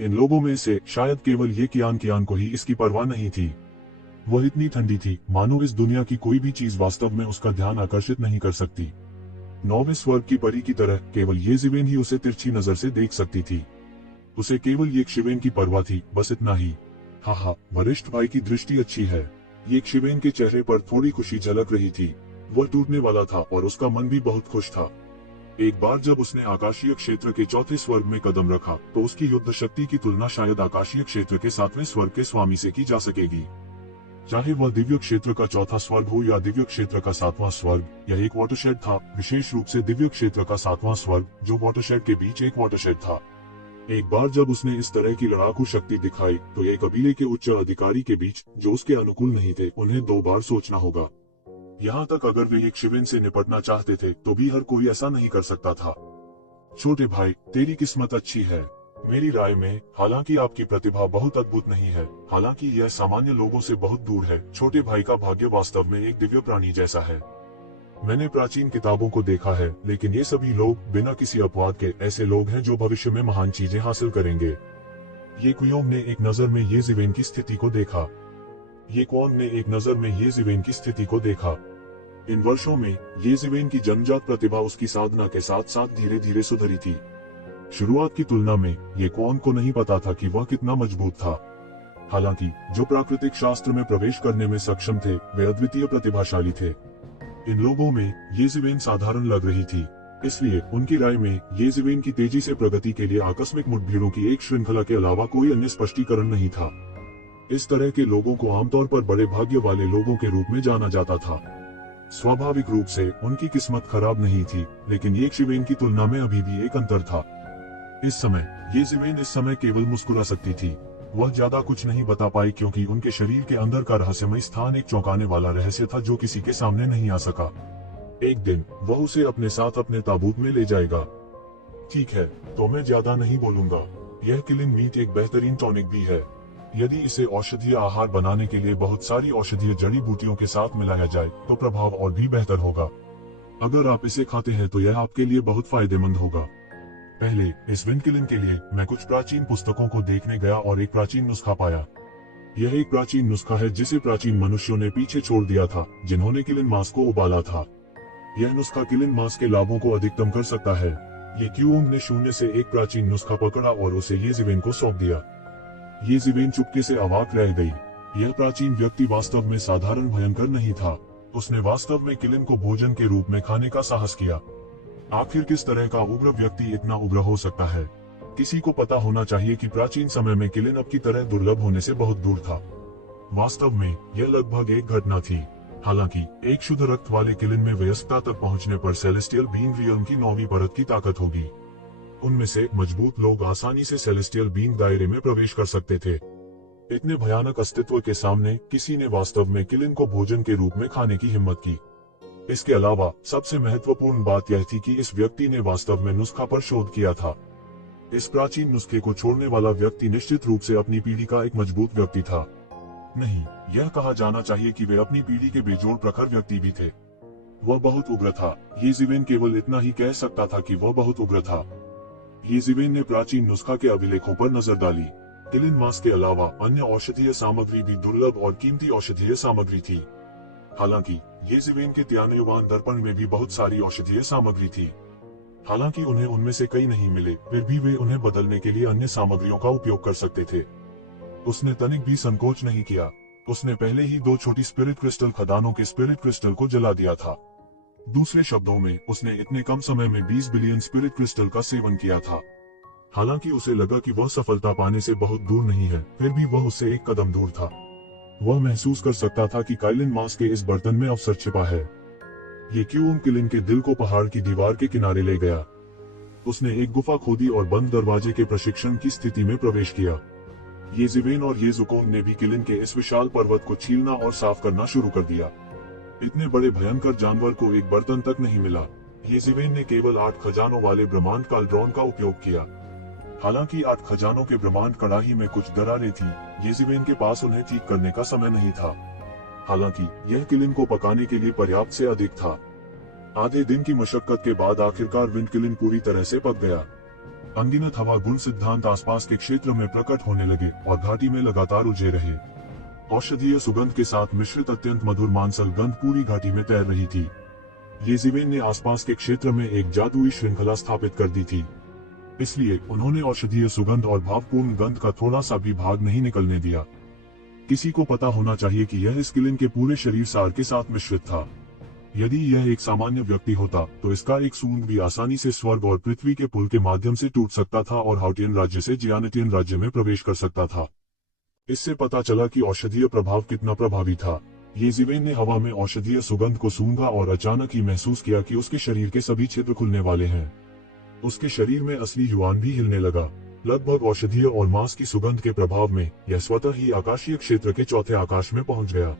इन लोगों में से शायद केवल ये कियान को ही इसकी परवाह नहीं थी। वह इतनी ठंडी थी मानो इस दुनिया की कोई भी चीज वास्तव में उसका ध्यान आकर्षित नहीं कर सकती। 9वें स्वर्ग की परी की तरह केवल येजिवेन ही उसे तिरछी नजर से देख सकती थी। उसे केवल येशिवेन की परवाह थी, बस इतना ही। हाँ, वरिष्ठ भाई की दृष्टि अच्छी है। येशिवेन के चेहरे पर थोड़ी खुशी झलक रही थी। वह टूटने वाला था और उसका मन भी बहुत खुश था। एक बार जब उसने आकाशीय क्षेत्र के चौथे स्वर्ग में कदम रखा तो उसकी युद्ध शक्ति की तुलना शायद आकाशीय क्षेत्र के 7वें स्वर्ग के स्वामी से की जा सकेगी। चाहे वह दिव्य क्षेत्र का चौथा स्वर्ग हो या दिव्य क्षेत्र का 7वां स्वर्ग, यह एक वाटरशेड था, विशेष रूप से दिव्य क्षेत्र का 7वां स्वर्ग जो वाटरशेड के बीच एक वाटरशेड था। एक बार जब उसने इस तरह की लड़ाकू शक्ति दिखाई तो एक कबीले के उच्च अधिकारी के बीच जो उसके अनुकूल नहीं थे, उन्हें 2 बार सोचना होगा। यहाँ तक अगर वे येशिवेन से निपटना चाहते थे तो भी हर कोई ऐसा नहीं कर सकता था। छोटे भाई, तेरी किस्मत अच्छी है। मेरी राय में, हालांकि आपकी प्रतिभा बहुत अद्भुत नहीं है, हालांकि यह सामान्य लोगों से बहुत दूर है, छोटे भाई का भाग्य वास्तव में एक दिव्य प्राणी जैसा है। मैंने प्राचीन किताबों को देखा है, लेकिन ये सभी लोग बिना किसी अपवाद के ऐसे लोग हैं जो भविष्य में महान चीजें हासिल करेंगे। ये कुयोंग ने एक नजर में येजिवेन की स्थिति को देखा। ये कौन ने एक नजर में येजिवेन की स्थिति को देखा। इन वर्षों में येजिवेन की जन्मजात प्रतिभा उसकी साधना के साथ साथ धीरे धीरे सुधरी थी। शुरुआत की तुलना में ये कौन को नहीं पता था कि वह कितना मजबूत था। हालांकि जो प्राकृतिक शास्त्र में प्रवेश करने में सक्षम थे वे अद्वितीय प्रतिभाशाली थे। इन लोगों में येजिवेन साधारण लग रही थी, इसलिए उनकी राय में येजिवेन की तेजी से प्रगति के लिए आकस्मिक मुठभेड़ों की एक श्रृंखला के अलावा कोई अन्य स्पष्टीकरण नहीं था। इस तरह के लोगों को आमतौर पर बड़े भाग्य वाले लोगों के रूप में जाना जाता था। स्वाभाविक रूप से उनकी किस्मत खराब नहीं थी, लेकिन येशिवेन की तुलना में अभी भी एक अंतर था। इस समय येजिवेन इस समय केवल मुस्कुरा सकती थी। वह ज्यादा कुछ नहीं बता पाई क्योंकि उनके शरीर के अंदर का रहस्यमय स्थान एक चौंकाने वाला रहस्य था जो किसी के सामने नहीं आ सका। एक दिन वह उसे अपने साथ अपने ताबूत में ले जाएगा। ठीक है, तो मैं ज्यादा नहीं बोलूंगा। यह किलिंग मीट एक बेहतरीन टॉनिक भी है। यदि इसे औषधीय आहार बनाने के लिए बहुत सारी औषधीय जड़ी बूटियों के साथ मिलाया जाए तो प्रभाव और भी बेहतर होगा। अगर आप इसे खाते हैं तो यह आपके लिए बहुत फायदेमंद होगा। पहले इस विनकिलिन के लिए मैं कुछ प्राचीन पुस्तकों को देखने गया और एक प्राचीन नुस्खा पाया। यह एक प्राचीन नुस्खा है जिसे प्राचीन मनुष्यों ने पीछे छोड़ दिया था जिन्होंने किलिन मांस को उबाला था। यह नुस्खा किलिन मांस के लाभों को अधिकतम कर सकता है। ये क्यूंग ने शून्य से एक प्राचीन नुस्खा पकड़ा और उसे येजिवेन को सौंप दिया। येजिवेन चुपके से अवाक रह गई। यह प्राचीन व्यक्ति वास्तव में साधारण भयंकर नहीं था। उसने वास्तव में किलिन को भोजन के रूप में खाने का साहस किया। आखिर किस तरह का उग्र व्यक्ति इतना उग्र हो सकता है? किसी को पता होना चाहिए कि प्राचीन समय में किलिन अब की तरह दुर्लभ होने से बहुत दूर था। वास्तव में यह लगभग एक घटना थी। हालांकि एक शुद्ध रक्त वाले किलिन में वयस्कता तक पहुंचने पर सेलेस्टियल बीइंग रियल्म की 9वीं परत की ताकत होगी। उनमें से मजबूत लोग आसानी से सेलेस्टियल बीइंग दायरे में प्रवेश कर सकते थे। इतने भयानक अस्तित्व के सामने किसी ने वास्तव में किलिन को भोजन के रूप में खाने की हिम्मत की। इसके अलावा सबसे महत्वपूर्ण बात यह थी कि इस व्यक्ति ने वास्तव में नुस्खा पर शोध किया था। इस प्राचीन नुस्खे को छोड़ने वाला व्यक्ति निश्चित रूप से अपनी पीढ़ी का एक मजबूत व्यक्ति था। नहीं, यह कहा जाना चाहिए कि वे अपनी पीढ़ी के बेजोड़ प्रखर व्यक्ति भी थे। वह बहुत उग्र था। येजिवेन केवल इतना ही कह सकता था कि वह बहुत उग्र था। येजिवेन ने प्राचीन नुस्खा के अभिलेखों पर नजर डाली। किलिन मांस के अलावा अन्य औषधीय सामग्री भी दुर्लभ और कीमती औषधीय सामग्री थी। हालांकि येजिवेन के त्यानयुवान दर्पण में भी बहुत सारी औषधीय सामग्री थी। हालांकि उन्हें उनमें से कई नहीं मिले, फिर भी वे उन्हें बदलने के लिए अन्य सामग्रियों का उपयोग कर सकते थे। उसने तनिक भी संकोच नहीं किया। उसने पहले ही 2 छोटी स्पिरिट क्रिस्टल खदानों के स्पिरिट क्रिस्टल को जला दिया था। दूसरे शब्दों में, उसने इतने कम समय में 20 बिलियन स्पिरिट क्रिस्टल का सेवन किया था। हालांकि उसे लगा कि वह सफलता पाने से बहुत दूर नहीं है, फिर भी वह उससे एक कदम दूर था। वह महसूस कर सकता था कि काइलिन मांस के इस बर्तन में अवसर छिपा है। ये क्यूंग किलिन के दिल को पहाड़ की दीवार के किनारे ले गया। उसने एक गुफा खोदी और बंद दरवाजे के प्रशिक्षण की स्थिति में प्रवेश किया। येजिवेन और येजुकोंग ने भी किलिन के इस विशाल पर्वत को छीलना और साफ करना शुरू कर दिया। इतने बड़े भयंकर जानवर को एक बर्तन तक नहीं मिला। येजिवेन ने केवल 8 खजानों वाले ब्रह्मांड कालड्रॉन का उपयोग किया। हालांकि 8 खजानों के ब्रह्मांड कड़ाही में कुछ दरारें थीं, येजिवेन के पास उन्हें ठीक करने का समय नहीं था। हालांकि यह किलिन को पकाने के लिए पर्याप्त से अधिक था। आधे दिन की मशक्कत के बाद आखिरकार विंड किलिन पूरी तरह से पक गया। अनगिनत हवा गुण सिद्धांत आसपास के क्षेत्र में प्रकट होने लगे और घाटी में लगातार उलझे रहे। औषधीय सुगंध के साथ मिश्रित अत्यंत मधुर मांसल गंध पूरी घाटी में तैर रही थी। येज़ेबेल ने आसपास के क्षेत्र में एक जादुई श्रृंखला स्थापित कर दी थी, इसलिए उन्होंने औषधीय सुगंध और भावपूर्ण गंध का थोड़ा सा भी भाग नहीं निकलने दिया। किसी को पता होना चाहिए कि यह इस किलिन के पूरे शरीर सार के साथ मिश्रित था। यदि यह एक सामान्य व्यक्ति होता तो इसका एक सूंड भी आसानी से स्वर्ग और पृथ्वी के पुल के माध्यम से टूट सकता था और हाउटियन राज्य से जियानेटियन राज्य में प्रवेश कर सकता था। इससे पता चला कि औषधीय प्रभाव कितना प्रभावी था। येज़ेबेल ने हवा में औषधीय सुगंध को सूंघा और अचानक ही महसूस किया कि उसके शरीर के सभी छिद्र खुलने वाले हैं। उसके शरीर में असली युवान भी हिलने लगा। लगभग औषधीय और मांस की सुगंध के प्रभाव में यह स्वतः ही आकाशीय क्षेत्र के चौथे आकाश में पहुंच गया।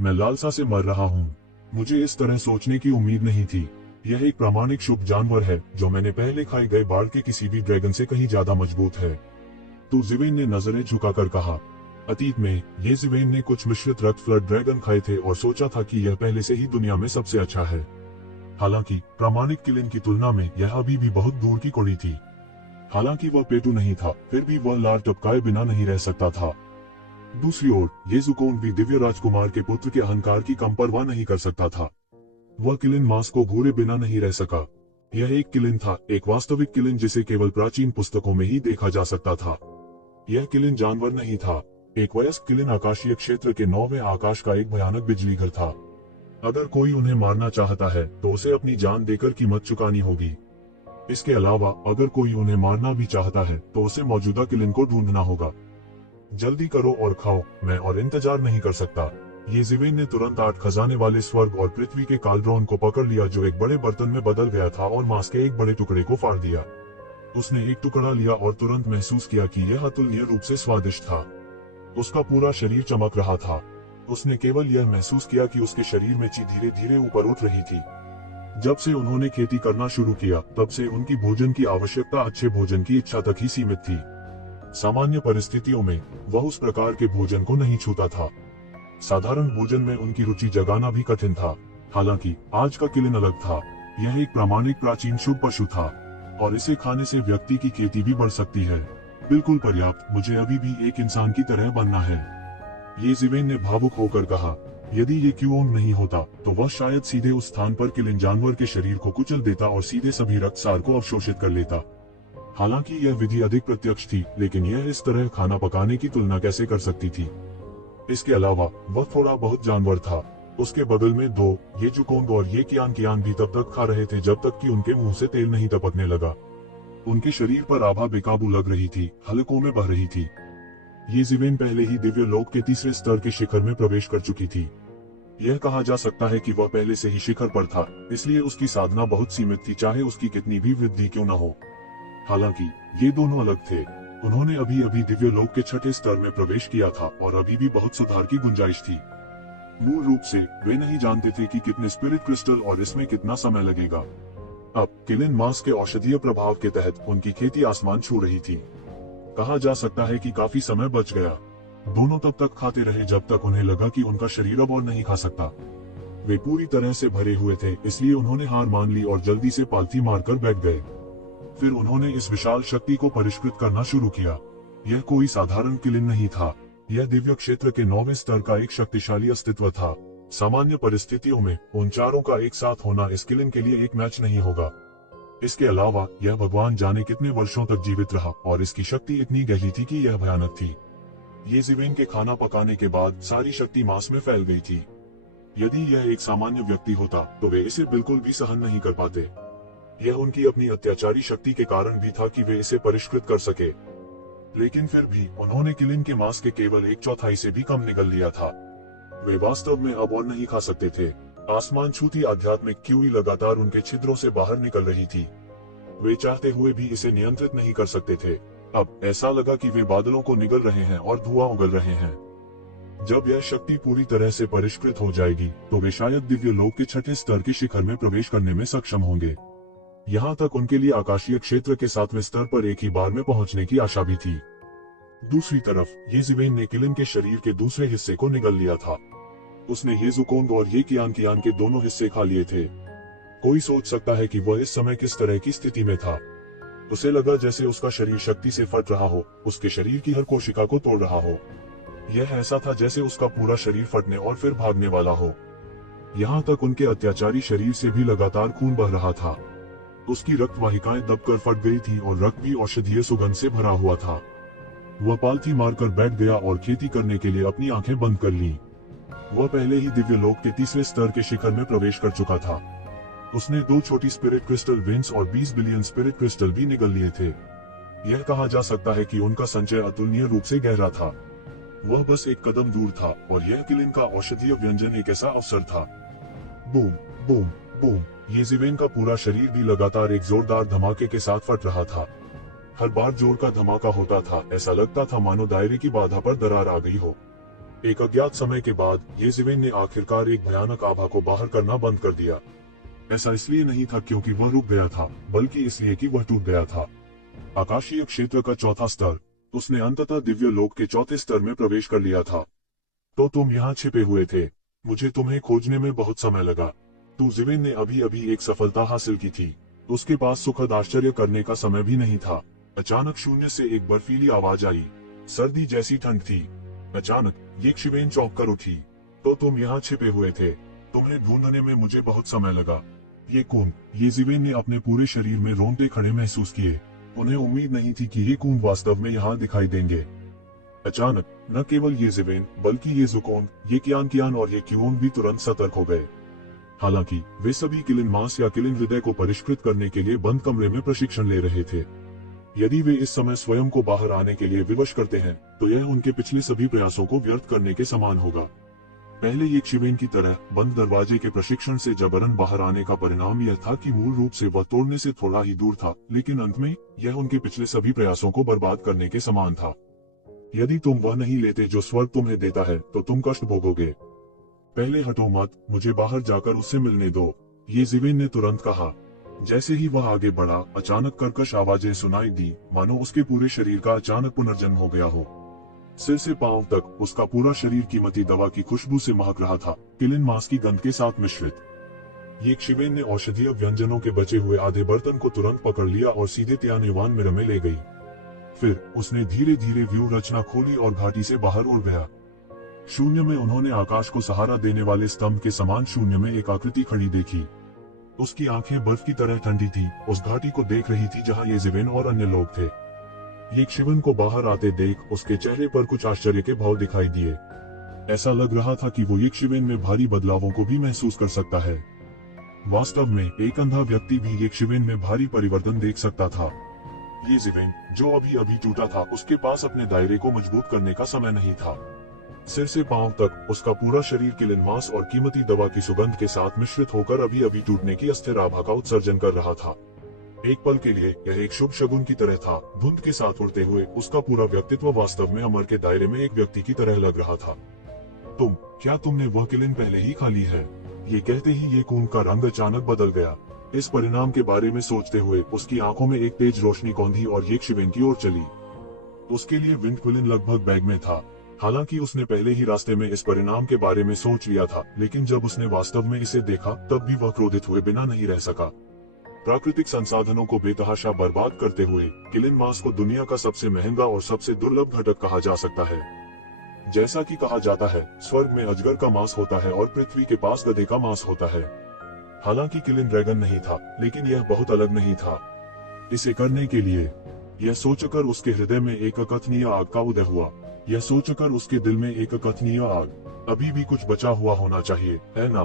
मैं लालसा से मर रहा हूं। मुझे इस तरह सोचने की उम्मीद नहीं थी। यह एक प्रामाणिक शुभ जानवर है जो मैंने पहले खाए गए बाढ़ के किसी भी ड्रैगन से कहीं ज्यादा मजबूत है। तो ज़िवेन ने नजरें झुकाकर कहा। अतीत में येज़ेबेल ने कुछ मिश्रित रक्त फ्लड ड्रैगन खाए थे और सोचा था कि यह पहले से ही दुनिया में सबसे अच्छा है। हालांकि प्रामाणिक किलिन की तुलना में यह अभी भी बहुत दूर की कड़ी थी। हालांकि वह पेटू नहीं था, फिर भी वह लार टपकाए बिना नहीं रह सकता था। दूसरी ओर येज़ुकोन भी दिव्य राजकुमार के पुत्र के अहंकार की कम परवाह नहीं कर सकता था। वह किलिन मांस को घूरे बिना नहीं रह सका। यह एक किलिन था, एक वास्तविक किलिन जिसे केवल प्राचीन पुस्तकों में ही देखा जा सकता था। यह किलिन जानवर नहीं था। एक वयस्क किलिन आकाशीय क्षेत्र के 9वें आकाश का एक भयानक बिजली घर था। अगर कोई उन्हें मारना चाहता है तो उसे अपनी जान देकर कीमत चुकानी होगी। इसके अलावा अगर कोई उन्हें मारना भी चाहता है तो उसे मौजूदा किलिन को ढूंढना होगा। जल्दी करो और खाओ, मैं और इंतजार नहीं कर सकता। येज़ेबेल ने तुरंत 8 खजाने वाले स्वर्ग और पृथ्वी के कालड्रोन को पकड़ लिया जो एक बड़े बर्तन में बदल गया था और मांस के एक बड़े टुकड़े को फाड़ दिया। उसने एक टुकड़ा लिया और तुरंत महसूस किया कि यह अतुलनीय रूप से स्वादिष्ट था। उसका पूरा शरीर चमक रहा था। उसने केवल यह महसूस किया कि उसके शरीर में ची धीरे धीरे ऊपर उठ रही थी। जब से उन्होंने खेती करना शुरू किया तब से उनकी भोजन की आवश्यकता अच्छे भोजन की इच्छा तक ही सीमित थी। सामान्य परिस्थितियों में वह उस प्रकार के भोजन को नहीं छूता था। साधारण भोजन में उनकी रुचि जगाना भी कठिन था। हालांकि आज का किलिन अलग था। यह एक प्रामाणिक प्राचीन शुभ पशु था और इसे खाने से व्यक्ति की खेती भी बढ़ सकती है। बिल्कुल पर्याप्त, मुझे अभी भी एक इंसान की तरह बनना है। येज़ेबेल ने भावुक होकर कहा। यदि ये क्यूओंग नहीं होता तो वह शायद सीधे उस स्थान पर किलिन जानवर के शरीर को कुचल देता और सीधे सभी रक्तसार को अवशोषित कर लेता। हालांकि यह विधि अधिक प्रत्यक्ष थी, लेकिन यह इस तरह खाना पकाने की तुलना कैसे कर सकती थी। इसके अलावा वह थोड़ा बहुत जानवर था। उसके बगल में 2 येज़ुकोंग और ये कियान भी तब तक खा रहे थे जब तक कि उनके मुंह से तेल नहीं टपकने लगा। उनके शरीर पर आभा बेकाबू लग रही थी, हलकों में बह रही थी। येज़ेबेल पहले ही दिव्य लोक के तीसरे स्तर के शिखर में प्रवेश कर चुकी थी। यह कहा जा सकता है कि वह पहले से ही शिखर पर था, इसलिए उसकी साधना बहुत सीमित थी, चाहे उसकी कितनी भी वृद्धि क्यों न हो। हालांकि ये दोनों अलग थे। उन्होंने अभी अभी दिव्य लोक के 6ठे स्तर में प्रवेश किया था और अभी भी बहुत सुधार की गुंजाइश थी। मूल रूप से वे नहीं जानते थे कि कितने स्पिरिट क्रिस्टल और इसमें कितना समय लगेगा। अब किलिन मास के औषधीय प्रभाव के तहत उनकी खेती आसमान छू रही थी। कहा जा सकता है कि काफी समय बच गया। दोनों तब तक खाते रहे जब तक उन्हें लगा कि उनका शरीर अब और नहीं खा सकता। वे पूरी तरह से भरे हुए थे, इसलिए उन्होंने हार मान ली और जल्दी से पालथी मारकर बैठ गए। फिर उन्होंने इस विशाल शक्ति को परिष्कृत करना शुरू किया। यह कोई साधारण किलिन नहीं था। यह दिव्य क्षेत्र के 9वें स्तर का एक शक्तिशाली अस्तित्व था। सामान्य परिस्थितियों में उन चारों का एक साथ होना इस किलिन के लिए एक मैच नहीं होगा। इसके अलावा यह भगवान जाने कितने वर्षों तक जीवित रहा और इसकी शक्ति इतनी गहरी थी कि यह भयानक थी। येज़ेबेल के खाना पकाने के बाद सारी शक्ति मांस में फैल गई थी। यदि यह एक सामान्य व्यक्ति होता तो वे इसे बिल्कुल भी सहन नहीं कर पाते। यह उनकी अपनी अत्याचारी शक्ति के कारण भी था कि वे इसे परिष्कृत कर सके। लेकिन फिर भी उन्होंने किलिन के मांस के केवल 1/4 से भी कम निगल लिया था। वे वास्तव में अब और नहीं खा सकते थे। आसमान छूती आध्यात्मिक क्यूई लगातार उनके छिद्रों से बाहर निकल रही थी। वे चाहते हुए भी इसे नियंत्रित नहीं कर सकते थे। अब ऐसा लगा कि वे बादलों को निगल रहे हैं और धुआं उगल रहे हैं। जब यह शक्ति पूरी तरह से परिष्कृत हो जाएगी तो वे शायद दिव्य लोक के 6ठे स्तर के शिखर में प्रवेश करने में सक्षम होंगे। यहाँ तक उनके लिए आकाशीय क्षेत्र के 7वें स्तर पर एक ही बार में पहुंचने की आशा भी थी। दूसरी तरफ येज़ेबेल ने किलिन के शरीर के दूसरे हिस्से को निगल लिया था। उसने येज़ुकोंग और ये कियान के दोनों हिस्से खा लिए थे। कोई सोच सकता है कि वह इस समय किस तरह की स्थिति में था। उसे लगा जैसे उसका शरीर शक्ति से फट रहा हो, उसके शरीर की हर कोशिका को तोड़ रहा हो। यह ऐसा था जैसे उसका पूरा शरीर फटने और फिर भागने वाला हो। यहाँ तक उनके अत्याचारी शरीर से भी लगातार खून बह रहा था। उसकी रक्त वाहिकाएं दबकर फट गई थी और रक्त भी औषधीय सुगंध से भरा हुआ था। वह पालथी मारकर बैठ गया और खेती करने के लिए अपनी आंखें बंद कर ली। वह पहले ही दिव्य लोक के तीसरे स्तर के शिखर में प्रवेश कर चुका था। उसने 2 छोटी स्पिरिट क्रिस्टल विंस और 20 बिलियन स्पिरिट क्रिस्टल भी निगल लिए थे। यह कहा जा सकता है कि उनका संचय अतुलनीय रूप से गहरा था। वह बस एक कदम दूर था और यह किलिन का औषधीय व्यंजन एक ऐसा अवसर था। बूम बूम बूम, येज़िवेन का पूरा शरीर भी लगातार एक जोरदार धमाके के साथ फट रहा था। हर बार जोर का धमाका होता था, ऐसा लगता था मानो दायरे की बाधा पर दरार आ गई हो। एक अज्ञात समय के बाद येज़िवेन ने आखिरकार एक भयानक आभा को बाहर करना बंद कर दिया। ऐसा इसलिए नहीं था क्योंकि वह रुक गया था, बल्कि इसलिए कि वह टूट गया था। आकाशीय क्षेत्र का चौथा स्तर। उसने अंततः दिव्य लोक के चौथे स्तर में प्रवेश कर लिया था। तो तुम यहाँ छिपे हुए थे। मुझे तुम्हें खोजने में बहुत समय लगा। येज़िवेन ने अभी अभी एक सफलता हासिल की थी। उसके पास सुखद आश्चर्य करने का समय भी नहीं था। अचानक शून्य से एक बर्फीली आवाज आई। सर्दी जैसी ठंड थी। अचानक येज़िवेन चौंक कर उठी। तो तुम यहाँ छिपे हुए थे। तुम्हें ढूंढने में मुझे बहुत समय लगा। ये कौन? येज़िवेन ने अपने पूरे शरीर में रोंगटे खड़े महसूस किए। उन्हें उम्मीद नहीं थी कि ये कौन वास्तव में यहाँ दिखाई देंगे। अचानक न केवल येज़िवेन बल्कि ये ज़ुकोंग, ये कियान और ये क्यूओंग भी तुरंत सतर्क हो गए। हालांकि वे सभी किलिन मांस या किलिन हृदय को परिष्कृत करने के लिए बंद कमरे में प्रशिक्षण ले रहे थे। यदि वे इस समय स्वयं को बाहर आने के लिए विवश करते हैं, तो यह उनके पिछले सभी प्रयासों को व्यर्थ करने के समान होगा। पहले येज़िवेन की तरह बंद दरवाजे के प्रशिक्षण से जबरन बाहर आने का परिणाम यह था कि मूल रूप से वह तोड़ने से थोड़ा ही दूर था, लेकिन अंत में यह उनके पिछले सभी प्रयासों को बर्बाद करने के समान था। यदि तुम वह नहीं लेते जो स्वर्ग तुम्हें देता है, तो तुम कष्ट भोगोगे। पहले हटो मत, मुझे बाहर जाकर उससे मिलने दो, येज़िवेन ने तुरंत कहा। जैसे ही वह आगे बढ़ा, अचानक कर्कश आवाजें सुनाई दी, मानो उसके पूरे शरीर का अचानक पुनर्जन्म हो गया हो। सिर से पांव तक उसका पूरा शरीर कीमती दवा की खुशबू से महक रहा था, किलिन मांस की गंध के साथ मिश्रित। येज़िवेन ने औषधीय व्यंजनों के बचे हुए आधे बर्तन को तुरंत पकड़ लिया और सीधे तियानेवान मिरर में ले गई। फिर उसने धीरे धीरे व्यूह रचना खोली और घाटी से बाहर उड़ गया। शून्य में उन्होंने आकाश को सहारा देने वाले स्तंभ के समान शून्य में एक आकृति खड़ी देखी। उसकी आंखें बर्फ की तरह ठंडी थी, उस घाटी को देख रही थी जहां येज़िवेन और अन्य लोग थे। येज़िवेन को बाहर आते देख उसके चेहरे पर कुछ आश्चर्य के भाव दिखाई दिए। ऐसा लग रहा था कि वो येज़िवेन में भारी बदलावों को भी महसूस कर सकता है। वास्तव में एक अंधा व्यक्ति भी येज़िवेन में भारी परिवर्तन देख सकता था। येज़िवेन, जो अभी अभी टूटा था, उसके पास अपने दायरे को मजबूत करने का समय नहीं था। सिर से पांव तक उसका पूरा शरीर किलिन मांस और कीमती दवा की सुगंध के साथ मिश्रित होकर अभी अभी टूटने की अस्थिर आभा का उत्सर्जन कर रहा था। एक पल के लिए यह एक शुभ शगुन की तरह था। धुंध के साथ उड़ते हुए उसका पूरा व्यक्तित्व वास्तव में अमर के दायरे में एक व्यक्ति की तरह लग रहा था। क्या तुमने वह किलिन पहले ही खा ली है? ये कहते ही ये खून का रंग अचानक बदल गया। इस परिणाम के बारे में सोचते हुए उसकी आंखों में एक तेज रोशनी कौंधी और येज़िवेन की ओर चली। उसके लिए विंड क्विलिन लगभग बैग में था। हालांकि उसने पहले ही रास्ते में इस परिणाम के बारे में सोच लिया था, लेकिन जब उसने वास्तव में इसे देखा, तब भी वह क्रोधित हुए बिना नहीं रह सका। प्राकृतिक संसाधनों को बेतहाशा बर्बाद करते हुए किलिन मांस को दुनिया का सबसे महंगा और सबसे दुर्लभ घटक कहा जा सकता है। जैसा कि कहा जाता है, स्वर्ग में अजगर का मांस होता है और पृथ्वी के पास गधे का मांस होता है। हालांकि किलिन ड्रैगन नहीं था, लेकिन यह बहुत अलग नहीं था। इसे करने के लिए यह सोचकर उसके हृदय में एक अकथनीय आग का उदय हुआ। यह सोचकर उसके दिल में एक अकथनीय आग, अभी भी कुछ बचा हुआ होना चाहिए, है ना?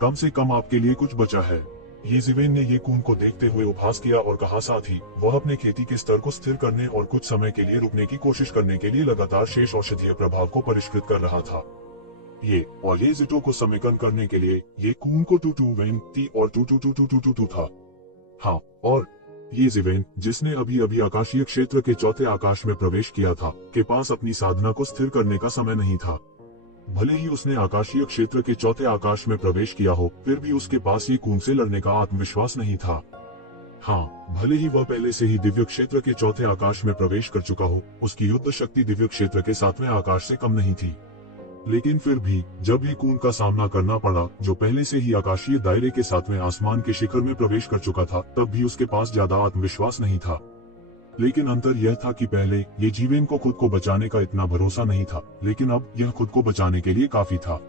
कम से कम आपके लिए कुछ बचा है। येज़िवेन ने ये खून को देखते हुए उपहास किया और कहा, साथ ही वह अपने खेती के स्तर को स्थिर करने और कुछ समय के लिए रुकने की कोशिश करने के लिए लगातार शेष औषधीय प्रभाव को परिष्कृत कर रहा था। ये जिटो को समेकन करने के लिए ये खून को टू और टू था। हाँ, और येज़िवेन, जिसने अभी अभी आकाशीय क्षेत्र के चौथे आकाश में प्रवेश किया था, के पास अपनी साधना को स्थिर करने का समय नहीं था। भले ही उसने आकाशीय क्षेत्र के चौथे आकाश में प्रवेश किया हो, फिर भी उसके पास ये खून से लड़ने का आत्मविश्वास नहीं था। हाँ, भले ही वह पहले से ही दिव्य क्षेत्र के चौथे आकाश में प्रवेश कर चुका हो, उसकी युद्ध शक्ति दिव्य क्षेत्र के सातवें आकाश से कम नहीं थी। लेकिन फिर भी जब ये खून का सामना करना पड़ा, जो पहले से ही आकाशीय दायरे के सातवें आसमान के शिखर में प्रवेश कर चुका था, तब भी उसके पास ज्यादा आत्मविश्वास नहीं था। लेकिन अंतर यह था कि पहले ये जीवेन को खुद को बचाने का इतना भरोसा नहीं था, लेकिन अब यह खुद को बचाने के लिए काफी था।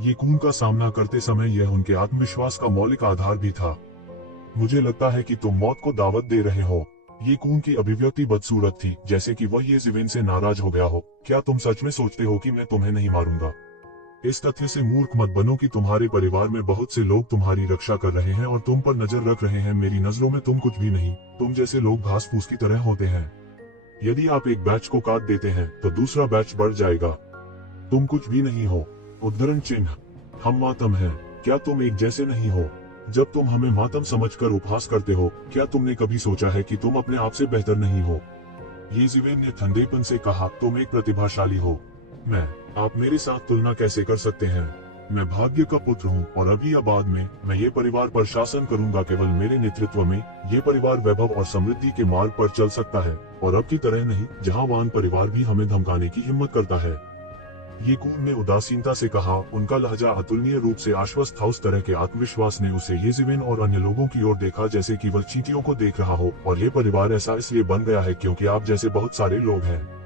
ये खून का सामना करते समय यह उनके आत्मविश्वास का मौलिक आधार भी था। मुझे लगता है कि तुम मौत को दावत दे रहे हो। ये खून की अभिव्यक्ति बदसूरत थी, जैसे कि वह ये जीवेन से नाराज हो गया हो। क्या तुम सच में सोचते हो कि मैं तुम्हें नहीं मारूंगा? इस तथ्य से मूर्ख मत बनो कि तुम्हारे परिवार में बहुत से लोग तुम्हारी रक्षा कर रहे हैं और तुम पर नजर रख रहे हैं। मेरी नजरों में तुम कुछ भी नहीं, तुम जैसे लोग घास फूस की तरह होते हैं। यदि आप एक बैच को काट देते हैं तो दूसरा बैच बढ़ जाएगा। तुम कुछ भी नहीं हो। उद्धरण चिन्ह, हम मातम हैं, क्या तुम एक जैसे नहीं हो? जब तुम हमें मातम समझकर उपहास करते हो, क्या तुमने कभी सोचा है कि तुम अपने आप से बेहतर नहीं हो? ये जीवेन ने ठंडेपन से कहा, तुम एक प्रतिभाशाली हो। आप मेरे साथ तुलना कैसे कर सकते हैं? मैं भाग्य का पुत्र हूँ और अभी या बाद में मैं ये परिवार पर शासन करूंगा। केवल मेरे नेतृत्व में ये परिवार वैभव और समृद्धि के मार्ग पर चल सकता है, और अब की तरह नहीं जहाँ वान परिवार भी हमें धमकाने की हिम्मत करता है। ये खून ने उदासीनता से कहा, उनका लहजा अतुलनीय रूप से आश्वस्त था। उस तरह के आत्मविश्वास ने उसे ये जीवेन और अन्य लोगों की ओर देखा जैसे कि वह चींटियों को देख रहा हो। और ये परिवार ऐसा इसलिए बन गया है क्योंकि आप जैसे बहुत सारे लोग हैं।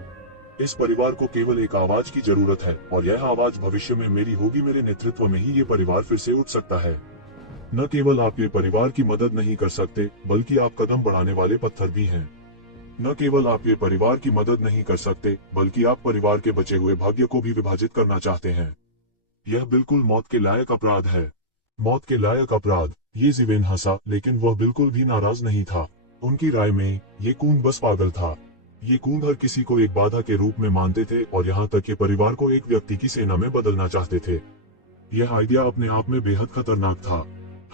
इस परिवार को केवल एक आवाज की जरूरत है, और यह आवाज भविष्य में मेरी होगी। मेरे नेतृत्व में ही ये परिवार फिर से उठ सकता है। न केवल आप ये परिवार की मदद नहीं कर सकते, बल्कि आप कदम बढ़ाने वाले पत्थर भी हैं। न केवल आप ये परिवार की मदद नहीं कर सकते, बल्कि आप परिवार के बचे हुए भाग्य को भी विभाजित करना चाहते हैं। यह बिल्कुल मौत के लायक अपराध है। मौत के लायक अपराध। ये जीवेन हंसा, लेकिन वह बिल्कुल भी नाराज नहीं था। उनकी राय में ये खून बस पागल था। ये खून हर किसी को एक बाधा के रूप में मानते थे, और यहाँ तक कि परिवार को एक व्यक्ति की सेना में बदलना चाहते थे। यह आइडिया अपने आप में बेहद खतरनाक था।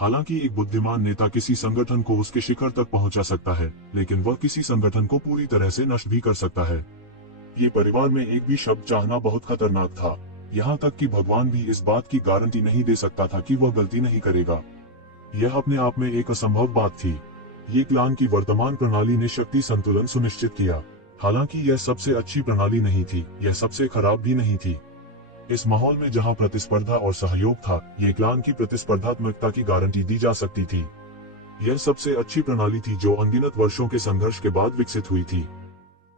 हालांकि एक बुद्धिमान नेता किसी संगठन को उसके शिखर तक पहुंचा सकता है, लेकिन वह किसी संगठन को पूरी तरह से नष्ट भी कर सकता है। ये परिवार में एक भी शब्द चाहना बहुत खतरनाक था। यहाँ तक कि भगवान भी इस बात की गारंटी नहीं दे सकता था कि वह गलती नहीं करेगा। यह अपने आप में एक असंभव बात थी। ये क्लान की वर्तमान प्रणाली ने शक्ति संतुलन सुनिश्चित किया। हालांकि यह सबसे अच्छी प्रणाली नहीं थी, यह सबसे खराब भी नहीं थी। इस माहौल में जहां प्रतिस्पर्धा और सहयोग था, ये क्लान की प्रतिस्पर्धात्मकता की गारंटी दी जा सकती थी। यह सबसे अच्छी प्रणाली थी जो अनगिनत वर्षों के संघर्ष के बाद विकसित हुई थी।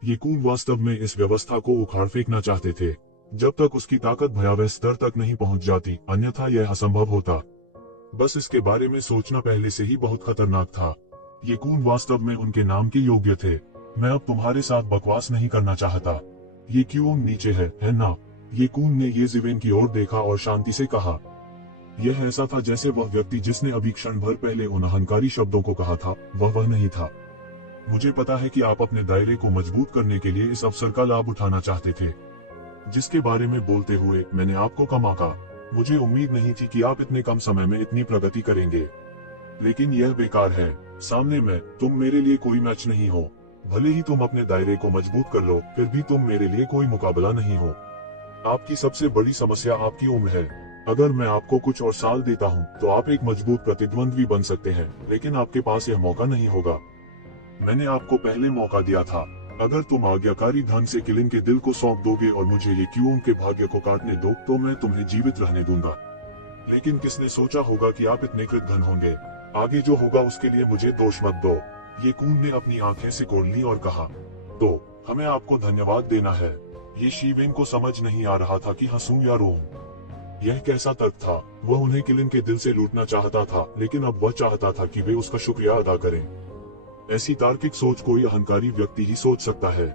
ये खून वास्तव में इस व्यवस्था को उखाड़ फेंकना चाहते थे, जब तक उसकी ताकत भयावह स्तर तक नहीं पहुंच जाती, अन्यथा यह असंभव होता। बस इसके बारे में सोचना पहले से ही बहुत खतरनाक था। ये खून वास्तव में उनके नाम के योग्य थे। मैं अब तुम्हारे साथ बकवास नहीं करना चाहता। ये क्यों नीचे है ना? ये खून ने ये जीवेन की ओर देखा और शांति से कहा। यह ऐसा था जैसे वह व्यक्ति जिसने अभी क्षण भर पहले उन अहंकारी शब्दों को कहा था, वह नहीं था। मुझे पता है कि आप अपने दायरे को मजबूत करने के लिए इस अवसर का लाभ उठाना चाहते थे, जिसके बारे में बोलते हुए मैंने आपको कम आंका। मुझे उम्मीद नहीं थी कि आप इतने कम समय में इतनी प्रगति करेंगे, लेकिन यह बेकार है। सामने में तुम मेरे लिए कोई मैच नहीं हो। भले ही तुम अपने दायरे को मजबूत कर लो, फिर भी तुम मेरे लिए कोई मुकाबला नहीं हो। आपकी सबसे बड़ी समस्या आपकी उम्र है। अगर मैं आपको कुछ और साल देता हूं, तो आप एक मजबूत प्रतिद्वंद्वी बन सकते हैं, लेकिन आपके पास यह मौका नहीं होगा। मैंने आपको पहले मौका दिया था। अगर तुम आज्ञाकारी ढंग से किलिन के दिल को सौंप दोगे और मुझे ये क्यों के भाग्य को काटने दो, तो मैं तुम्हें जीवित रहने दूंगा। लेकिन किसने सोचा होगा कि आप इतने कृतघ्न होंगे? आगे जो होगा उसके लिए मुझे दोष मत दो। ये खून ने अपनी आंखें सिकोड़ ली और कहा, तो हमें आपको धन्यवाद देना है। ये शीवेन को समझ नहीं आ रहा था कि हंसूं या रोऊं। यह कैसा तर्क था? वह उन्हें किलिन के दिल से लूटना चाहता था, लेकिन अब वह चाहता था कि वे उसका शुक्रिया अदा करें। ऐसी तार्किक सोच कोई अहंकारी व्यक्ति ही सोच सकता है।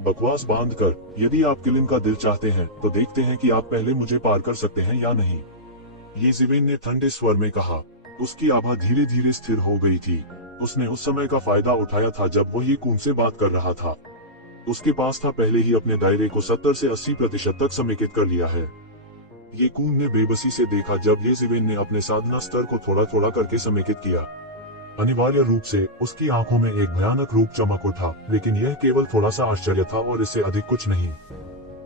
बकवास बांधकर, यदि आप किलिन का दिल चाहते हैं, तो देखते हैं कि आप पहले मुझे पार कर सकते हैं या नहीं। ये जीवेन ने ठंडे स्वर में कहा। उसकी आभा धीरे धीरे स्थिर हो गई थी। उसने उस समय का फायदा उठाया था जब वो ये खून से बात कर रहा था। उसके पास था पहले ही अपने दायरे को 70 से 80% तक समेकित कर लिया है। ये खून ने बेबसी से देखा जब ये जीवेन ने अपने साधना स्तर को थोड़ा थोड़ा करके समेकित किया। अनिवार्य रूप से उसकी आंखों में एक भयानक रूप चमक उठा, लेकिन यह केवल थोड़ा सा आश्चर्य था और इससे अधिक कुछ नहीं।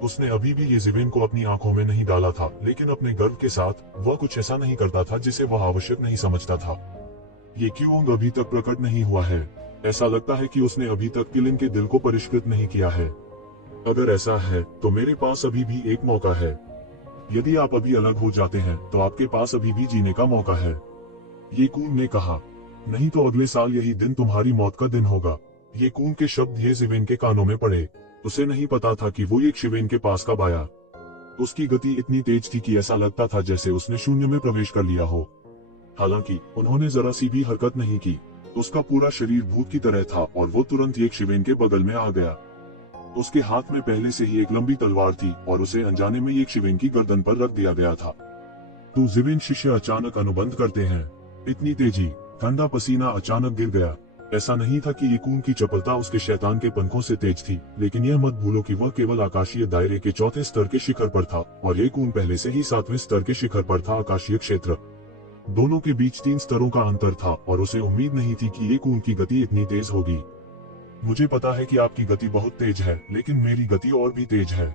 उसने अभी भी ये जीवेन को अपनी आंखों में नहीं डाला था, लेकिन अपने गर्व के साथ वह कुछ ऐसा नहीं करता था जिसे वह आवश्यक नहीं समझता था। ये क्यों अभी तक प्रकट नहीं हुआ है? ऐसा लगता है कि उसने अभी तक किलिन के दिल को परिष्कृत नहीं किया है। अगर ऐसा है, तो मेरे पास अभी भी एक मौका है। यदि आप अभी अलग हो जाते हैं, तो आपके पास अभी भी जीने का मौका है। ये खून ने कहा। नहीं तो अगले साल यही दिन तुम्हारी मौत का दिन होगा। ये कून के शब्द ये जिवेन के कानों में पड़े। उसे नहीं पता था कि वो एक शिवेन के पास कब आया। उसकी गति इतनी तेज थी कि ऐसा लगता था जैसे उसने शून्य में प्रवेश कर लिया हो। हालांकि उन्होंने जरा सी भी हरकत नहीं की। उसका पूरा शरीर भूत की तरह था और वो तुरंत एक शिवेन के बगल में आ गया। उसके हाथ में पहले से ही एक लंबी तलवार थी और उसे अनजाने में एक शिवेन की गर्दन पर रख दिया गया था। तो जिवेन शिष्य अचानक अनुबंध करते हैं। इतनी तेजी, ठंडा पसीना अचानक गिर गया। ऐसा नहीं था कि ये कून की चपलता उसके शैतान के पंखों से तेज थी, लेकिन यह मत भूलो कि वह केवल आकाशीय दायरे के चौथे स्तर के शिखर पर था और ये कून पहले से ही 7वें स्तर के शिखर पर था। आकाशीय क्षेत्र, दोनों के बीच 3 स्तरों का अंतर था और उसे उम्मीद नहीं थी कि ये कून की गति इतनी तेज होगी। मुझे पता है कि आपकी गति बहुत तेज है, लेकिन मेरी गति और भी तेज है।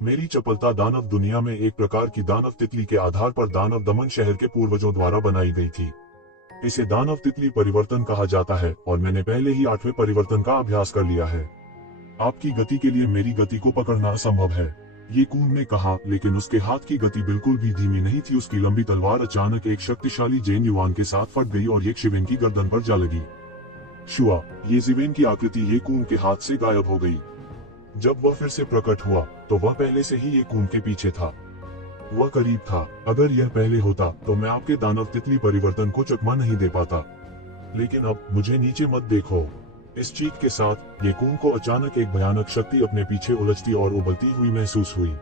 मेरी चपलता दानव दुनिया में एक प्रकार की दानव तितली के आधार पर दानव दमन शहर के पूर्वजों द्वारा बनाई गई थी। इसे दानव तितली परिवर्तन कहा जाता है और मैंने पहले ही 8वें परिवर्तन का अभ्यास कर लिया है। आपकी गति के लिए मेरी गति को पकड़ना असंभव है, ये कून ने कहा, लेकिन उसके हाथ की गति बिल्कुल भी धीमी नहीं थी। उसकी लंबी तलवार अचानक एक शक्तिशाली जैन युवान के साथ फट गई और एक शिवेन की गर्दन पर जा लगी। शुआ, ये जिवेन की आकृति ये कून के हाथ से गायब हो गई। जब वह फिर से प्रकट हुआ तो वह पहले से ही ये कून के पीछे था। वह करीब था। अगर यह पहले होता तो मैं आपके दानव तितली परिवर्तन को चकमा नहीं दे पाता। लेकिन अब मुझे नीचे मत देखो। इस चीख के साथ ये कून को अचानक एक भयानक शक्ति अपने पीछे उलझती और उबलती हुई महसूस हुई।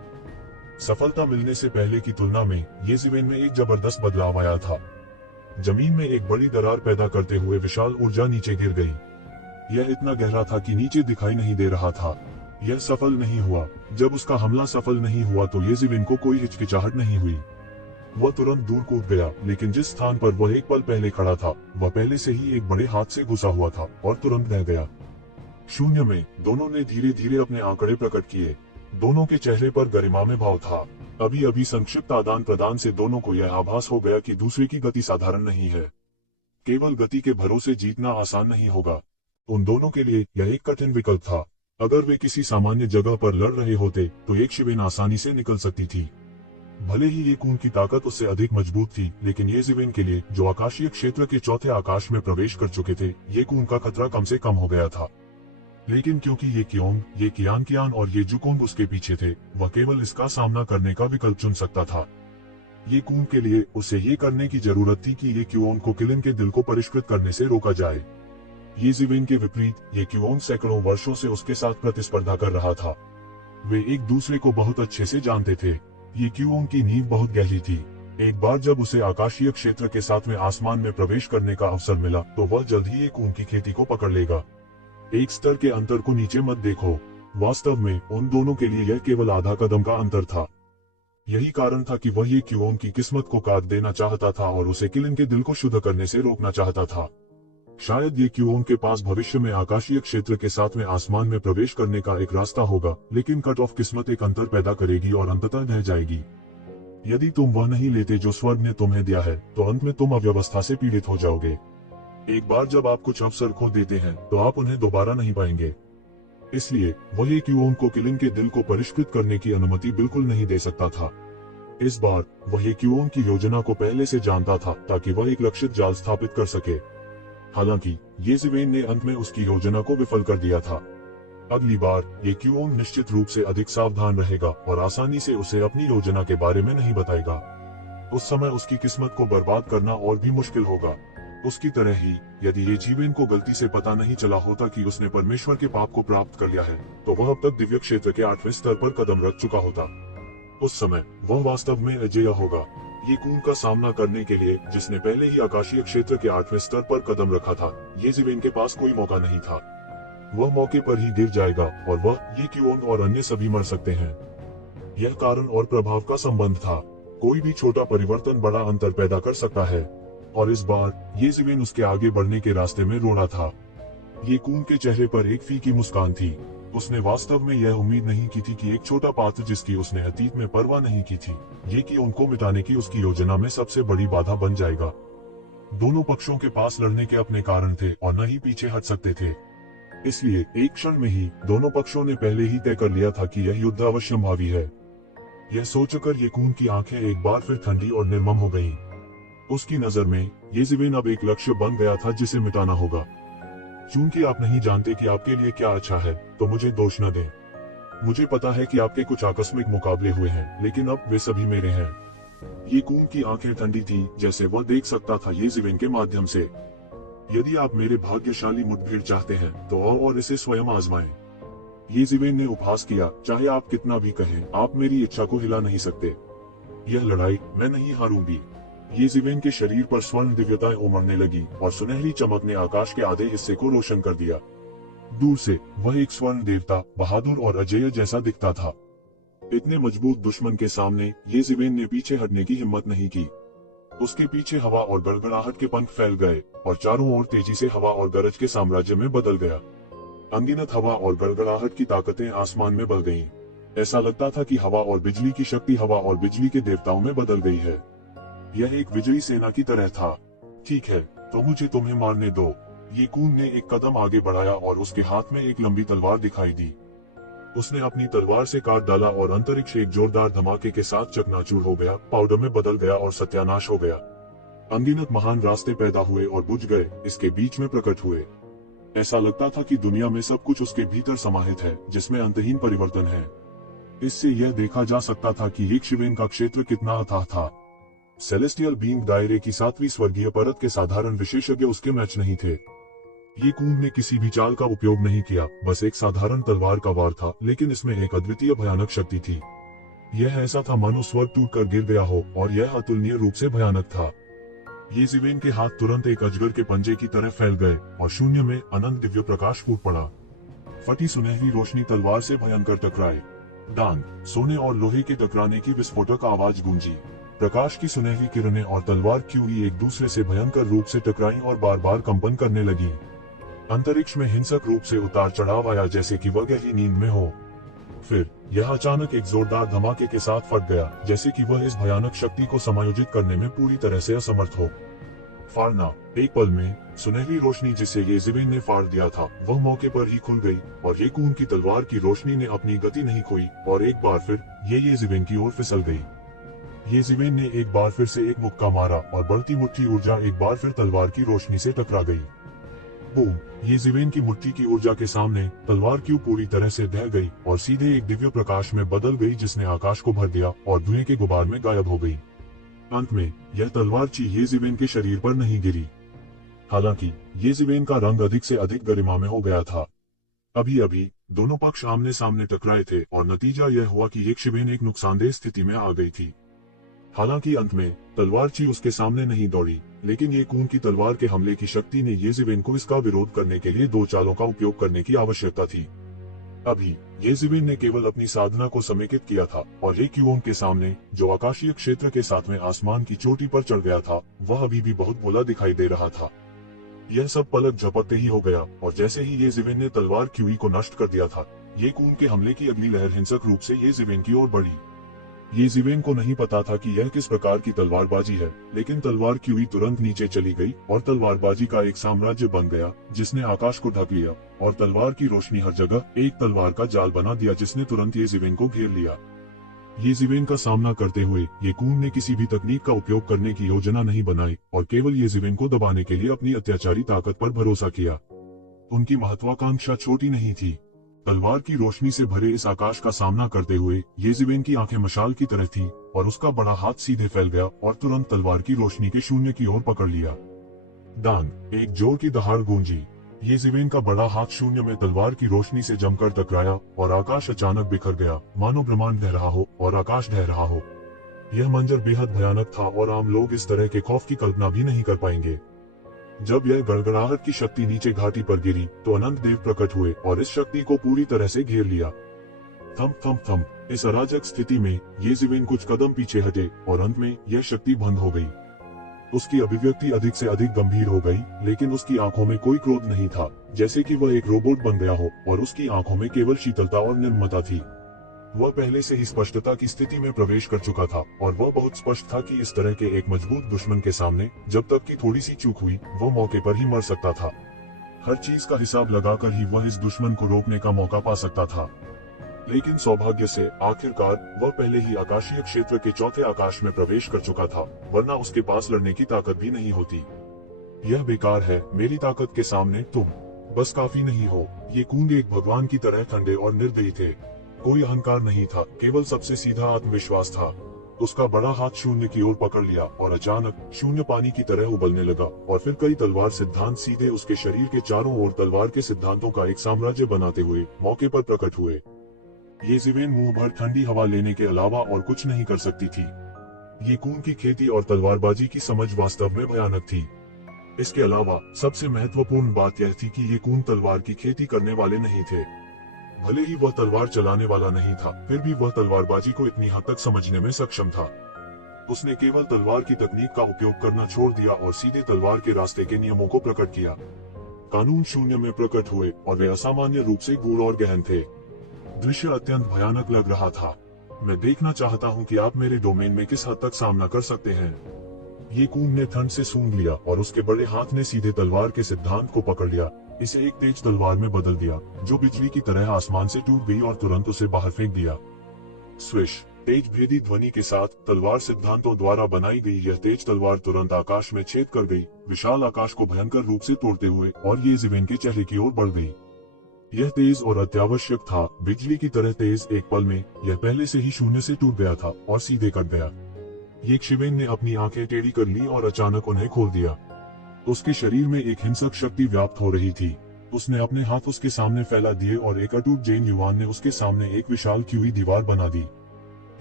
सफलता मिलने से पहले की तुलना में ये जिवेन में एक जबरदस्त बदलाव आया था। जमीन में एक बड़ी दरार पैदा करते हुए विशाल ऊर्जा नीचे गिर गई। यह इतना गहरा था कि नीचे दिखाई नहीं दे रहा था। यह सफल नहीं हुआ। जब उसका हमला सफल नहीं हुआ तो ये जिवेन को कोई हिचकिचाहट नहीं हुई। वह तुरंत दूर कूद गया, लेकिन जिस स्थान पर वह एक पल पहले खड़ा था वह पहले से ही एक बड़े हाथ से घुसा हुआ था और तुरंत रह गया। शून्य में दोनों ने धीरे धीरे अपने आंकड़े प्रकट किए। दोनों के चेहरे पर गरिमा में भाव था। अभी अभी संक्षिप्त आदान प्रदान से दोनों को यह आभास हो गया कि दूसरे की गति साधारण नहीं है। केवल गति के भरोसे जीतना आसान नहीं होगा। उन दोनों के लिए यह एक कठिन विकल्प था। अगर वे किसी सामान्य जगह पर लड़ रहे होते तो एक शिवेन आसानी से निकल सकती थी। भले ही ये कून की ताकत उससे अधिक मजबूत थी, लेकिन ये जिवेन के लिए, जो आकाशीय क्षेत्र के चौथे आकाश में प्रवेश कर चुके थे, ये कून का खतरा कम से कम हो गया था। लेकिन क्योंकि ये क्योंग, ये कियान और ये जुकोंग उसके पीछे थे, वह केवल इसका सामना करने का विकल्प चुन सकता था। ये कून के लिए उसे ये करने की जरूरत थी कि ये क्योंग को किलिन के दिल को परिष्कृत करने से रोका जाए। ये जिवेन के विपरीत, ये क्योंग सैकड़ों वर्षों से उसके साथ प्रतिस्पर्धा कर रहा था। वे एक दूसरे को बहुत अच्छे से जानते थे। ये क्योंग की नींव बहुत गहरी थी। एक बार जब उसे आकाशीय क्षेत्र के 7वें आसमान में प्रवेश करने का अवसर मिला तो वह जल्द ही एक कून की खेती को पकड़ लेगा। एक स्तर के अंतर को नीचे मत देखो। वास्तव में उन दोनों के लिए यह केवल आधा कदम का अंतर था। यही कारण था कि वह ये क्योंग की किस्मत को काट देना चाहता था और उसे किलिन के दिल को शुद्ध करने से रोकना चाहता था। शायद ये क्योंग के पास भविष्य में आकाशीय क्षेत्र के 7वें आसमान में प्रवेश करने का एक रास्ता होगा, लेकिन कट ऑफ किस्मत एक अंतर पैदा करेगी और अंततः ढह जाएगी। यदि तुम वह नहीं लेते जो स्वर्ग ने तुम्हें दिया है, तो अंत में तुम अव्यवस्था से पीड़ित हो जाओगे। एक बार जब आप कुछ अवसर खो देते हैं तो आप उन्हें दोबारा नहीं पाएंगे। इसलिए वह ये क्योंग को किलिन के दिल को परिष्कृत करने की अनुमति बिल्कुल नहीं दे सकता था। इस बार वह ये क्योंग की योजना को पहले से जानता था ताकि वह एक लक्षित जाल स्थापित कर सके। हालांकि ये जिवेन ने अंत में उसकी योजना को विफल कर दिया था। अगली बार ये क्योंग निश्चित रूप से अधिक सावधान रहेगा और आसानी से उसे अपनी योजना के बारे में नहीं बताएगा। उस समय उसकी किस्मत को बर्बाद करना और भी मुश्किल होगा। उसकी तरह ही यदि ये जिवेन को गलती से पता नहीं चला होता कि उसने परमेश्वर के पाप को प्राप्त कर लिया है, तो वह अब तक दिव्य क्षेत्र के 8वें स्तर पर कदम रख चुका होता। उस समय वह वास्तव में अजेय होगा। ये कून का सामना करने के लिए, जिसने पहले ही आकाशीय क्षेत्र के 8वें स्तर पर कदम रखा था, ये जिवेन के पास कोई मौका नहीं था। वह मौके पर ही गिर जाएगा और वह, ये क्योंग और अन्य सभी मर सकते हैं। यह कारण और प्रभाव का संबंध था। कोई भी छोटा परिवर्तन बड़ा अंतर पैदा कर सकता है, और इस बार ये जिवेन उसके आगे बढ़ने के रास्ते में रो रहा था। ये कून के चेहरे पर एक फीकी मुस्कान थी। उसने वास्तव में यह उम्मीद नहीं की थी कि एक छोटा पात्र जिसकी उसने अतीत में परवाह नहीं की थी, ये कि उनको मिटाने की उसकी योजना में सबसे बड़ी बाधा बन जाएगा। दोनों पक्षों के पास लड़ने के अपने कारण थे और न ही पीछे हट सकते थे। इसलिए एक क्षण में ही दोनों पक्षों ने पहले ही तय कर लिया था कि यह युद्ध अवश्यंभावी है। यह सोचकर ये कून की आंखें एक बार फिर ठंडी और निर्मम हो गईं। उसकी नजर में ये जिवेन अब एक लक्ष्य बन गया था जिसे मिटाना होगा। चूंकि आप नहीं जानते कि आपके लिए क्या अच्छा है, तो मुझे दोष न दें। मुझे पता है कि आपके कुछ आकस्मिक मुकाबले हुए हैं, लेकिन अब वे सभी मेरे हैं। ये कून की आंखें ठंडी थी, जैसे वह देख सकता था ये जीवन के माध्यम से। यदि आप मेरे भाग्यशाली मुठभेड़ चाहते हैं, तो आओ और इसे स्वयं आजमाएं। ये जीवन ने उपहास किया, चाहे आप कितना भी कहें, आप मेरी इच्छा को हिला नहीं सकते। यह लड़ाई मैं नहीं हारूंगी। ये जीवन के शरीर पर स्वर्ण दिव्यताएं उमड़ने लगी और सुनहरी चमक ने आकाश के आधे हिस्से को रोशन कर दिया। दूर से वह एक स्वर्ण देवता, बहादुर और अजेय जैसा दिखता था। इतने मजबूत दुश्मन के सामने ये जीवन ने पीछे हटने की हिम्मत नहीं की। उसके पीछे हवा और गड़गड़ाहट के पंख फैल गए और चारों ओर तेजी से हवा और गरज के साम्राज्य में बदल गया। अनगिनत हवा और गड़गड़ाहट की ताकतें आसमान में बढ़ गईं। ऐसा लगता था कि हवा और बिजली की शक्ति हवा और बिजली के देवताओं में बदल गई है। यह एक विजयी सेना की तरह था। ठीक है, तो मुझे तुम्हें मारने दो। ये कून ने एक कदम आगे बढ़ाया और उसके हाथ में एक लंबी तलवार दिखाई दी। उसने अपनी तलवार से काट डाला और अंतरिक्ष एक जोरदार धमाके के साथ चकनाचूर हो गया, पाउडर में बदल गया और सत्यानाश हो गया। अनगिनत महान रास्ते पैदा हुए और बुझ गए, इसके बीच में प्रकट हुए। ऐसा लगता था कि दुनिया में सब कुछ उसके भीतर समाहित है, जिसमें अंतहीन परिवर्तन है। इससे यह देखा जा सकता था कि एक शिवेन का क्षेत्र कितना अथाह था। सेलेस्टियल बीइंग दायरे की 7वीं स्वर्गीय परत के साधारण विशेषज्ञ उसके मैच नहीं थे। ये कून ने किसी भी चाल का उपयोग नहीं किया, बस एक साधारण तलवार का वार था, लेकिन इसमें एक अद्वितीय भयानक शक्ति थी। यह ऐसा था मानो स्वर्ग टूटकर गिर गया हो, और यह अतुलनीय रूप से भयानक था। ये जीवेन के हाथ तुरंत एक अजगर के पंजे की तरह फैल गए और शून्य में अनंत दिव्य प्रकाश फूट पड़ा। फटी सुनहरी रोशनी तलवार से भयंकर टकराई। डांग, सोने और लोहे के टकराने की विस्फोटक आवाज गूंजी। प्रकाश की सुनहरी किरणें और तलवार क्यूई एक दूसरे से भयंकर रूप से टकराई और बार बार कंपन करने लगी। अंतरिक्ष में हिंसक रूप से उतार चढ़ाव आया, जैसे कि वह गहरी नींद में हो। फिर यह अचानक एक जोरदार धमाके के साथ फट गया, जैसे कि वह इस भयानक शक्ति को समायोजित करने में पूरी तरह से असमर्थ हो। फाड़ना। एक पल में सुनहरी रोशनी जिसे ये जीवेन ने फाड़ दिया था, वह मौके पर ही खुल गई और ये कून की तलवार की रोशनी ने अपनी गति नहीं खोई और एक बार फिर ये जीवेन की ओर फिसल गई। ये जीवेन ने एक बार फिर से एक मुक्का मारा और बढ़ती मुट्ठी ऊर्जा एक बार फिर तलवार की रोशनी से टकरा गई। बूम! ये जीवेन की मुट्ठी की ऊर्जा के सामने तलवार क्यों पूरी तरह से ढह गई और सीधे एक दिव्य प्रकाश में बदल गई, जिसने आकाश को भर दिया और धुएं के गुबार में गायब हो गई। अंत में यह तलवार ये जीवेन के शरीर पर नहीं गिरी। हालांकि ये जीवेन का रंग अधिक से अधिक गरिमा में हो गया था। अभी अभी दोनों पक्ष आमने सामने टकराए थे और नतीजा यह हुआ कि एक शिवेन एक नुकसानदेह स्थिति में आ गई थी। हालांकि अंत में तलवार उसके सामने नहीं दौड़ी, लेकिन ये कून की तलवार के हमले की शक्ति ने ये जीवेन को इसका विरोध करने के लिए 2 चालों का उपयोग करने की आवश्यकता थी। अभी ये जीवेन ने केवल अपनी साधना को समेकित किया था और ये क्यूओन के सामने, जो आकाशीय क्षेत्र के साथ में आसमान की चोटी पर चढ़ गया था, वह अभी भी बहुत भोला दिखाई दे रहा था। यह सब पलक झपकते ही हो गया और जैसे ही ये जीवेन ने तलवार क्यूई को नष्ट कर दिया था, ये कून के हमले की अगली लहर हिंसक रूप से ये जीवेन की ओर बढ़ी। ये जीवेन को नहीं पता था कि यह किस प्रकार की तलवारबाजी है, लेकिन तलवार क्यूई तुरंत नीचे चली गई और तलवारबाजी का एक साम्राज्य बन गया, जिसने आकाश को ढक लिया और तलवार की रोशनी हर जगह एक तलवार का जाल बना दिया, जिसने तुरंत ये जीवेन को घेर लिया। ये जीवेन का सामना करते हुए ये कून ने किसी भी तकनीक का उपयोग करने की योजना नहीं बनाई और केवल ये जीवेन को दबाने के लिए अपनी अत्याचारी ताकत पर भरोसा किया। उनकी महत्वाकांक्षा छोटी नहीं थी। तलवार की रोशनी से भरे इस आकाश का सामना करते हुए ये जीवेन की आंखें मशाल की तरह थी और उसका बड़ा हाथ सीधे फैल गया और तुरंत तलवार की रोशनी के शून्य की ओर पकड़ लिया। डांग! एक जोर की दहाड़ गूंजी। ये जीवेन का बड़ा हाथ शून्य में तलवार की रोशनी से जमकर टकराया और आकाश अचानक बिखर गया, मानो ब्रह्मांड ढह रहा हो और आकाश ढह रहा हो। यह मंजर बेहद भयानक था और आम लोग इस तरह के खौफ की कल्पना भी नहीं कर पाएंगे। जब यह गड़गड़ाहट की शक्ति नीचे घाटी पर गिरी तो अनंत देव प्रकट हुए और इस शक्ति को पूरी तरह से घेर लिया। थम थम थम! इस अराजक स्थिति में ये जीवेन कुछ कदम पीछे हटे और अंत में यह शक्ति बंद हो गई। उसकी अभिव्यक्ति अधिक से अधिक गंभीर हो गई, लेकिन उसकी आंखों में कोई क्रोध नहीं था, जैसे कि वह एक रोबोट बन गया हो, और उसकी आंखों में केवल शीतलता और निर्ममता थी। वह पहले से ही स्पष्टता की स्थिति में प्रवेश कर चुका था और वह बहुत स्पष्ट था कि इस तरह के एक मजबूत दुश्मन के सामने जब तक कि थोड़ी सी चूक हुई, वो मौके पर ही मर सकता था। हर चीज का हिसाब लगाकर ही वह इस दुश्मन को रोकने का मौका पा सकता था। लेकिन सौभाग्य से आखिरकार वह पहले ही आकाशीय क्षेत्र के चौथे आकाश में प्रवेश कर चुका था, वरना उसके पास लड़ने की ताकत भी नहीं होती। यह बेकार है, मेरी ताकत के सामने तुम। बस काफी नहीं हो। ये कूंग एक भगवान की तरह ठंडे और निर्दयी थे। कोई अहंकार नहीं था, केवल सबसे सीधा आत्मविश्वास था। उसका बड़ा हाथ शून्य की ओर पकड़ लिया और अचानक शून्य पानी की तरह उबलने लगा और फिर कई तलवार सिद्धांत सीधे उसके शरीर के चारों ओर तलवार के सिद्धांतों का एक साम्राज्य बनाते हुए मौके पर प्रकट हुए। ये ज़िवेन मुंह भर ठंडी हवा लेने के अलावा और कुछ नहीं कर सकती थी। ये कून की खेती और तलवारबाजी की समझ वास्तव में भयानक थी। इसके अलावा सबसे महत्वपूर्ण बात यह थी कि ये कून तलवार की खेती करने वाले नहीं थे। भले ही वह तलवार चलाने वाला नहीं था, फिर भी वह तलवारबाजी को इतनी हद तक समझने में सक्षम था। उसने केवल तलवार की तकनीक का उपयोग करना छोड़ दिया और सीधे तलवार के रास्ते के नियमों को प्रकट किया। कानून शून्य में प्रकट हुए और वे असामान्य रूप से गूढ़ और गहन थे। दृश्य अत्यंत भयानक लग रहा था। मैं देखना चाहता हूं कि आप मेरे डोमेन में किस हद तक सामना कर सकते हैं। ये कून ने ठंड से सूंघ लिया और उसके बड़े हाथ ने सीधे तलवार के सिद्धांत को पकड़ लिया, इसे एक तेज तलवार में बदल दिया जो बिजली की तरह आसमान से टूट गई और तुरंत उसे बाहर फेंक दिया। स्विश! तेज भेदी ध्वनि के साथ तलवार सिद्धांतों द्वारा बनाई गई यह तेज तलवार तुरंत आकाश में छेद कर गई, विशाल आकाश को भयंकर रूप से तोड़ते हुए, और ये ज़िवेन के चेहरे की ओर बढ़ गई। यह तेज और अत्यावश्यक था, बिजली की तरह तेज। एक पल में यह पहले से ही शून्य से टूट गया था और सीधे कट गया। ये ज़िवेन ने अपनी आंखें टेढ़ी कर ली और अचानक उन्हें खोल दिया। उसके शरीर में एक हिंसक शक्ति व्याप्त हो रही थी। उसने अपने हाथ उसके सामने फैला दिए और एक अटूट जैन युवान ने उसके सामने एक विशाल क्यूई दीवार बना दी।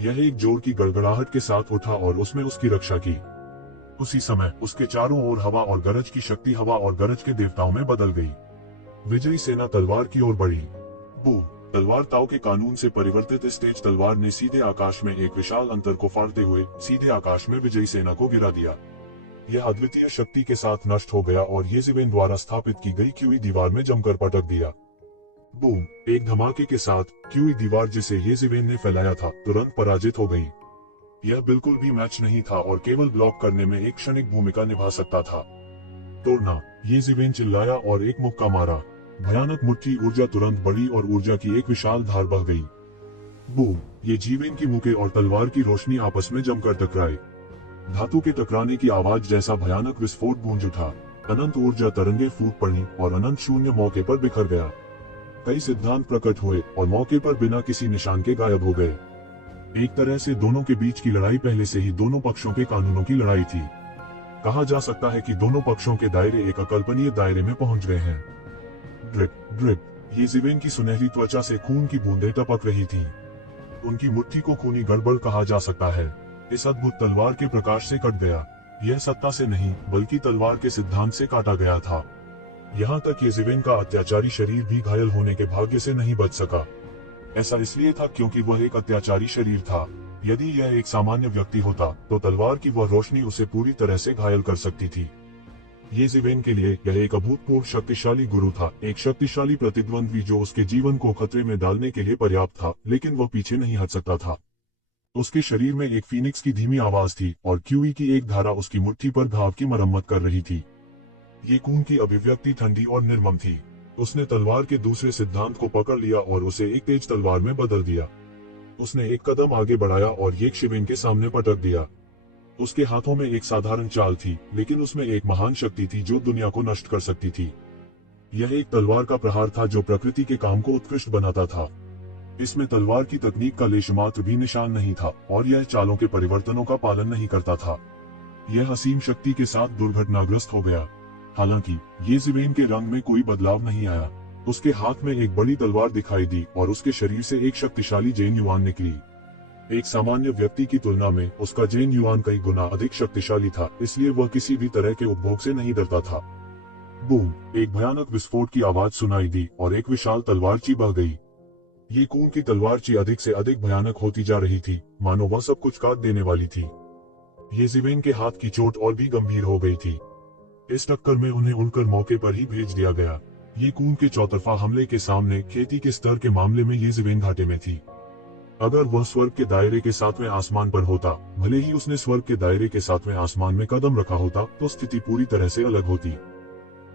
यह एक जोर की गड़गड़ाहट के साथ उठा और उसमें उसकी रक्षा की। उसी समय उसके चारों ओर हवा और गरज की शक्ति हवा और गरज के देवताओं में बदल गई। विजयी सेना तलवार की ओर बढ़ी। बूम! तलवार ताओ के कानून से परिवर्तित इस तेज तलवार ने सीधे आकाश में एक विशाल अंतर को फाड़ते हुए सीधे आकाश में विजयी सेना को गिरा दिया। यह अद्वितीय शक्ति के साथ नष्ट हो गया और ये ज़िवेन द्वारा स्थापित की गई क्यूई दीवार में जमकर पटक दिया। बूम! एक धमाके के साथ क्यूई दीवार जिसे ये ज़िवेन ने फैलाया था तुरंत पराजित हो गई। यह बिल्कुल भी मैच नहीं था और केवल ब्लॉक करने में एक क्षणिक भूमिका निभा सकता था। तोड़ना! ये ज़िवेन चिल्लाया और एक मुक्का मारा। भयानक मुट्ठी ऊर्जा तुरंत बढ़ी और ऊर्जा की एक विशाल धार बह गई। बूम! ये ज़िवेन की मुक्के और तलवार की रोशनी आपस में जमकर टकराए। धातु के टकराने की आवाज जैसा भयानक विस्फोट गूंज उठा। अनंत ऊर्जा तरंगे फूट पड़ी और अनंत शून्य मौके पर बिखर गया। कई सिद्धांत प्रकट हुए और मौके पर बिना किसी निशान के गायब हो गए। एक तरह से दोनों के बीच की लड़ाई पहले से ही दोनों पक्षों के कानूनों की लड़ाई थी। कहा जा सकता है कि दोनों पक्षों के दायरे एक अकल्पनीय दायरे में पहुंच गए हैं। Drip drip! ये ज़िवेन की सुनहरी त्वचा से खून की बूंदें टपक रही थी। उनकी मुट्ठी को खूनी गड़बड़ कहा जा सकता है। इस अद्भुत तलवार के प्रकाश से कट गया। यह सत्ता से नहीं बल्कि तलवार के सिद्धांत से काटा गया था। यहाँ तक ये ज़िवेन का अत्याचारी शरीर भी घायल होने के भाग्य से नहीं बच सका। ऐसा इसलिए था क्योंकि वह एक अत्याचारी शरीर था। यदि यह एक सामान्य व्यक्ति होता तो तलवार की वह रोशनी उसे पूरी तरह से घायल कर सकती थी। ये ज़िवेन के लिए यह एक अभूतपूर्व शक्तिशाली गुरु था, एक शक्तिशाली प्रतिद्वंद्वी जो उसके जीवन को खतरे में डालने के लिए पर्याप्त था, लेकिन वह पीछे नहीं हट सकता था। उसके शरीर में एक फीनिक्स की धीमी आवाज थी और क्यूई की एक धारा उसकी मुट्ठी पर घाव की मरम्मत कर रही थी। ये खून की अभिव्यक्ति ठंडी और निर्मम थी। उसने तलवार के दूसरे सिद्धांत को पकड़ लिया और उसे एक तेज तलवार में बदल दिया। उसने एक कदम आगे बढ़ाया और ये ज़िवेन के सामने पटक दिया। उसके हाथों में एक साधारण चाल थी, लेकिन उसमें एक महान शक्ति थी जो दुनिया को नष्ट कर सकती थी। यह एक तलवार का प्रहार था जो प्रकृति के काम को उत्कृष्ट बनाता था। इसमें तलवार की तकनीक का लेशमात्र भी निशान नहीं था और यह चालों के परिवर्तनों का पालन नहीं करता था। यह असीम शक्ति के साथ दुर्घटनाग्रस्त हो गया। हालांकि ये ज़िवेन के रंग में कोई बदलाव नहीं आया। उसके हाथ में एक बड़ी तलवार दिखाई दी और उसके शरीर से एक शक्तिशाली जैन युआन निकली। एक सामान्य व्यक्ति की तुलना में उसका जैन युआन कई गुना अधिक शक्तिशाली था, इसलिए वह किसी भी तरह के उपभोग से नहीं डरता था। बूम! एक भयानक विस्फोट की आवाज सुनाई दी और एक विशाल तलवारची बह गई। ये खून की तलवारची अधिक से अधिक भयानक होती जा रही थी, मानो वह सब कुछ काट देने वाली थी। ये ज़िवेन के हाथ की चोट और भी गंभीर हो गई थी। इस टक्कर में उन्हें उड़कर मौके पर ही भेज दिया गया। ये खून के चौतरफा हमले के सामने खेती के स्तर के मामले में ये ज़िवेन घाटे में थी। अगर वह स्वर्ग के दायरे के 7वें आसमान पर होता, भले ही उसने स्वर्ग के दायरे के 7वें आसमान में कदम रखा होता, तो स्थिति पूरी तरह से अलग होती।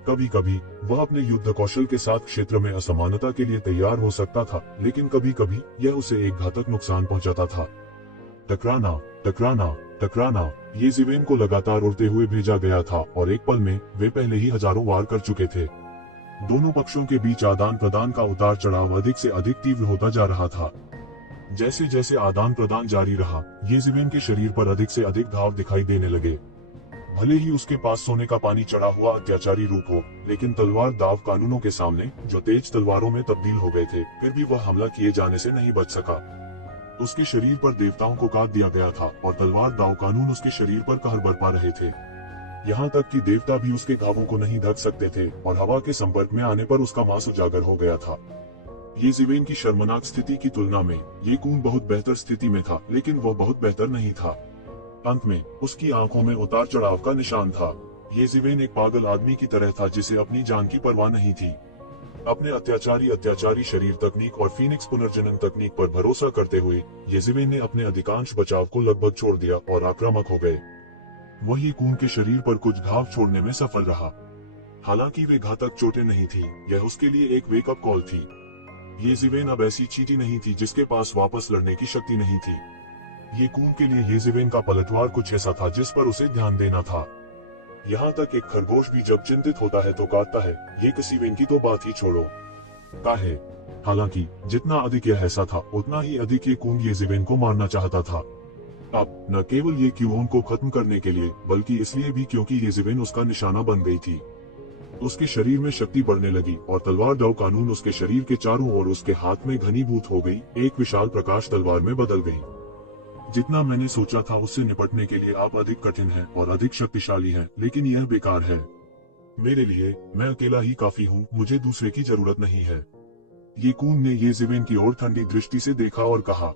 कभी कभी वह अपने युद्ध कौशल के साथ क्षेत्र में असमानता के लिए तैयार हो सकता था, लेकिन कभी कभी यह उसे एक घातक नुकसान पहुंचाता था। टकराना, टकराना, टकराना! ये ज़िवेन को लगातार उड़ते हुए भेजा गया था और एक पल में वे पहले ही हजारों वार कर चुके थे। दोनों पक्षों के बीच आदान प्रदान का उतार चढ़ाव अधिक से अधिक तीव्र होता जा रहा था। जैसे जैसे आदान प्रदान जारी रहा, येज़ेवेन के शरीर पर अधिक से अधिक घाव दिखाई देने लगे। भले ही उसके पास सोने का पानी चढ़ा हुआ अत्याचारी रूप हो, लेकिन तलवार दाव कानूनों के सामने, जो तेज तलवारों में तब्दील हो गए थे, फिर भी वह हमला किए जाने से नहीं बच सका। उसके शरीर पर देवताओं को काट दिया गया था और तलवार दाव कानून उसके शरीर पर कहर बरपा रहे थे। यहाँ तक कि देवता भी उसके घावों को नहीं ढक सकते थे और हवा के संपर्क में आने पर उसका मांस उजागर हो गया था। येज़ेवेन की शर्मनाक स्थिति की तुलना में ये खून बहुत बेहतर स्थिति में था, लेकिन वो बहुत बेहतर नहीं था। अंत में उसकी आंखों में उतार चढ़ाव का निशान था। येज़ेवेन एक पागल आदमी की तरह था जिसे अपनी जान की परवाह नहीं थी। अपने अत्याचारी शरीर तकनीक और फीनिक्स पुनर्जनन तकनीक पर भरोसा करते हुए येज़ेवेन ने अपने अधिकांश बचाव को लगभग छोड़ दिया और आक्रामक हो गए। वह येकून के शरीर पर कुछ घाव छोड़ने में सफल रहा। हालांकि वे घातक चोटें नहीं थी, यह उसके लिए एक वेकअप कॉल थी। येज़ेवेन अब ऐसी चीटी नहीं थी जिसके पास वापस लड़ने की शक्ति नहीं थी। येकून के लिए येज़ेवेन का पलटवार कुछ ऐसा था जिस पर उसे ध्यान देना था। यहाँ तक एक खरगोश भी जब चिंतित होता है तो काटता है, ये येकसीवेन की तो बात ही छोड़ो। काहे? हालांकि जितना अधिक यह ऐसा था, उतना ही अधिक येकून येज़ेवेन को मारना चाहता था। अब न केवल येकून को खत्म करने के लिए, बल्कि इसलिए भी क्योंकि येज़ेवेन उसका निशाना बन गई थी। उसके शरीर में शक्ति बढ़ने लगी और तलवार दाव कानून उसके शरीर के चारों ओर उसके हाथ में घनीभूत हो गई, एक विशाल प्रकाश तलवार में बदल गई। जितना मैंने सोचा था उससे निपटने के लिए आप अधिक कठिन हैं और अधिक शक्तिशाली हैं, लेकिन यह बेकार है। मेरे लिए मैं अकेला ही काफी हूँ, मुझे दूसरे की जरूरत नहीं है। येकून ने येज़ेवेन की ओर ठंडी दृष्टि से देखा और कहा।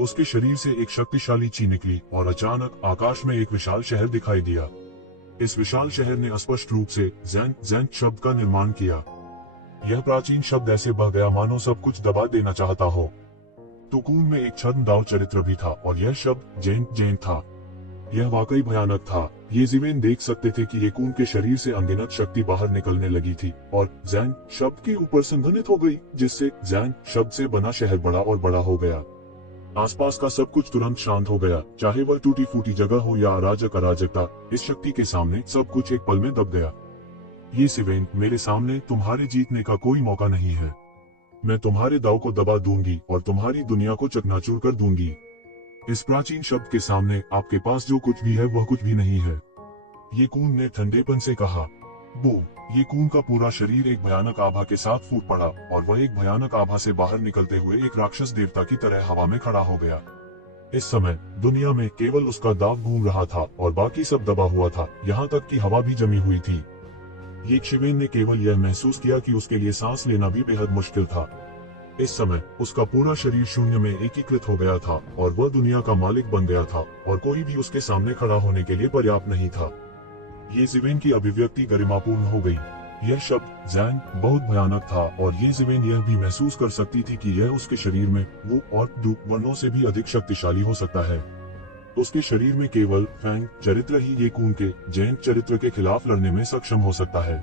उसके शरीर से एक शक्तिशाली ची निकली और अचानक आकाश में एक विशाल शहर दिखाई दिया। इस विशाल शहर ने स्पष्ट रूप से ज़ैन शब्द का निर्माण किया। यह प्राचीन शब्द ऐसे बह गया मानो सब कुछ दबा देना चाहता हो। तुकून में एक छद्मदाव चरित्र भी था और यह शब्द जैन था। यह वाकई भयानक था। येज़ेवेन देख सकते थे कि येकून के शरीर से अनगिनत शक्ति बाहर निकलने लगी थी और ज़ैन शब्द के ऊपर संघनित हो गई, जिससे ज़ैन शब्द से बना शहर बड़ा और बड़ा हो गया। आसपास का सब कुछ तुरंत शांत हो गया, चाहे वह टूटी फूटी जगह हो या अराजकता। इस शक्ति के सामने सब कुछ एक पल में दब गया। येज़ेवेन, मेरे सामने तुम्हारे जीतने का कोई मौका नहीं है। मैं तुम्हारे दाव को दबा दूंगी और तुम्हारी दुनिया को चकनाचूर कर दूंगी। इस प्राचीन शब्द के सामने आपके पास जो कुछ भी है वह कुछ भी नहीं है। येकून ने ठंडेपन से कहा। बूम! येकून का पूरा शरीर एक भयानक आभा के साथ फूट पड़ा और वह एक भयानक आभा से बाहर निकलते हुए एक राक्षस देवता की तरह हवा में खड़ा हो गया। इस समय दुनिया में केवल उसका दाव घूम रहा था और बाकी सब दबा हुआ था, यहाँ तक कि हवा भी जमी हुई थी। येकसीवेन ने केवल यह महसूस किया कि उसके लिए सांस लेना भी बेहद मुश्किल था। इस समय उसका पूरा शरीर शून्य में एकीकृत हो गया था और वह दुनिया का मालिक बन गया था और कोई भी उसके सामने खड़ा होने के लिए पर्याप्त नहीं था। येज़ेवेन की अभिव्यक्ति गरिमापूर्ण हो गई। यह शब्द ज़ैन बहुत भयानक था और येज़ेवेन यह भी महसूस कर सकती थी कि यह उसके शरीर में वो और दो वर्णों से भी अधिक शक्तिशाली हो सकता है। उसके शरीर में केवल फैंग चरित्र ही येकून के जैन चरित्र के खिलाफ लड़ने में सक्षम हो सकता है।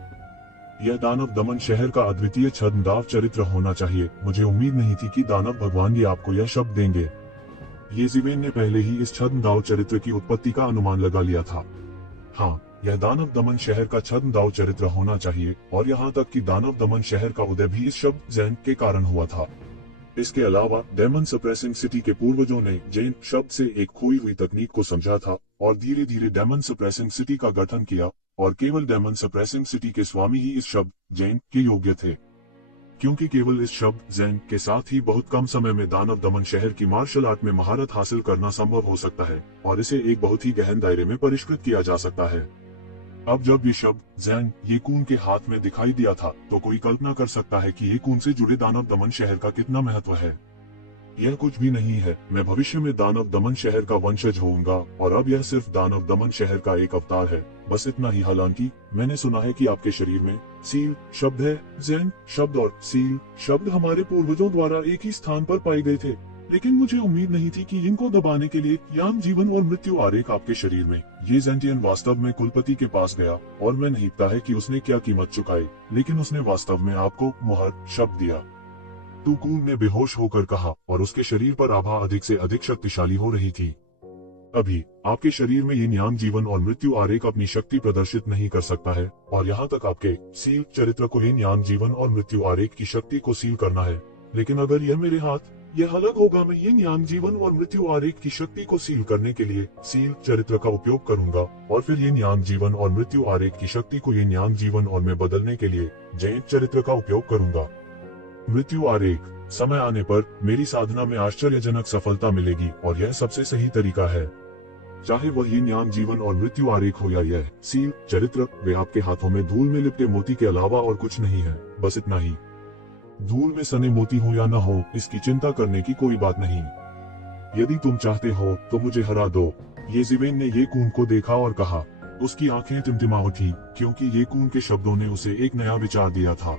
यह दानव दमन शहर का अद्वितीय छद्मदाव चरित्र होना चाहिए। मुझे उम्मीद नहीं थी कि दानव भगवान ये आपको यह शब्द देंगे। येज़ेवेन ने पहले ही इस छद्मदाव चरित्र की उत्पत्ति का अनुमान लगा लिया था। हाँ, यह दानव दमन शहर का छद्मदाव चरित्र होना चाहिए और यहाँ तक कि दानव दमन शहर का उदय भी इस शब्द ज़ैन के कारण हुआ था। इसके अलावा डेमन सप्रेसिंग सिटी के पूर्वजों ने जैन शब्द से एक खोई हुई तकनीक को समझा था और धीरे धीरे डेमन सप्रेसिंग सिटी का गठन किया और केवल डेमन सप्रेसिंग सिटी के स्वामी ही इस शब्द जैन के योग्य थे। क्योंकि केवल इस शब्द ज़ैन के साथ ही बहुत कम समय में दानव दमन शहर की मार्शल आर्ट में महारत हासिल करना संभव हो सकता है और इसे एक बहुत ही गहन दायरे में परिष्कृत किया जा सकता है। अब जब ये शब्द ज़ैन येकून के हाथ में दिखाई दिया था तो कोई कल्पना कर सकता है कि येकून से जुड़े दानव दमन शहर का कितना महत्व है। यह कुछ भी नहीं है, मैं भविष्य में दानव दमन शहर का वंशज होऊंगा और अब यह सिर्फ दानव दमन शहर का एक अवतार है, बस इतना ही। हालांकि मैंने सुना है कि आपके शरीर में सील शब्द है। ज़ैन शब्द और सील शब्द हमारे पूर्वजों द्वारा एक ही स्थान पर पाए गए थे, लेकिन मुझे उम्मीद नहीं थी कि इनको दबाने के लिए याम जीवन और मृत्यु आरेख आपके शरीर में। ये ज़ेंटियन वास्तव में कुलपति के पास गया और मैं नहीं पता है कि उसने क्या कीमत चुकाई, लेकिन उसने वास्तव में आपको मुहर शब्द दिया। तुकून ने बेहोश होकर कहा और उसके शरीर पर आभा अधिक से अधिक शक्तिशाली हो रही थी। अभी आपके शरीर में यिन यांग जीवन और मृत्यु आरेख अपनी शक्ति प्रदर्शित नहीं कर सकता है, और यहाँ तक आपके सील चरित्र को यिन यांग जीवन और मृत्यु आरेख की शक्ति को सील करना है। लेकिन अगर यह मेरे हाथ यह अलग होगा, मैं यिन यांग जीवन और मृत्यु आरेख की शक्ति को सील करने के लिए सील चरित्र का उपयोग करूंगा, और फिर यिन यांग जीवन और मृत्यु आरेख की शक्ति को यिन यांग जीवन और में बदलने के लिए जैन चरित्र का उपयोग करूंगा। मृत्यु आरेख, समय आने पर मेरी साधना में आश्चर्यजनक सफलता मिलेगी, और यह सबसे सही तरीका है। चाहे वह यिन यांग जीवन और मृत्यु आरेख हो या यह सील चरित्र, वे आपके हाथों में धूल में लिपटे मोती के अलावा और कुछ नहीं है, बस इतना ही। धूल में सने मोती हो या न हो, इसकी चिंता करने की कोई बात नहीं। यदि तुम चाहते हो तो मुझे हरा दो। येजिवेन ने ये कून को देखा और कहा। उसकी आंखें टिमटिमा उठी, क्योंकि ये कून के शब्दों ने उसे एक नया विचार दिया था।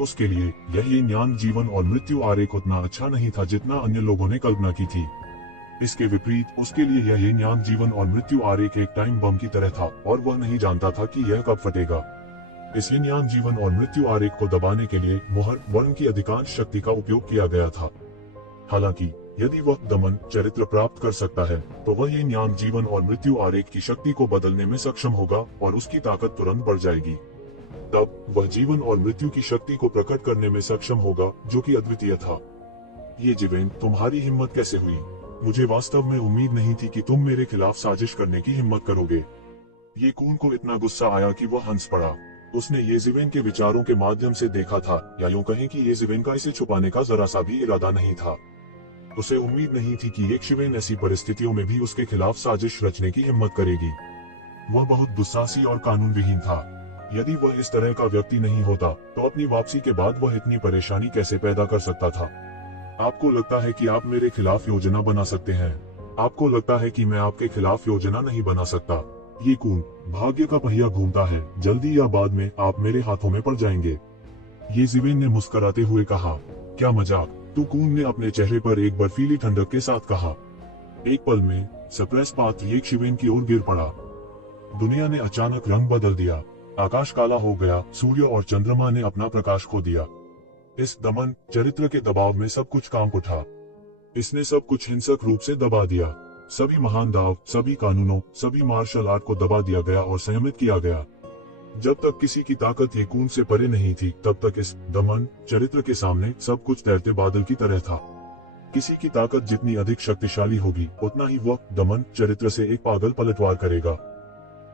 उसके लिए यह यिन यांग जीवन और मृत्यु आरेख उतना अच्छा नहीं था जितना अन्य लोगों ने कल्पना की थी। इसके विपरीत उसके लिए यह यिन यांग जीवन और मृत्यु आरेख एक टाइम बम की तरह था, और वह नहीं जानता था कि यह कब फटेगा। इस यिन यांग जीवन और मृत्यु आरेख को दबाने के लिए मोहर वर्ण की अधिकांश शक्ति का उपयोग किया गया था। हालांकि यदि वह दमन चरित्र प्राप्त कर सकता है, तो वह यिन यांग जीवन और मृत्यु आरेख की शक्ति को बदलने में सक्षम होगा, और उसकी ताकत तुरंत बढ़ जाएगी। तब वह जीवन और मृत्यु की शक्ति को प्रकट करने में सक्षम होगा, जो कि अद्वितीय था। येजिवेन, तुम्हारी हिम्मत कैसे हुई? मुझे वास्तव में उम्मीद नहीं थी कि तुम मेरे खिलाफ साजिश करने की हिम्मत करोगे। ये कून को इतना गुस्सा आया कि वह हंस पड़ा। उसने येजिवेन के विचारों के माध्यम से देखा था, या यूं कहें कि येजिवेन का इसे छुपाने का जरा सा भी इरादा नहीं था। उसे उम्मीद नहीं थी कि येजिवेन ऐसी परिस्थितियों में भी उसके खिलाफ साजिश रचने की हिम्मत करेगी। वह बहुत दुस्साहसी और कानून विहीन था। यदि वह इस तरह का व्यक्ति नहीं होता, तो अपनी वापसी के बाद वह इतनी परेशानी कैसे पैदा कर सकता था? आपको लगता है कि आप मेरे खिलाफ योजना बना सकते हैं? आपको लगता है कि मैं आपके खिलाफ योजना नहीं बना सकता? ये कून, भाग्य का पहिया घूमता है, जल्दी या बाद में आप मेरे हाथों में पड़ जाएंगे। येजिवेन ने मुस्कुराते हुए कहा। क्या मजाक? तू कून ने अपने चेहरे पर एक बर्फीली ठंडक के साथ कहा। एक पल में सप्रेस पात्र येजिवेन की ओर गिर पड़ा। दुनिया ने अचानक रंग बदल दिया। आकाश काला हो गया, सूर्य और चंद्रमा ने अपना प्रकाश खो दिया। इस दमन चरित्र के दबाव में सब कुछ कांप उठा। इसने सब कुछ हिंसक रूप से दबा दिया। सभी महान दाव, सभी कानूनों, सभी मार्शल आर्ट को दबा दिया गया और संयमित किया गया। जब तक किसी की ताकत ये कून से परे नहीं थी, तब तक इस दमन चरित्र के सामने सब कुछ तैरते बादल की तरह था। किसी की ताकत जितनी अधिक शक्तिशाली होगी, उतना ही वह दमन चरित्र से एक पागल पलटवार करेगा।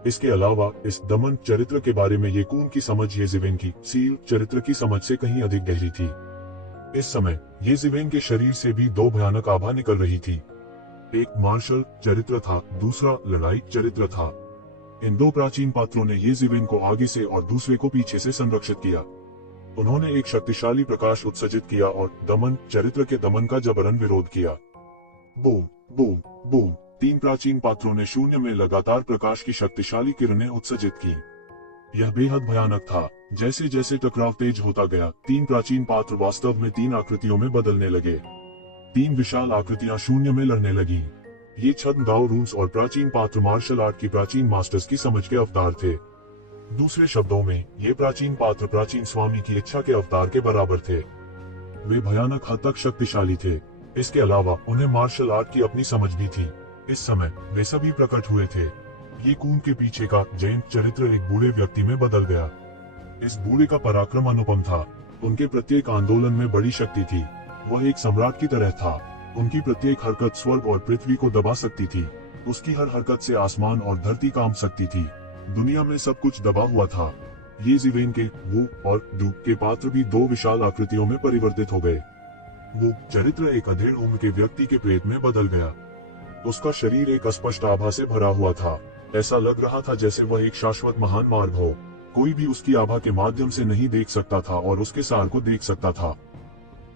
इसके अलावा इस दमन चरित्र के बारे में ये कून की समझ येजिवेन की सील चरित्र की समझ से कहीं अधिक गहरी थी। इस समय येजिवेन के शरीर से भी दो भयानक आभा निकल रही थी। एक मार्शल चरित्र था, दूसरा लड़ाई चरित्र था। इन दो प्राचीन पात्रों ने येजिवेन को आगे से और दूसरे को पीछे से संरक्षित किया। उन्होंने एक शक्तिशाली प्रकाश उत्सर्जित किया और दमन चरित्र के दमन का जबरन विरोध किया। बूम बूम बूम, तीन प्राचीन पात्रों ने शून्य में लगातार प्रकाश की शक्तिशाली किरणें उत्सर्जित की। यह बेहद भयानक था। जैसे जैसे टकराव तेज होता गया, तीन प्राचीन पात्र वास्तव में तीन आकृतियों में बदलने लगे। तीन विशाल आकृतियां शून्य में लड़ने लगी। ये छद्म दाव रूस और प्राचीन पात्र मार्शल आर्ट की प्राचीन मास्टर्स की समझ के अवतार थे। दूसरे शब्दों में, ये प्राचीन पात्र प्राचीन स्वामी की इच्छा के अवतार के बराबर थे। वे भयानक हद तक शक्तिशाली थे। इसके अलावा उन्हें मार्शल आर्ट की अपनी समझ भी थी। इस समय वे सभी प्रकट हुए थे। ये कून के पीछे का जैन चरित्र एक बूढ़े व्यक्ति में बदल गया। इस बूढ़े का पराक्रम अनुपम था। उनके प्रत्येक आंदोलन में बड़ी शक्ति थी। वह एक सम्राट की तरह था। उनकी प्रत्येक हरकत स्वर्ग और पृथ्वी को दबा सकती थी। उसकी हर हरकत से आसमान और धरती कांप सकती थी। दुनिया में सब कुछ दबा हुआ था। येजिवेन के वू और डू के पात्र भी दो विशाल आकृतियों में परिवर्तित हो गए। वो चरित्र एक अधेड़ उम्र के व्यक्ति के प्रेत में बदल गया। उसका शरीर एक अस्पष्ट आभा से भरा हुआ था। ऐसा लग रहा था जैसे वह एक शाश्वत महान मार्ग हो। कोई भी उसकी आभा के माध्यम से नहीं देख सकता था और उसके सार को देख सकता था।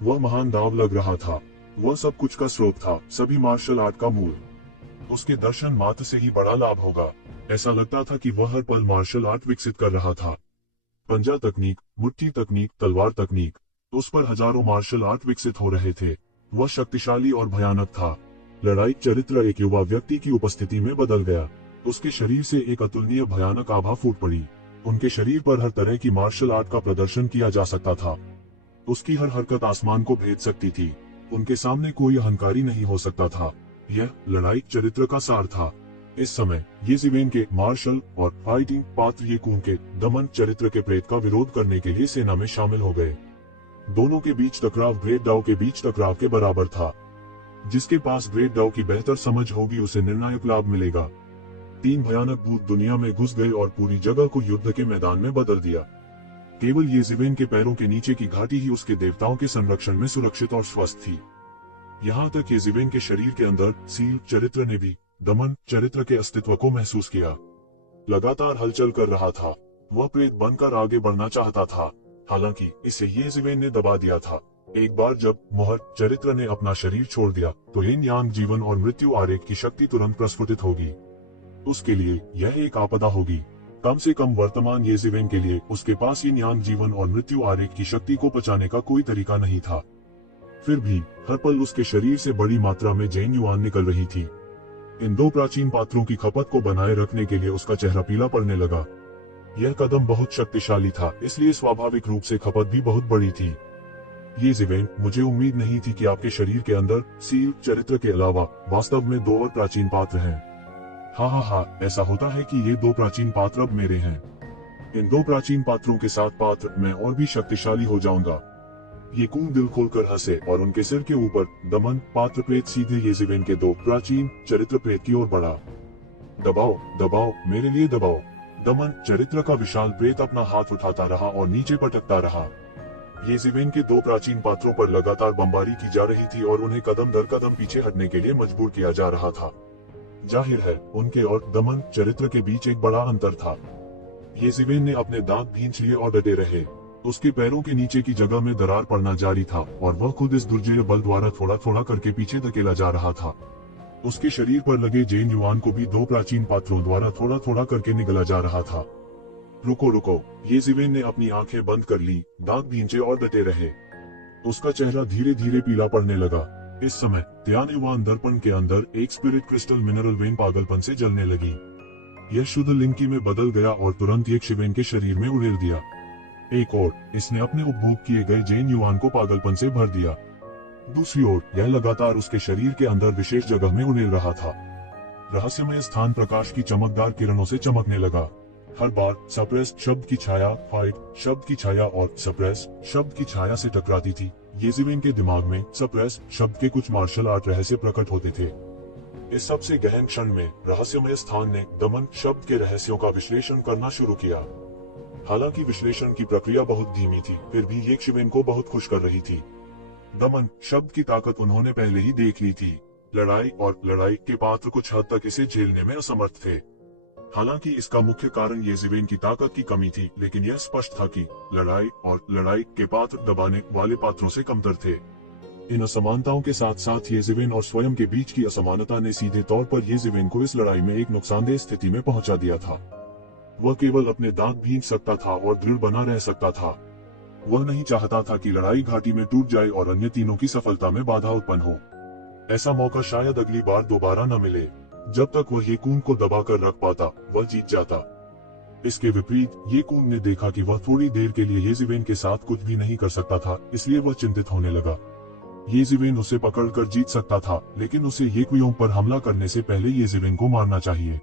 वह महान दाव लग रहा था। वह सब कुछ का स्रोत था, सभी मार्शल आर्ट का मूल। उसके दर्शन मात्र से ही बड़ा लाभ होगा। ऐसा लगता था कि वह हर पल मार्शल आर्ट विकसित कर रहा था। पंजा तकनीक, मुट्ठी तकनीक, तलवार तकनीक, उस पर हजारों मार्शल आर्ट विकसित हो रहे थे। वह शक्तिशाली और भयानक था। लड़ाई चरित्र एक युवा व्यक्ति की उपस्थिति में बदल गया। उसके शरीर से एक अतुलनीय भयानक आभा फूट पड़ी। उनके शरीर पर हर तरह की मार्शल आर्ट का प्रदर्शन किया जा सकता था। उसकी हर हरकत आसमान को भेद सकती थी। उनके सामने कोई अहंकारी नहीं हो सकता था। यह लड़ाई चरित्र का सार था। इस समय येज़िवेन के मार्शल और फाइटिंग पात्र येकून के दमन चरित्र के प्रेत का विरोध करने के लिए सेना में शामिल हो गए। दोनों के बीच टकराव ग्रेट डाओ के बीच टकराव के बराबर था। जिसके पास ग्रेट डाओ की बेहतर समझ होगी उसे निर्णायक लाभ मिलेगा। 3 भयानक भूत दुनिया में घुस गए और पूरी जगह को युद्ध के मैदान में बदल दिया। केवल येज़िवेन के पैरों के नीचे की घाटी ही उसके देवताओं के संरक्षण में सुरक्षित और स्वस्थ थी। यहाँ तक येज़िवेन के शरीर के अंदर सील चरित्र ने भी दमन चरित्र के अस्तित्व को महसूस किया। लगातार हलचल कर रहा था। वह प्रेत बनकर आगे बढ़ना चाहता था, हालांकि इसे येज़िवेन ने दबा दिया था। एक बार जब मोहर चरित्र ने अपना शरीर छोड़ दिया तो यिन यांग जीवन और मृत्यु आरेख की शक्ति तुरंत प्रस्फुटित होगी। उसके लिए यह एक आपदा होगी। कम से कम वर्तमान येज़िवेन के लिए उसके पास यिन यांग जीवन और मृत्यु आरेख की शक्ति को बचाने का कोई तरीका नहीं था। फिर भी हर पल उसके शरीर से बड़ी मात्रा में जेन युआन निकल रही थी। इन 2 प्राचीन पात्रों की खपत को बनाए रखने के लिए उसका चेहरा पीला पड़ने लगा। यह कदम बहुत शक्तिशाली था, इसलिए स्वाभाविक रूप से खपत भी बहुत बड़ी थी। येज़िवेन, मुझे उम्मीद नहीं थी कि आपके शरीर के अंदर सील चरित्र के अलावा वास्तव में 2 और प्राचीन पात्र हैं। हाँ, ऐसा होता है कि ये 2 प्राचीन पात्र अब मेरे हैं। इन 2 प्राचीन पात्रों के साथ पात्र मैं और भी शक्तिशाली हो जाऊंगा। येकून दिल खोलकर हंसे और उनके सिर के ऊपर दमन पात्र प्रेत सीधे येज़िवेन के 2 प्राचीन चरित्र प्रेत की ओर बढ़ा। दबाओ, दबाओ, मेरे लिए दबाओ। दमन चरित्र का विशाल प्रेत अपना हाथ उठाता रहा और नीचे पटकता रहा। येज़िवेन के 2 प्राचीन पात्रों पर लगातार बमबारी की जा रही थी और उन्हें कदम दर कदम पीछे हटने के लिए मजबूर किया जा रहा था। जाहिर है उनके और दमन चरित्र के बीच एक बड़ा अंतर था। येज़िवेन ने अपने दांत भींच लिए और डटे रहे। उसके पैरों के नीचे की जगह में दरार पड़ना जारी था और वह खुद इस दुर्जय बल द्वारा थोड़ा थोड़ा करके पीछे धकेला जा रहा था। उसके शरीर पर लगे जेन युआन को भी 2 प्राचीन पात्रों द्वारा थोड़ा थोड़ा करके निगला जा रहा था। रुको, येज़िवेन ने अपनी आंखें बंद कर ली, दांत भींचे और डटे रहे। उसका चेहरा धीरे धीरे पीला पड़ने लगा। इस समय त्यान युआन दर्पण के अंदर एक स्पिरिट क्रिस्टल मिनरल वेन पागलपन से जलने लगी। यह शुद्ध लिंकी में बदल गया और तुरंत येशिवेन के शरीर में उड़ेल दिया। एक और इसने अपने उपभोग किए गए जेन युआन को पागलपन से भर दिया। दूसरी ओर यह लगातार उसके शरीर के अंदर विशेष जगह में उड़ेल रहा था। रहस्यमय स्थान प्रकाश की चमकदार किरणों से चमकने लगा। हर बार सप्रेस शब्द की छाया, फाइट शब्द की छाया और सप्रेस शब्द की छाया से टकराती थी, येशिवेन के दिमाग में सप्रेस शब्द के कुछ मार्शल आर्ट रहस्य प्रकट होते थे। इस सबसे गहन क्षण में रहस्यमय स्थान ने दमन शब्द के रहस्यों का विश्लेषण करना शुरू किया। हालांकि विश्लेषण की प्रक्रिया बहुत धीमी थी, फिर भी येशिवेन को बहुत खुश कर रही थी। दमन शब्द की ताकत उन्होंने पहले ही देख ली थी। लड़ाई और लड़ाई के पात्र कुछ हद तक इसे झेलने में असमर्थ थे। हालांकि इसका मुख्य कारण येशिवेन की ताकत की कमी थी, लेकिन यह स्पष्ट था कि लड़ाई और लड़ाई के पात्र दबाने वाले पात्रों से कमतर थे। इन असमानताओं के साथ साथ येशिवेन और स्वयं के बीच की असमानता ने सीधे तौर पर येशिवेन को इस लड़ाई में एक नुकसानदेह स्थिति में पहुंचा दिया था। वह केवल अपने दांत भींच सकता था और दृढ़ बना रह सकता था। वह नहीं चाहता था कि लड़ाई घाटी में टूट जाए और अन्य तीनों की सफलता में बाधा उत्पन्न हो। ऐसा मौका शायद अगली बार दोबारा न मिले। जब तक वह येकून को दबाकर रख पाता, वह जीत जाता। इसके विपरीत येकून ने देखा कि वह थोड़ी देर के लिए येशिवेन के साथ कुछ भी नहीं कर सकता था, इसलिए वह चिंतित होने लगा। येशिवेन उसे पकड़कर जीत सकता था, लेकिन उसे येकुयों पर हमला करने से पहले येशिवेन को मारना चाहिए।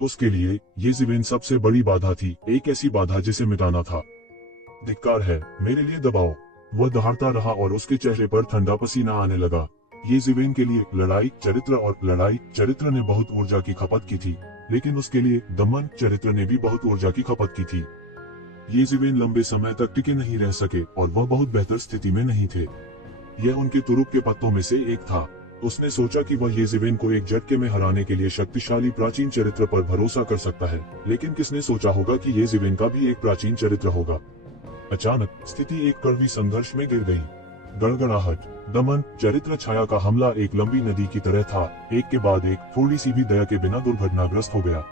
उसके लिए येशिवेन सबसे बड़ी बाधा थी, एक ऐसी बाधा जिसे मिटाना था। धिक्कार है, मेरे लिए दबाओ। वह दहाड़ता रहा और उसके चेहरे पर ठंडा पसीना आने लगा। येशिवेन के लिए लड़ाई चरित्र ने बहुत ऊर्जा की खपत की थी, लेकिन उसके लिए दमन चरित्र ने भी बहुत ऊर्जा की खपत की थी। येशिवेन लंबे समय तक टिके नहीं रह सके और वह बहुत बेहतर स्थिति में नहीं थे। यह उनके तुरुप के पत्तों में से एक था। उसने सोचा कि वह येशिवेन को एक झटके में हराने के लिए शक्तिशाली प्राचीन चरित्र पर भरोसा कर सकता है, लेकिन किसने सोचा होगा कि येशिवेन का भी एक प्राचीन चरित्र होगा। अचानक स्थिति एक कड़वी संघर्ष में गिर गई। गड़गड़ाहट, दमन चरित्र छाया का हमला एक लंबी नदी की तरह था, एक के बाद एक, थोड़ी सी भी दया के बिना दुर्घटनाग्रस्त हो गया।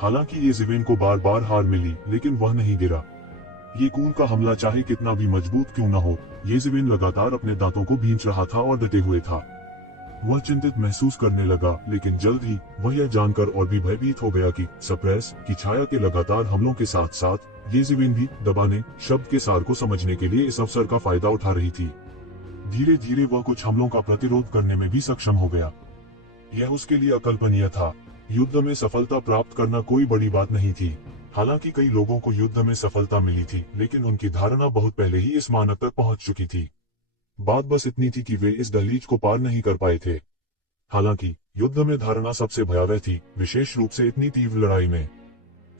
हालांकि येशिवेन को बार बार हार मिली, लेकिन वह नहीं गिरा। येकून का हमला चाहे कितना भी मजबूत क्यों न हो, येशिवेन लगातार अपने दांतों को भींच रहा था और डटे हुए था। वह चिंतित महसूस करने लगा, लेकिन जल्द ही वह यह जानकर और भी भयभीत हो गया कि सप्रेस की छाया के लगातार हमलों के साथ साथ येशिवेन भी दबाने शब्द के सार को समझने के लिए इस अवसर का फायदा उठा रही थी। धीरे धीरे वह कुछ हमलों का प्रतिरोध करने में भी सक्षम हो गया। यह उसके लिए अकल्पनीय था। युद्ध में सफलता प्राप्त करना कोई बड़ी बात नहीं थी। हालांकि कई लोगों को युद्ध में सफलता मिली थी, लेकिन उनकी धारणा बहुत पहले ही इस मानक तक पहुंच चुकी थी। बात बस इतनी थी कि वे इस दहलीज को पार नहीं कर पाए थे। हालांकि युद्ध में धारणा सबसे भयावह थी, विशेष रूप से इतनी तीव्र लड़ाई में।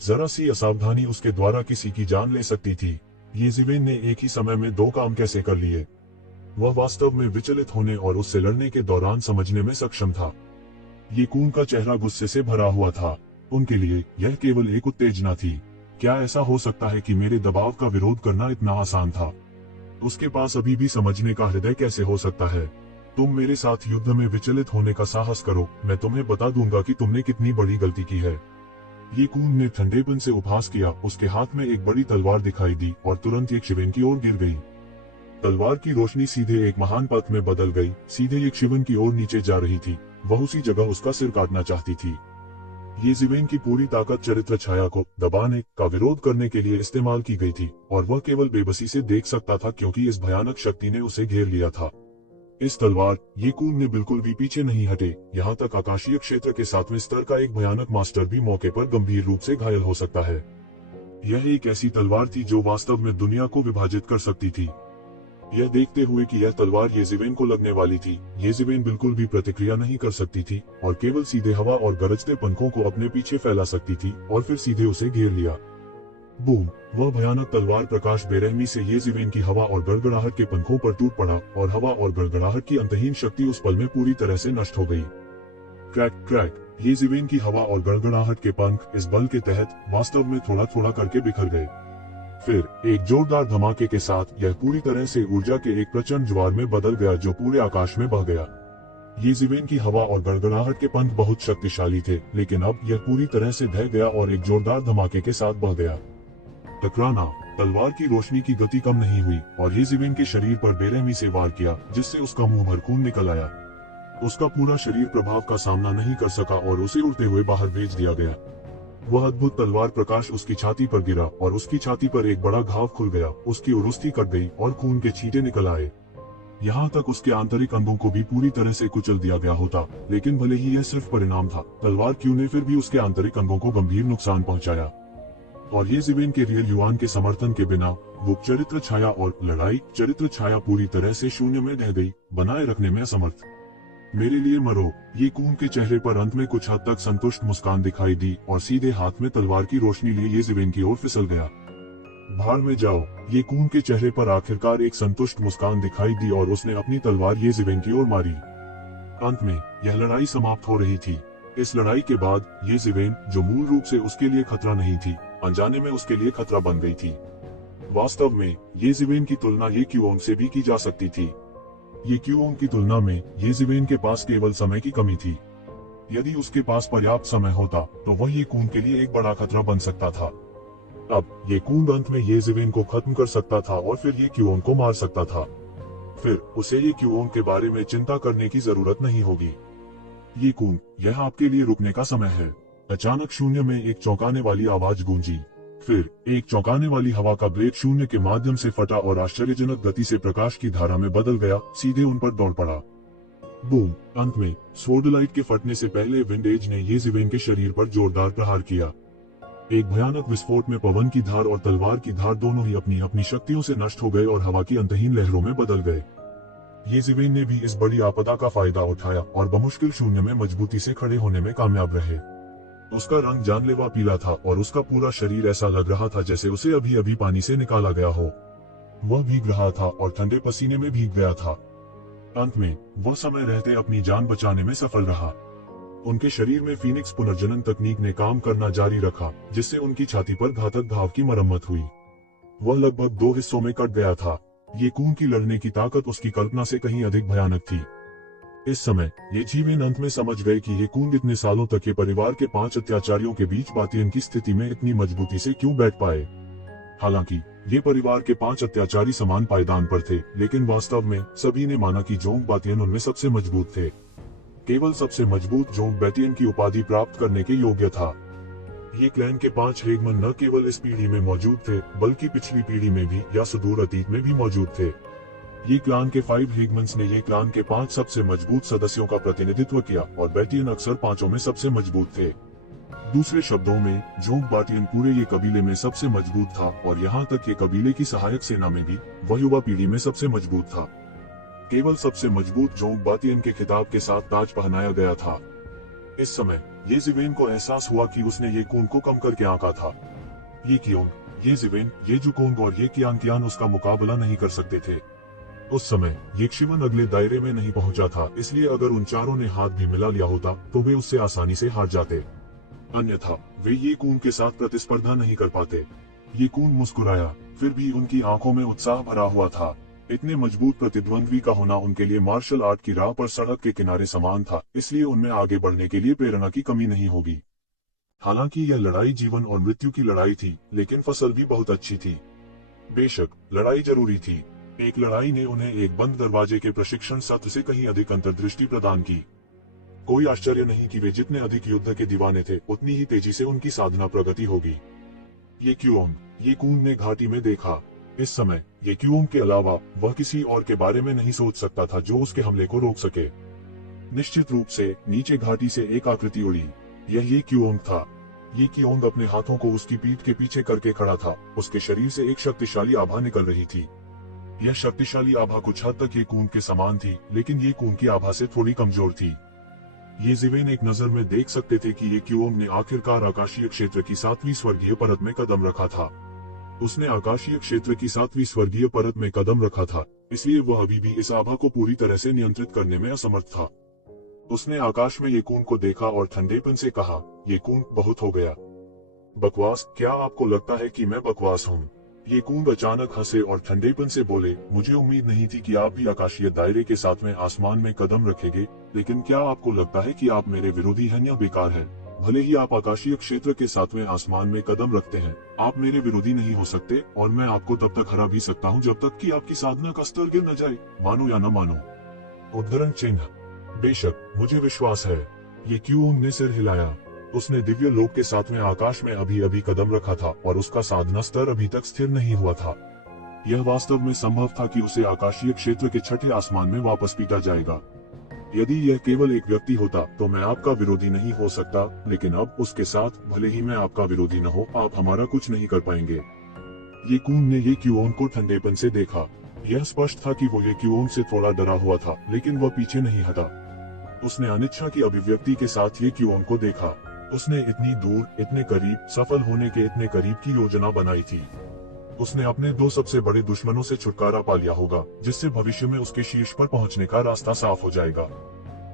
जरा सी असावधानी उसके द्वारा किसी की जान ले सकती थी। येज़िवेन ने एक ही समय में दो काम कैसे कर लिए, वह वास्तव में विचलित होने और उससे लड़ने के दौरान समझने में सक्षम था। ये कून का चेहरा गुस्से से भरा हुआ था। उनके लिए यह केवल एक उत्तेजना थी। क्या ऐसा हो सकता है कि मेरे दबाव का विरोध करना इतना आसान था? उसके पास अभी भी समझने का हृदय कैसे हो सकता है? तुम मेरे साथ युद्ध में विचलित होने का साहस करो, मैं तुम्हें बता दूंगा कि तुमने कितनी बड़ी गलती की है। ये कून ने ठंडेपन से उपहास किया। उसके हाथ में एक बड़ी तलवार दिखाई दी और तुरंत यक्षिवन की ओर गिर गई। तलवार की रोशनी सीधे एक महान पथ में बदल गई, सीधे यक्षिवन की ओर नीचे जा रही थी। वह उसी जगह उसका सिर काटना चाहती थी। येज़िवेन की पूरी ताकत चरित्र छाया को दबाने का विरोध करने के लिए इस्तेमाल की गई थी, और वह केवल बेबसी से देख सकता था क्योंकि इस भयानक शक्ति ने उसे घेर लिया था। इस तलवार ये कून ने बिल्कुल भी पीछे नहीं हटे। यहाँ तक आकाशीय क्षेत्र के 7वें स्तर का एक भयानक मास्टर भी मौके पर गंभीर रूप से घायल हो सकता है। यह एक ऐसी तलवार थी जो वास्तव में दुनिया को विभाजित कर सकती थी। यह देखते हुए कि यह तलवार येज़िवेन को लगने वाली थी, येज़िवेन बिल्कुल भी प्रतिक्रिया नहीं कर सकती थी और केवल सीधे हवा और गरजते पंखों को अपने पीछे फैला सकती थी और फिर सीधे उसे घेर लिया। बूम! वह भयानक तलवार प्रकाश बेरहमी से येज़िवेन की हवा और गड़गड़ाहट के पंखों पर टूट पड़ा और हवा और गड़गड़ाहट की अंतहीन शक्ति उस पल में पूरी तरह से नष्ट हो गई। Crack crack! येज़िवेन की हवा और गड़गड़ाहट के पंख इस बल के तहत वास्तव में थोड़ा थोड़ा करके बिखर गए। फिर एक जोरदार धमाके के साथ यह पूरी तरह से ऊर्जा के एक प्रचंड ज्वार में बदल गया जो पूरे आकाश में बह गया। येज़िवेन की हवा और गड़गड़ाहट के पंख बहुत शक्तिशाली थे, लेकिन अब यह पूरी तरह से ढह गया और एक जोरदार धमाके के साथ बह गया। टकराना! तलवार की रोशनी की गति कम नहीं हुई और येज़िवेन के शरीर पर बेरहमी से वार किया, जिससे उसका मुंह भर खून निकल आया। उसका पूरा शरीर प्रभाव का सामना नहीं कर सका और उसे उड़ते हुए बाहर भेज दिया गया। वह अद्भुत तलवार प्रकाश उसकी छाती पर गिरा और उसकी छाती पर एक बड़ा घाव खुल गया। उसकी उरुस्थी कट गई और खून के छींटे निकल आए। यहाँ तक उसके आंतरिक अंगों को भी पूरी तरह से कुचल दिया गया होता, लेकिन भले ही यह सिर्फ परिणाम था, तलवार क्यों ने फिर भी उसके आंतरिक अंगों को गंभीर नुकसान पहुंचाया। और येज़िवेन के रियल युआन के समर्थन के बिना वो चरित्र छाया और लड़ाई चरित्र छाया पूरी तरह से शून्य में ढह गई, बनाए रखने में असमर्थ। मेरे लिए मरो! ये कून के चेहरे पर अंत में कुछ हद तक संतुष्ट मुस्कान दिखाई दी और सीधे हाथ में तलवार की रोशनी लिए येज़िवेन की ओर फिसल गया। भाड़ में जाओ! ये कून के चेहरे पर आखिरकार एक संतुष्ट मुस्कान दिखाई दी और उसने अपनी तलवार येज़िवेन की ओर मारी। अंत में यह लड़ाई समाप्त हो रही थी। इस लड़ाई के बाद येज़िवेन, जो मूल रूप से उसके लिए खतरा नहीं थी, अनजाने में उसके लिए खतरा बन गई थी। वास्तव में येज़िवेन की तुलना ये क्यूओन से भी की जा सकती थी। ये क्यूओन की तुलना में येज़िवेन के पास केवल समय की कमी थी। यदि उसके पास पर्याप्त समय होता तो वह ये कून के लिए एक बड़ा खतरा बन सकता था। अब ये कून अंत में येज़िवेन को खत्म कर सकता था और फिर ये क्यूओन को मार सकता था। फिर उसे ये क्यूओन के बारे में चिंता करने की जरूरत नहीं होगी। ये कून, यह आपके लिए रुकने का समय है। अचानक शून्य में एक चौंकाने वाली आवाज गूंजी। फिर एक चौंकाने वाली हवा का ब्लेड शून्य के माध्यम से फटा और आश्चर्यजनक गति से प्रकाश की धारा में बदल गया, सीधे उन पर दौड़ पड़ा। बूम! अंत में स्वॉर्डलाइट के फटने से पहले विंडेज ने येज़िवेन के शरीर पर जोरदार प्रहार किया। एक भयानक विस्फोट में पवन की धार और तलवार की धार दोनों ही अपनी अपनी शक्तियों से नष्ट हो गए और हवा की अंतहीन लहरों में बदल गए। येज़िवेन ने भी इस बड़ी आपदा का फायदा उठाया और बमुश्किल शून्य में मजबूती से खड़े होने में कामयाब रहे। उसका रंग जानलेवा पीला था और उसका पूरा शरीर ऐसा लग रहा था जैसे उसे अभी अभी पानी से निकाला गया हो। वह भीग रहा था और ठंडे पसीने में भीग गया था। अंत में वह समय रहते अपनी जान बचाने में सफल रहा। उनके शरीर में फीनिक्स पुनर्जनन तकनीक ने काम करना जारी रखा, जिससे उनकी छाती पर घातक घाव की मरम्मत हुई। वह लगभग 2 हिस्सों में कट गया था। ये कून की लड़ने की ताकत उसकी कल्पना से कहीं अधिक भयानक थी। इस समय येज़िवेन अंत में समझ गए कि ये कून इतने सालों तक के परिवार के 5 अत्याचारियों के बीच बातियन की स्थिति में इतनी मजबूती से क्यों बैठ पाए। हालांकि ये परिवार के 5 अत्याचारी समान पायदान पर थे, लेकिन वास्तव में सभी ने माना कि जोंग बातियन उनमें सबसे मजबूत थे। केवल सबसे मजबूत जोंग बातियन की उपाधि प्राप्त करने के योग्य था। ये क्लैन के 5 हेगमन न केवल इस पीढ़ी में मौजूद थे, बल्कि पिछली पीढ़ी में भी या सुदूर अतीत में भी मौजूद थे। ये क्लान के 5 हिगमन्स ने ये क्लान के 5 सबसे मजबूत सदस्यों का प्रतिनिधित्व किया और बैटियन अक्सर पांचों में सबसे मजबूत थे। दूसरे शब्दों में जोंग बाटियन पूरे ये कबीले में सबसे मजबूत था और यहाँ तक कि कबीले की सहायक सेना में भी वह युवा पीढ़ी में सबसे मजबूत था। केवल सबसे मजबूत जोंग बाटियन के खिताब के साथ ताज पहनाया गया था। इस समय ये जिवेन को एहसास हुआ कि उसने ये कून को कम करके आंका था। ये कियोंग, ये जिवेन, ये जुकोंग और ये कियांग उसका मुकाबला नहीं कर सकते थे। उस समय ये शिवन अगले दायरे में नहीं पहुंचा था, इसलिए अगर उन चारों ने हाथ भी मिला लिया होता तो वे उससे आसानी से हार जाते। अन्यथा वे ये कून के साथ प्रतिस्पर्धा नहीं कर पाते। ये कून मुस्कुराया, फिर भी उनकी आंखों में उत्साह भरा हुआ था। इतने मजबूत प्रतिद्वंद्वी का होना उनके लिए मार्शल आर्ट की राह पर सड़क के किनारे समान था, इसलिए उनमें आगे बढ़ने के लिए प्रेरणा की कमी नहीं होगी। हालांकि यह लड़ाई जीवन और मृत्यु की लड़ाई थी, लेकिन फसल भी बहुत अच्छी थी। बेशक लड़ाई जरूरी थी। एक लड़ाई ने उन्हें एक बंद दरवाजे के प्रशिक्षण सत्र से कहीं अधिक अंतर्दृष्टि प्रदान की। कोई आश्चर्य नहीं कि वे जितने अधिक युद्ध के दीवाने थे, उतनी ही तेजी से उनकी साधना प्रगति होगी। ये क्यूओंग, ये कून ने घाटी में देखा। इस समय ये क्यूओंग के अलावा वह किसी और के बारे में नहीं सोच सकता था जो उसके हमले को रोक सके। निश्चित रूप से नीचे घाटी से एक आकृति उड़ी। यह ये क्यूओंग था। ये क्यूओंग अपने हाथों को उसकी पीठ के पीछे करके खड़ा था। उसके शरीर से एक शक्तिशाली आभा निकल रही थी। यह शक्तिशाली आभा कुछ हद तक ये कून के समान थी, लेकिन ये कून की आभा से थोड़ी कमजोर थी। ये जिवेन एक नजर में देख सकते थे कि ये क्यूओंग ने आखिरकार आकाशीय क्षेत्र की 7वीं स्वर्गीय परत में कदम रखा था। उसने आकाशीय क्षेत्र की 7वीं स्वर्गीय परत में कदम रखा था, इसलिए वह अभी भी इस आभा को पूरी तरह से नियंत्रित करने में असमर्थ था। उसने आकाश में ये कून को देखा और ठंडेपन से कहा, ये कून बहुत हो गया। बकवास, क्या आपको लगता है कि मैं बकवास हूँ? ये कून अचानक हंसे और ठंडेपन से बोले, मुझे उम्मीद नहीं थी कि आप भी आकाशीय दायरे के साथ में आसमान में कदम रखेंगे, लेकिन क्या आपको लगता है कि आप मेरे विरोधी हैं या बेकार हैं? भले ही आप आकाशीय क्षेत्र के साथ में आसमान में कदम रखते हैं, आप मेरे विरोधी नहीं हो सकते और मैं आपको तब तक हरा भी सकता हूँ जब तक कि आपकी साधना का स्तर गिर न जाए, मानो या न मानो। उद्धरण चिन्ह। बेशक मुझे विश्वास है। ये क्यूओंग ने सिर हिलाया। उसने दिव्य लोक के साथ में आकाश में अभी अभी कदम रखा था और उसका साधना स्तर अभी तक स्थिर नहीं हुआ था। यह वास्तव में संभव था कि उसे आकाशीय क्षेत्र के छठे आसमान में वापस पीटा जाएगा। यदि यह केवल एक व्यक्ति होता तो मैं आपका विरोधी नहीं हो सकता, लेकिन अब उसके साथ भले ही मैं आपका विरोधी न हो, आप हमारा कुछ नहीं कर पाएंगे। ये कून ने ये क्यूओंग को ठंडेपन से देखा। यह स्पष्ट था कि वो ये क्यूओंग से थोड़ा डरा हुआ था, लेकिन वह पीछे नहीं हटा। उसने अनिच्छा की अभिव्यक्ति के साथ ये क्यूओंग को देखा। उसने इतनी दूर, इतने करीब, सफल होने के इतने करीब की योजना बनाई थी। उसने अपने 2 सबसे बड़े दुश्मनों से छुटकारा पा लिया होगा, जिससे भविष्य में उसके शीर्ष पर पहुंचने का रास्ता साफ हो जाएगा।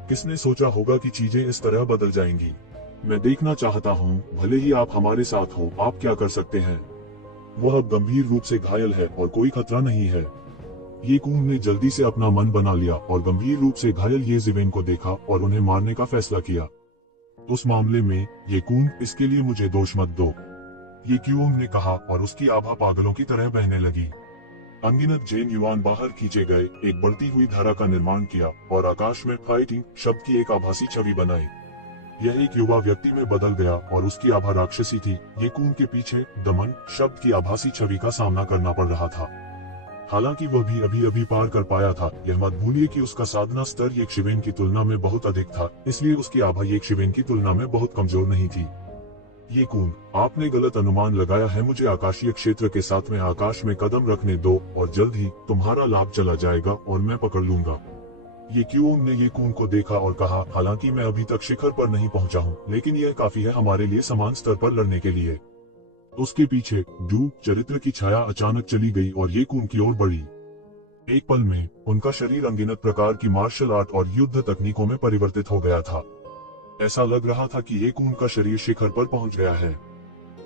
किसने सोचा होगा कि चीजें इस तरह बदल जाएंगी? मैं देखना चाहता हूँ, भले ही आप हमारे साथ हो, आप क्या कर सकते हैं? वह अब गंभीर रूप से घायल है और कोई खतरा नहीं है। ये कून ने जल्दी से अपना मन बना लिया और गंभीर रूप से घायल ये जिवेन को देखा और उन्हें मारने का फैसला किया। उस मामले में ये कून, इसके लिए मुझे दोष मत दो, ये क्यूओंग ने कहा और उसकी आभा पागलों की तरह बहने लगी। अनगिनत जेन युवान बाहर खींचे गए, एक बढ़ती हुई धारा का निर्माण किया और आकाश में फाइटिंग शब्द की एक आभासी छवि बनाई। यह एक युवा व्यक्ति में बदल गया और उसकी आभा राक्षसी थी। ये कून के पीछे दमन शब्द की आभासी छवि का सामना करना पड़ रहा था। हालांकि वह भी अभी अभी पार कर पाया था। यह मत भूलिए कि उसका साधना स्तर एक शिवेन की तुलना में बहुत अधिक था, इसलिए उसकी आभा एक शिवेन की तुलना में बहुत कमजोर नहीं थी। ये कून, आपने गलत अनुमान लगाया है। मुझे आकाशीय क्षेत्र के साथ में आकाश में कदम रखने दो और जल्द ही तुम्हारा लाभ चला जाएगा और मैं पकड़ लूंगा। ये क्यूओंग ने ये कून को देखा और कहा, हालांकि मैं अभी तक शिखर पर नहीं पहुंचा हूं, लेकिन यह काफी है हमारे लिए समान स्तर पर लड़ने के लिए। उसके पीछे डू चरित्र की छाया अचानक चली गई और ये कून की ओर बढ़ी। एक पल में उनका शरीर अनगिनत प्रकार की मार्शल आर्ट और युद्ध तकनीकों में परिवर्तित हो गया था। ऐसा लग रहा था कि ये कून का शरीर शिखर पर पहुंच गया है।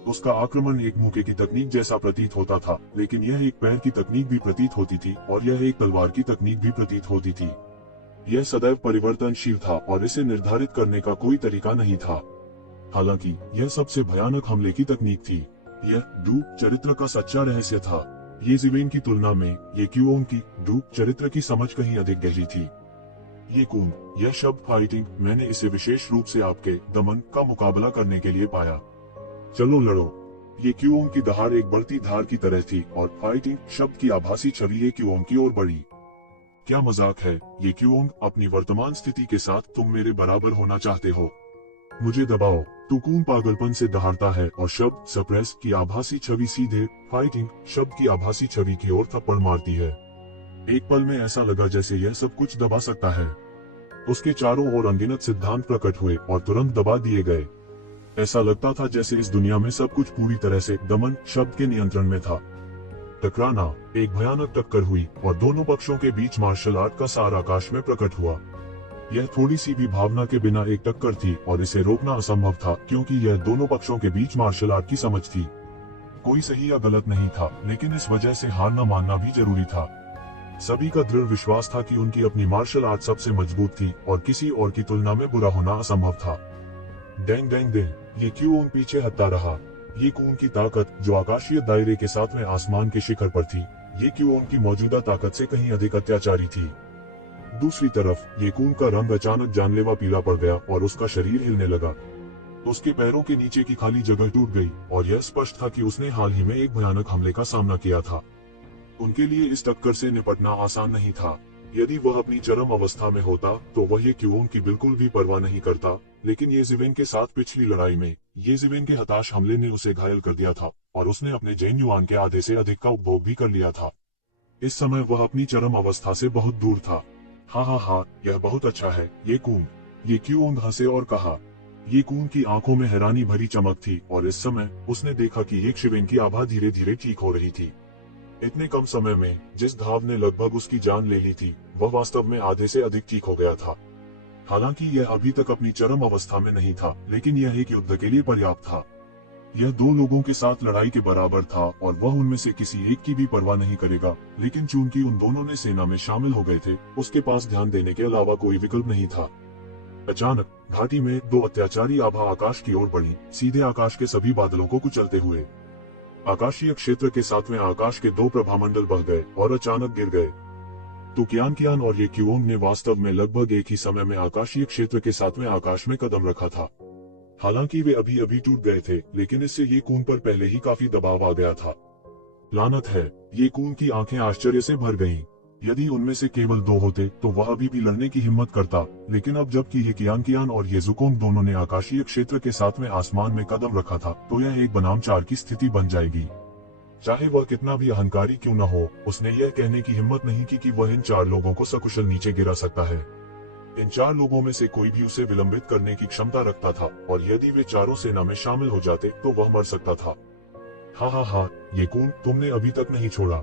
उसका आक्रमण एक मुक्के की तकनीक जैसा प्रतीत होता था, लेकिन यह एक पैर की तकनीक भी प्रतीत होती थी और यह एक तलवार की तकनीक भी प्रतीत होती थी। यह सदैव परिवर्तनशील था और इसे निर्धारित करने का कोई तरीका नहीं था। हालांकि यह सबसे भयानक हमले की तकनीक थी। यह डू चरित्र का सच्चा रहस्य था। ये जिवेन की तुलना में ये क्यूओंग की डू चरित्र की समझ कहीं अधिक गहरी थी। ये कून, यह शब्द फाइटिंग, मैंने इसे विशेष रूप से आपके दमन का मुकाबला करने के लिए पाया। चलो लड़ो। ये क्यूओंग की दहाड़ एक बढ़ती धार की तरह थी और फाइटिंग शब्द की आभासी छवि ये क्यूओंग की ओर बढ़ी। क्या मजाक है, ये क्यों अपनी वर्तमान स्थिति के साथ तुम मेरे बराबर होना चाहते हो? मुझे दबाओ। टुकून पागलपन से दहाड़ता है और शब्द सप्रेस की आभासी छवि सीधे फाइटिंग शब्द की आभासी छवि की ओर थप्पड़ मारती है। एक पल में ऐसा लगा जैसे यह सब कुछ दबा सकता है। उसके चारों ओर अनगिनत सिद्धांत प्रकट हुए और तुरंत दबा दिए गए। ऐसा लगता था जैसे इस दुनिया में सब कुछ पूरी तरह से दमन शब्द के नियंत्रण में था। टकराना, एक भयानक टक्कर हुई और दोनों पक्षों के बीच मार्शल आर्ट का सार आकाश में प्रकट हुआ। यह थोड़ी सी भी भावना के बिना एक टक्कर थी और इसे रोकना असंभव था, क्योंकि यह दोनों पक्षों के बीच मार्शल आर्ट की समझ थी। कोई सही या गलत नहीं था, लेकिन इस वजह से हार न मानना भी जरूरी था। सभी का दृढ़ विश्वास था कि उनकी अपनी मार्शल आर्ट सबसे मजबूत थी और किसी और की तुलना में बुरा होना असंभव था। डेंग डेंग डेंग, ये क्यों पीछे हटता रहा। ये कून की ताकत जो आकाशीय दायरे के साथ में आसमान के शिखर पर थी, ये क्यों की मौजूदा ताकत से कहीं अधिक अत्याचारी थी। दूसरी तरफ ये कून का रंग अचानक जानलेवा पीला पड़ गया और उसका शरीर हिलने लगा। उसके पैरों के नीचे की खाली जगह टूट गई और यह स्पष्ट था कि उसने हाल ही में एक भयानक हमले का सामना किया था। उनके लिए इस टक्कर से निपटना आसान नहीं था। यदि वह अपनी चरम अवस्था में होता तो वह ये क्यूओन की बिल्कुल भी परवाह नहीं करता, लेकिन येज़िवेन के साथ पिछली लड़ाई में येज़िवेन के हताश हमले ने उसे घायल कर दिया था और उसने अपने जेन युआन के आधे से अधिक का उपभोग भी कर लिया था। इस समय वह अपनी चरम अवस्था से बहुत दूर था। हाँ, यह बहुत अच्छा है ये कून। ये क्यूओन हंसे और कहा। ये कून की आंखों में हैरानी भरी चमक थी और इस समय उसने देखा कि येज़िवेन की आभा धीरे धीरे ठीक हो रही थी। इतने कम समय में जिस घाव ने लगभग उसकी जान ले ली थी, वह वास्तव में आधे से अधिक ठीक हो गया था। हालांकि यह अभी तक अपनी चरम अवस्था में नहीं था, लेकिन यह एक युद्ध के लिए पर्याप्त था। यह दो लोगों के साथ लड़ाई के बराबर था और वह उनमें से किसी एक की भी परवाह नहीं करेगा, लेकिन चूंकि उन दोनों ने सेना में शामिल हो गए थे, उसके पास ध्यान देने के अलावा कोई विकल्प नहीं था। अचानक घाटी में दो अत्याचारी आभा आकाश की ओर बढ़ी, सीधे आकाश के सभी बादलों को कुचलते हुए। आकाशीय क्षेत्र के सातवें आकाश के दो प्रभामंडल बह गए और अचानक गिर गए। तो कियान और ये क्यूओंग ने वास्तव में लगभग एक ही समय में आकाशीय क्षेत्र के सातवें आकाश में कदम रखा था। हालांकि वे अभी अभी टूट गए थे, लेकिन इससे ये कून पर पहले ही काफी दबाव आ गया था। लानत है, ये कून की आंखें आश्चर्य से भर गईं। यदि उनमें से केवल दो होते तो वह अभी भी लड़ने की हिम्मत करता, लेकिन अब जबकि ये कियान और येज़ुकोंग दोनों ने आकाशीय क्षेत्र के सातवें आसमान में कदम रखा था, तो यह एक बनाम चार की स्थिति बन जाएगी। चाहे वह कितना भी अहंकारी क्यों न हो, उसने यह कहने की हिम्मत नहीं की कि वह इन चार लोगों को सकुशल नीचे गिरा सकता है। इन चार लोगों में से कोई भी उसे विलंबित करने की क्षमता रखता था और यदि वे चारों सेना में शामिल हो जाते तो वह मर सकता था। हाँ, ये कून, तुमने अभी तक नहीं छोड़ा।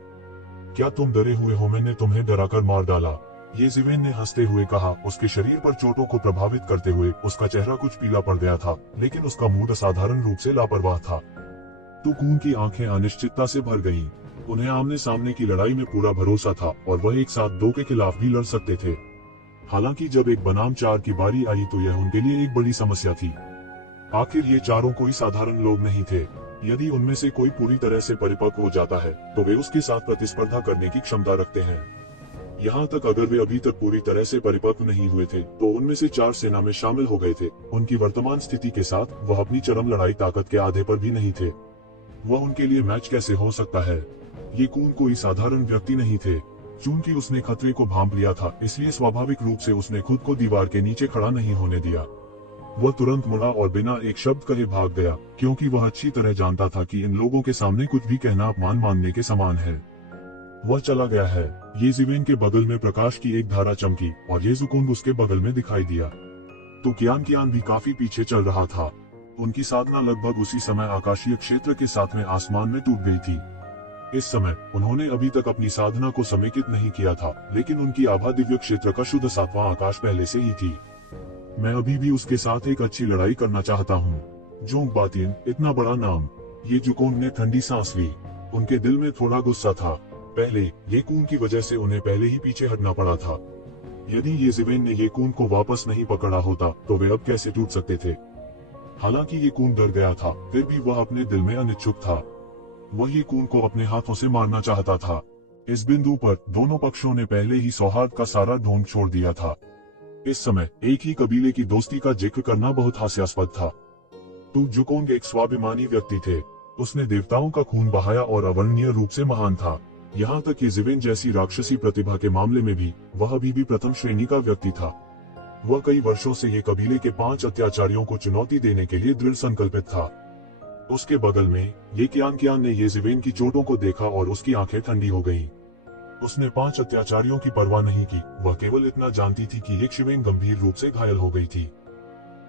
क्या तुम डरे हुए हो? मैंने तुम्हें डराकर मार डाला, येज़िवेन ने हंसते हुए कहा। उसके शरीर पर चोटों को प्रभावित करते हुए उसका चेहरा कुछ पीला पड़ गया था, लेकिन उसका मूड असाधारण रूप से लापरवाह था। तो कून की आंखें अनिश्चितता से भर गईं। उन्हें आमने सामने की लड़ाई में पूरा भरोसा था और वह एक साथ दो के खिलाफ भी लड़ सकते थे। हालांकि जब एक बनाम चार की बारी आई तो यह उनके लिए एक बड़ी समस्या थी। आखिर ये चारों कोई साधारण लोग नहीं थे। यदि उनमें से कोई पूरी तरह से परिपक्व हो जाता है तो वे उसके साथ प्रतिस्पर्धा करने की क्षमता रखते हैं। यहाँ तक अगर वे अभी तक पूरी तरह से परिपक्व नहीं हुए थे तो उनमें से चार सेना में शामिल हो गए थे। उनकी वर्तमान स्थिति के साथ वह अपनी चरम लड़ाई ताकत के आधे पर भी नहीं थे। वह उनके लिए मैच कैसे हो सकता है? ये कून कोई साधारण व्यक्ति नहीं थे। चूंकि उसने खतरे को भांप लिया था, इसलिए स्वाभाविक रूप से उसने खुद को दीवार के नीचे खड़ा नहीं होने दिया। वह तुरंत मुड़ा और बिना एक शब्द कहे भाग गया, क्योंकि वह अच्छी तरह जानता था कि इन लोगों के सामने कुछ भी कहना अपमान मानने के समान है। वह चला गया है। येज़िवेन के बगल में प्रकाश की एक धारा चमकी और येज़ुकोंग उसके बगल में दिखाई दिया। तो कियान भी काफी पीछे चल रहा था। उनकी साधना लगभग उसी समय आकाशीय क्षेत्र के सातवें आसमान में टूट गई थी। इस समय उन्होंने अभी तक अपनी साधना को समेकित नहीं किया था, लेकिन उनकी आभा दिव्य क्षेत्र का शुद्ध सातवां आकाश पहले से ही थी। मैं अभी भी उसके साथ एक अच्छी लड़ाई करना चाहता हूँ। जोंग बातिन, इतना बड़ा नाम। ये जुकोंग ने ठंडी सांस ली। उनके दिल में थोड़ा गुस्सा था। पहले ये कून की वजह से उन्हें पहले ही पीछे हटना पड़ा था। यदि येज़िवेन ने ये कून को वापस नहीं पकड़ा होता तो वे अब कैसे टूट सकते थे? हालांकि ये कून डर गया था, फिर भी वह अपने दिल में अनिच्छुक था। वह ये कून को अपने हाथों से मारना चाहता था। इस बिंदु पर दोनों पक्षों ने पहले ही सौहार्द का सारा ढोंग छोड़ दिया था। इस समय एक ही कबीले की दोस्ती का जिक्र करना बहुत हास्यास्पद था। तो जुकोंग एक स्वाभिमानी व्यक्ति थे। उसने देवताओं का खून बहाया और अवर्णनीय रूप से महान था। यहाँ तक कि जिवेन जैसी राक्षसी प्रतिभा के मामले में भी वह अभी भी प्रथम श्रेणी का व्यक्ति था। वह कई वर्षों से ये कबीले के 5 अत्याचारियों को चुनौती देने के लिए दृढ़ संकल्पित था। उसके बगल में ये कियान ने ये जिवेन की चोटों को देखा और उसकी आंखें ठंडी हो गईं। उसने 5 अत्याचारियों की परवाह नहीं की, वह केवल इतना जानती थी कि एक शिवेन गंभीर रूप से घायल हो गई थी।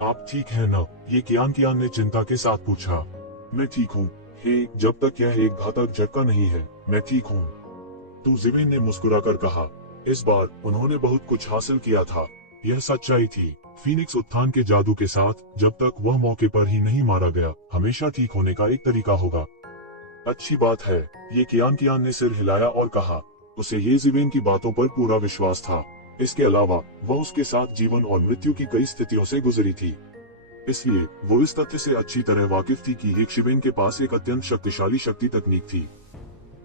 आप ठीक है न? ये कियान ने चिंता के साथ पूछा। मैं ठीक हूँ हे, जब तक यह एक घातक झटका नहीं है, मैं ठीक हूँ। तो जिवेन ने मुस्कुराकर कहा। इस बार उन्होंने बहुत कुछ हासिल किया था, यह सच्चाई थी। फीनिक्स उत्थान के जादू के साथ जब तक वह मौके पर ही नहीं मारा गया, हमेशा ठीक होने का एक तरीका होगा। अच्छी बात है, ये कियान ने सिर हिलाया और कहा। उसे ये जिवेन की बातों पर पूरा विश्वास था। इसके अलावा वह उसके साथ जीवन और मृत्यु की कई स्थितियों से गुजरी थी, इसलिए वो इस तथ्य से अच्छी तरह वाकिफ थी कि एक शिवेन के पास एक अत्यंत शक्तिशाली शक्ति तकनीक थी।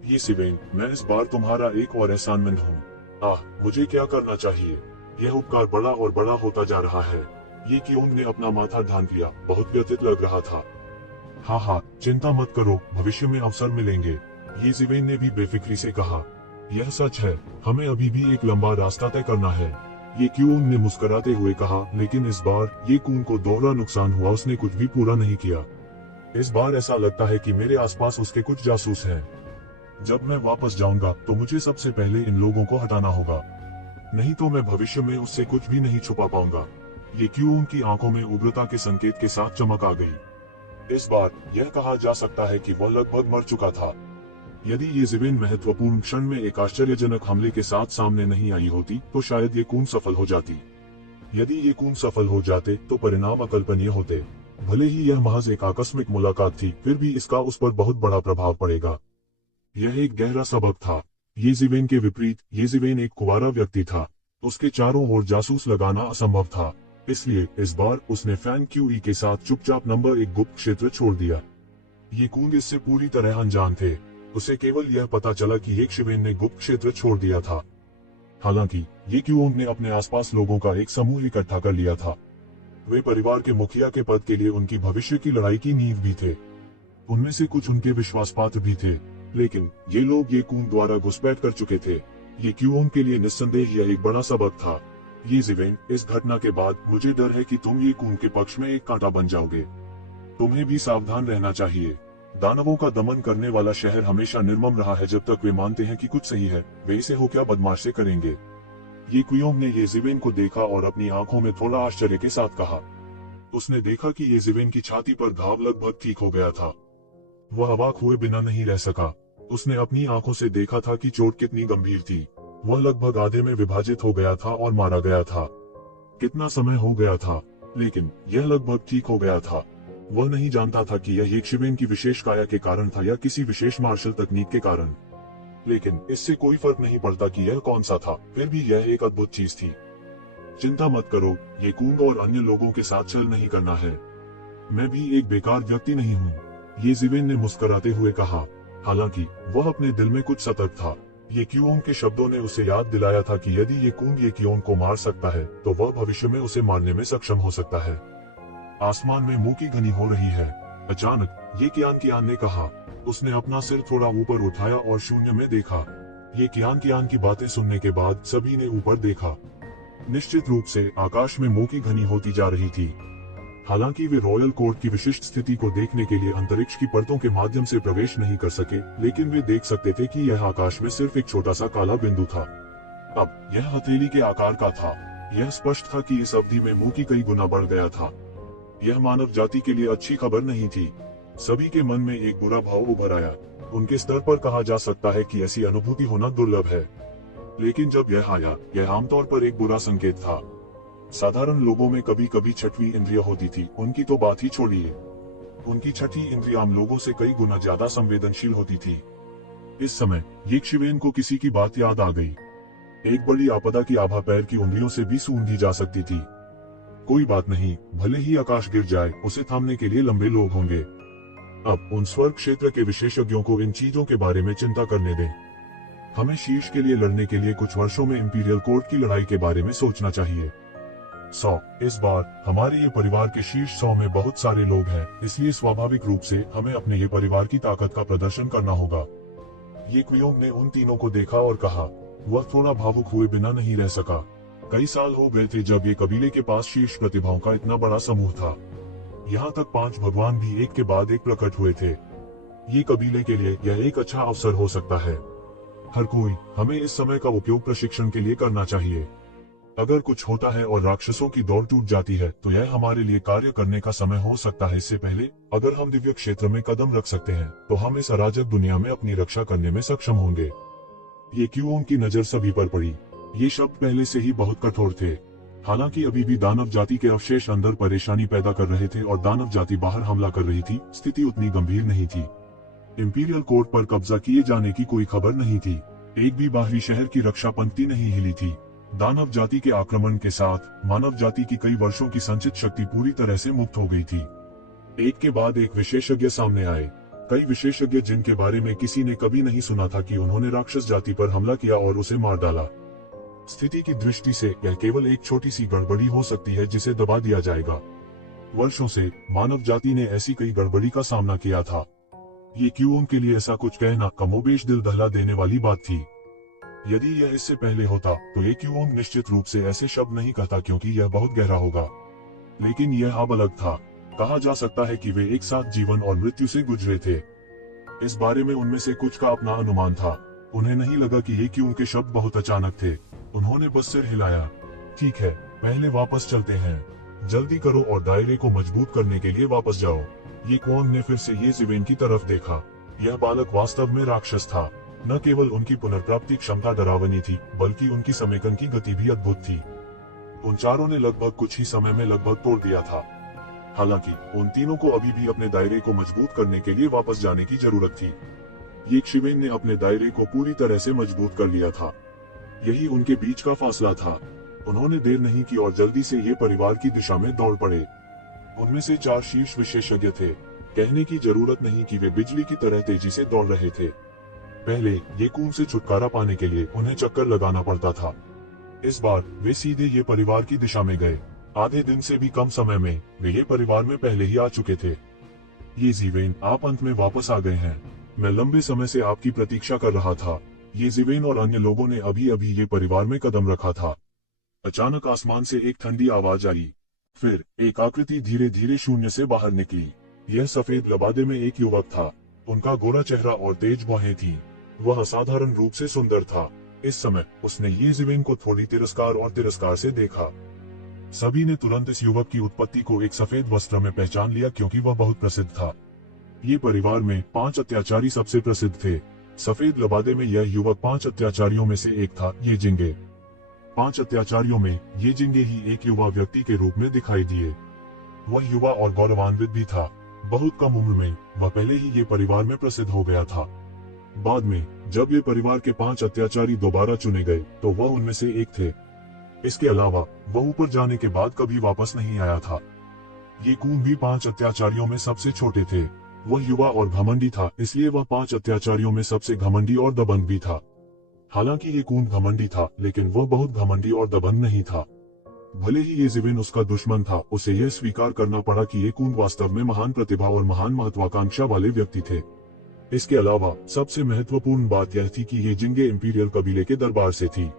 ये सिवेन, मैं इस बार तुम्हारा एक और एहसानमंद हूँ। मुझे क्या करना चाहिए? यह उपकार बड़ा और बड़ा होता जा रहा है। ये कियोन ने अपना माथा ढांक लिया, बहुत व्यथित लग रहा था। हाँ, चिंता मत करो, भविष्य में अवसर मिलेंगे, ये जिवेन ने भी बेफिक्री से कहा। यह सच है, हमें अभी भी एक लंबा रास्ता तय करना है, ये कियोन ने मुस्कुराते हुए कहा। लेकिन इस बार ये कून को दोहरा नुकसान हुआ, उसने कुछ भी पूरा नहीं किया। इस बार ऐसा लगता है कि मेरे आसपास उसके कुछ जासूस हैं। जब मैं वापस जाऊंगा तो मुझे सबसे पहले इन लोगों को हटाना होगा, नहीं तो मैं भविष्य में उससे कुछ भी नहीं छुपा पाऊंगा। ये कियोन की आंखों में उग्रता के संकेत के साथ चमक आ गई। इस बार यह कहा जा सकता है कि वह लगभग मर चुका था। यदि ये जिवेन महत्वपूर्ण क्षण में एक आश्चर्यजनक हमले के साथ सामने नहीं आई होती तो शायद ये कून सफल हो जाती। यदि ये कून सफल हो जाते तो परिणाम अकल्पनीय होते। भले ही यह महज एक आकस्मिक मुलाकात थी, फिर भी इसका उस पर बहुत बड़ा प्रभाव पड़ेगा। यह एक गहरा सबक था। ये जिवेन के विपरीत ये जिवेन एक कुंवारा व्यक्ति था, उसके चारों ओर जासूस लगाना असंभव था। इसलिए इस बार उसने फैन क्यूई के साथ चुपचाप नंबर 1 गुप्त क्षेत्र छोड़ दिया। ये कून इससे पूरी तरह अनजान थे, उसे केवल यह पता चला कि एक शिवेन ने गुप्त क्षेत्र छोड़ दिया था। हालांकि ये कियोन ने अपने आसपास लोगों का एक समूह इकट्ठा कर लिया था। वे परिवार के मुखिया के पद के लिए उनकी भविष्य की लड़ाई की नींव भी थे। उनमें से कुछ उनके विश्वास पात्र भी थे, लेकिन ये लोग ये कून द्वारा घुसपैठ कर चुके थे। ये कियोन के लिए निस्संदेह यह एक बड़ा सबक था। ये जिवेन, इस घटना के बाद मुझे डर है कि तुम ये कून के पक्ष में एक कांटा बन जाओगे। तुम्हें भी सावधान रहना चाहिए। दानवों का दमन करने वाला शहर हमेशा निर्मम रहा है। जब तक वे मानते हैं कि कुछ सही है, वे इसे हो क्या बदमाश से करेंगे। ये कियोन ने ये जिवेन को देखा और अपनी आंखों में थोड़ा आश्चर्य के साथ कहा। उसने देखा कि ये जिवेन की छाती पर घाव लगभग ठीक हो गया था। वह अवाक हुए बिना नहीं रह सका। उसने अपनी आंखों से देखा था कि चोट कितनी गंभीर थी। वह लगभग आधे में विभाजित हो गया था और मारा गया था। कितना समय हो गया था, लेकिन यह लगभग ठीक हो गया था। वह नहीं जानता था कि यह एक शिवेन की विशेष काया के कारण था या किसी विशेष मार्शल तकनीक के कारण, लेकिन इससे कोई फर्क नहीं पड़ता कि यह कौन सा था, फिर भी यह एक अद्भुत चीज थी। चिंता मत करो, ये कूंग और अन्य लोगों के साथ छल नहीं करना है। मैं भी एक बेकार व्यक्ति नहीं हूँ, ये जिवेन ने मुस्कुराते हुए कहा। हालांकि वह अपने दिल में कुछ सतर्क था। ये कियोन के शब्दों ने उसे याद दिलाया था कि यदि ये कूंग ये कियोन को मार सकता है तो वह भविष्य में उसे मारने में सक्षम हो सकता है। आसमान में मुंह की घनी हो रही है, अचानक ये कियान ने कहा। उसने अपना सिर थोड़ा ऊपर उठाया और शून्य में देखा। ये कियान की बातें सुनने के बाद सभी ने ऊपर देखा। निश्चित रूप से आकाश में मुंह की घनी होती जा रही थी। हालांकि वे रॉयल कोर्ट की विशिष्ट स्थिति को देखने के लिए अंतरिक्ष की परतों के माध्यम से प्रवेश नहीं कर सके, लेकिन वे देख सकते थे कि यह आकाश में सिर्फ एक छोटा सा काला बिंदु था। अब यह हथेली के आकार का था। यह स्पष्ट था कि इस अवधि में मुंह की कई गुना बढ़ गया था। यह मानव जाति के लिए अच्छी खबर नहीं थी। सभी के मन में एक बुरा भाव उभर आया। उनके स्तर पर कहा जा सकता है कि ऐसी अनुभूति होना दुर्लभ है, लेकिन जब यह आया, यह आमतौर पर एक बुरा संकेत था। साधारण लोगों में कभी कभी छठवीं इंद्रिय होती थी, उनकी तो बात ही छोड़िए। उनकी छठी इंद्रिय आम लोगों से कई गुना ज्यादा संवेदनशील होती थी। इस समय ये शिवेन को किसी की बात याद आ गई। एक बड़ी आपदा की आभा पैर की उंगलियों से भी सूंघी जा सकती थी। कोई बात नहीं, भले ही आकाश गिर जाए, उसे थामने के लिए लंबे लोग होंगे। अब उन स्वर्ग क्षेत्र के विशेषज्ञों को इन चीजों के बारे में चिंता करने दें। हमें शीर्ष के लिए लड़ने के लिए कुछ वर्षों में इंपीरियल कोर्ट की लड़ाई के बारे में सोचना चाहिए। 100 इस बार हमारे ये परिवार के शीर्ष 100 में बहुत सारे लोग हैं, इसलिए स्वाभाविक रूप से हमें अपने ये परिवार की ताकत का प्रदर्शन करना होगा। ये क्वियोंग ने उन तीनों को देखा और कहा। वह थोड़ा भावुक हुए बिना नहीं रह सका। कई साल हो गए थे जब ये कबीले के पास शीर्ष प्रतिभाओं का इतना बड़ा समूह था। यहाँ तक 5 भगवान भी एक के बाद एक प्रकट हुए थे। ये कबीले के लिए यह एक अच्छा अवसर हो सकता है। हर कोई हमें इस समय का उपयोग प्रशिक्षण के लिए करना चाहिए। अगर कुछ होता है और राक्षसों की दौड़ टूट जाती है तो यह हमारे लिए कार्य करने का समय हो सकता है। इससे पहले अगर हम दिव्य क्षेत्र में कदम रख सकते हैं तो हम इस अराजक दुनिया में अपनी रक्षा करने में सक्षम होंगे। ये क्वियोंग की नजर सभी पर पड़ी। ये शब्द पहले से ही बहुत कठोर थे। हालांकि अभी भी दानव जाति के अवशेष अंदर परेशानी पैदा कर रहे थे और दानव जाति बाहर हमला कर रही थी, स्थिति उतनी गंभीर नहीं थी। इंपीरियल कोर्ट पर कब्जा किए जाने की कोई खबर नहीं थी। एक भी बाहरी शहर की रक्षा पंक्ति नहीं हिली थी। दानव जाति के आक्रमण के साथ मानव जाति की कई वर्षों की संचित शक्ति पूरी तरह से मुक्त हो गई थी। एक के बाद एक विशेषज्ञ सामने आए। कई विशेषज्ञ जिनके बारे में किसी ने कभी नहीं सुना था कि उन्होंने राक्षस जाति पर हमला किया और उसे मार डाला। स्थिति की दृष्टि से यह केवल एक छोटी सी गड़बड़ी हो सकती है जिसे दबा दिया जाएगा। वर्षों से मानव जाति ने ऐसी कई गड़बड़ी का सामना किया था। ये क्वियोंग के लिए ऐसा कुछ कहना कमोबेश दिल दहला देने वाली बात थी। यदि यह इससे पहले होता तो ये क्वियोंग निश्चित रूप से ऐसे शब्द नहीं कहता, क्योंकि यह बहुत गहरा होगा। लेकिन यह अब अलग था। कहा जा सकता है कि वे एक साथ जीवन और मृत्यु से गुजरे थे। इस बारे में उनमें से कुछ का अपना अनुमान था। उन्हें नहीं लगा कि ये क्वियोंग के शब्द बहुत अचानक थे। उन्होंने बस सिर हिलाया। ठीक है, पहले वापस चलते हैं। जल्दी करो और दायरे को मजबूत करने के लिए वापस जाओ। ये क्वियोंग ने फिर से ये ज़िवेन की तरफ देखा। यह बालक वास्तव में राक्षस था। न केवल उनकी पुनर्प्राप्ति क्षमता डरावनी थी, बल्कि उनकी समेकन की गति भी अद्भुत थी। उन चारों ने लगभग कुछ ही समय में लगभग तोड़ दिया था। हालांकि उन तीनों को अभी भी अपने दायरे को मजबूत करने के लिए वापस जाने की जरूरत थी। ये ज़िवेन ने अपने दायरे को पूरी तरह से मजबूत कर लिया था। यही उनके बीच का फासला था। उन्होंने देर नहीं की और जल्दी से ये परिवार की दिशा में दौड़ पड़े। उनमें से 4 शीर्ष विशेषज्ञ थे। कहने की जरूरत नहीं कि वे बिजली की तरह तेजी से दौड़ रहे थे। पहले ये कुएं से छुटकारा पाने के लिए उन्हें चक्कर लगाना पड़ता था। इस बार वे सीधे ये परिवार की दिशा में गए। आधे दिन से भी कम समय में वे ये परिवार में पहले ही आ चुके थे। ये ज़िवेन, आप अंत में वापस आ गए हैं। मैं लंबे समय से आपकी प्रतीक्षा कर रहा था। ये ज़िवेन और अन्य लोगों ने अभी अभी ये परिवार में कदम रखा था। अचानक आसमान से एक ठंडी आवाज आई। फिर एक आकृति धीरे धीरे शून्य से बाहर निकली। यह सफेद लबादे में एक युवक था। उनका गोरा चेहरा और तेज बाहें थी। वह असाधारण रूप से सुंदर था। इस समय उसने ये ज़िवेन को थोड़ी तिरस्कार से देखा। सभी ने तुरंत इस युवक की उत्पत्ति को एक सफेद वस्त्र में पहचान लिया, क्योंकि वह बहुत प्रसिद्ध था। ये परिवार में 5 अत्याचारी सबसे प्रसिद्ध थे। सफेद लबादे में यह युवक 5 अत्याचारियों में से एक था। ये जिंगे 5 अत्याचारियों में ये जिंगे ही एक युवा व्यक्ति के रूप में दिखाई दिए। वह युवा और गौरवान्वित भी था। बहुत कम उम्र में वह पहले ही ये परिवार में प्रसिद्ध हो गया था। बाद में जब ये परिवार के 5 अत्याचारी दोबारा चुने गए तो वह उनमें से एक थे। इसके अलावा वह ऊपर जाने के बाद कभी वापस नहीं आया था। ये कुएं भी 5 अत्याचारियों में सबसे छोटे थे। वह युवा और घमंडी था, इसलिए वह 5 अत्याचारियों में सबसे घमंडी और दबंग भी था। हालांकि ये कुएं घमंडी था, लेकिन वह बहुत घमंडी और दबंग नहीं था। भले ही ये ज़िवेन उसका दुश्मन था, उसे यह स्वीकार करना पड़ा कि ये कुएं वास्तव में महान प्रतिभा और महान महत्वाकांक्षा वाले व्यक्ति थे। इसके अलावा सबसे महत्वपूर्ण बात यह थी कि ये जिंगे इंपीरियल कबीले के दरबार से थी।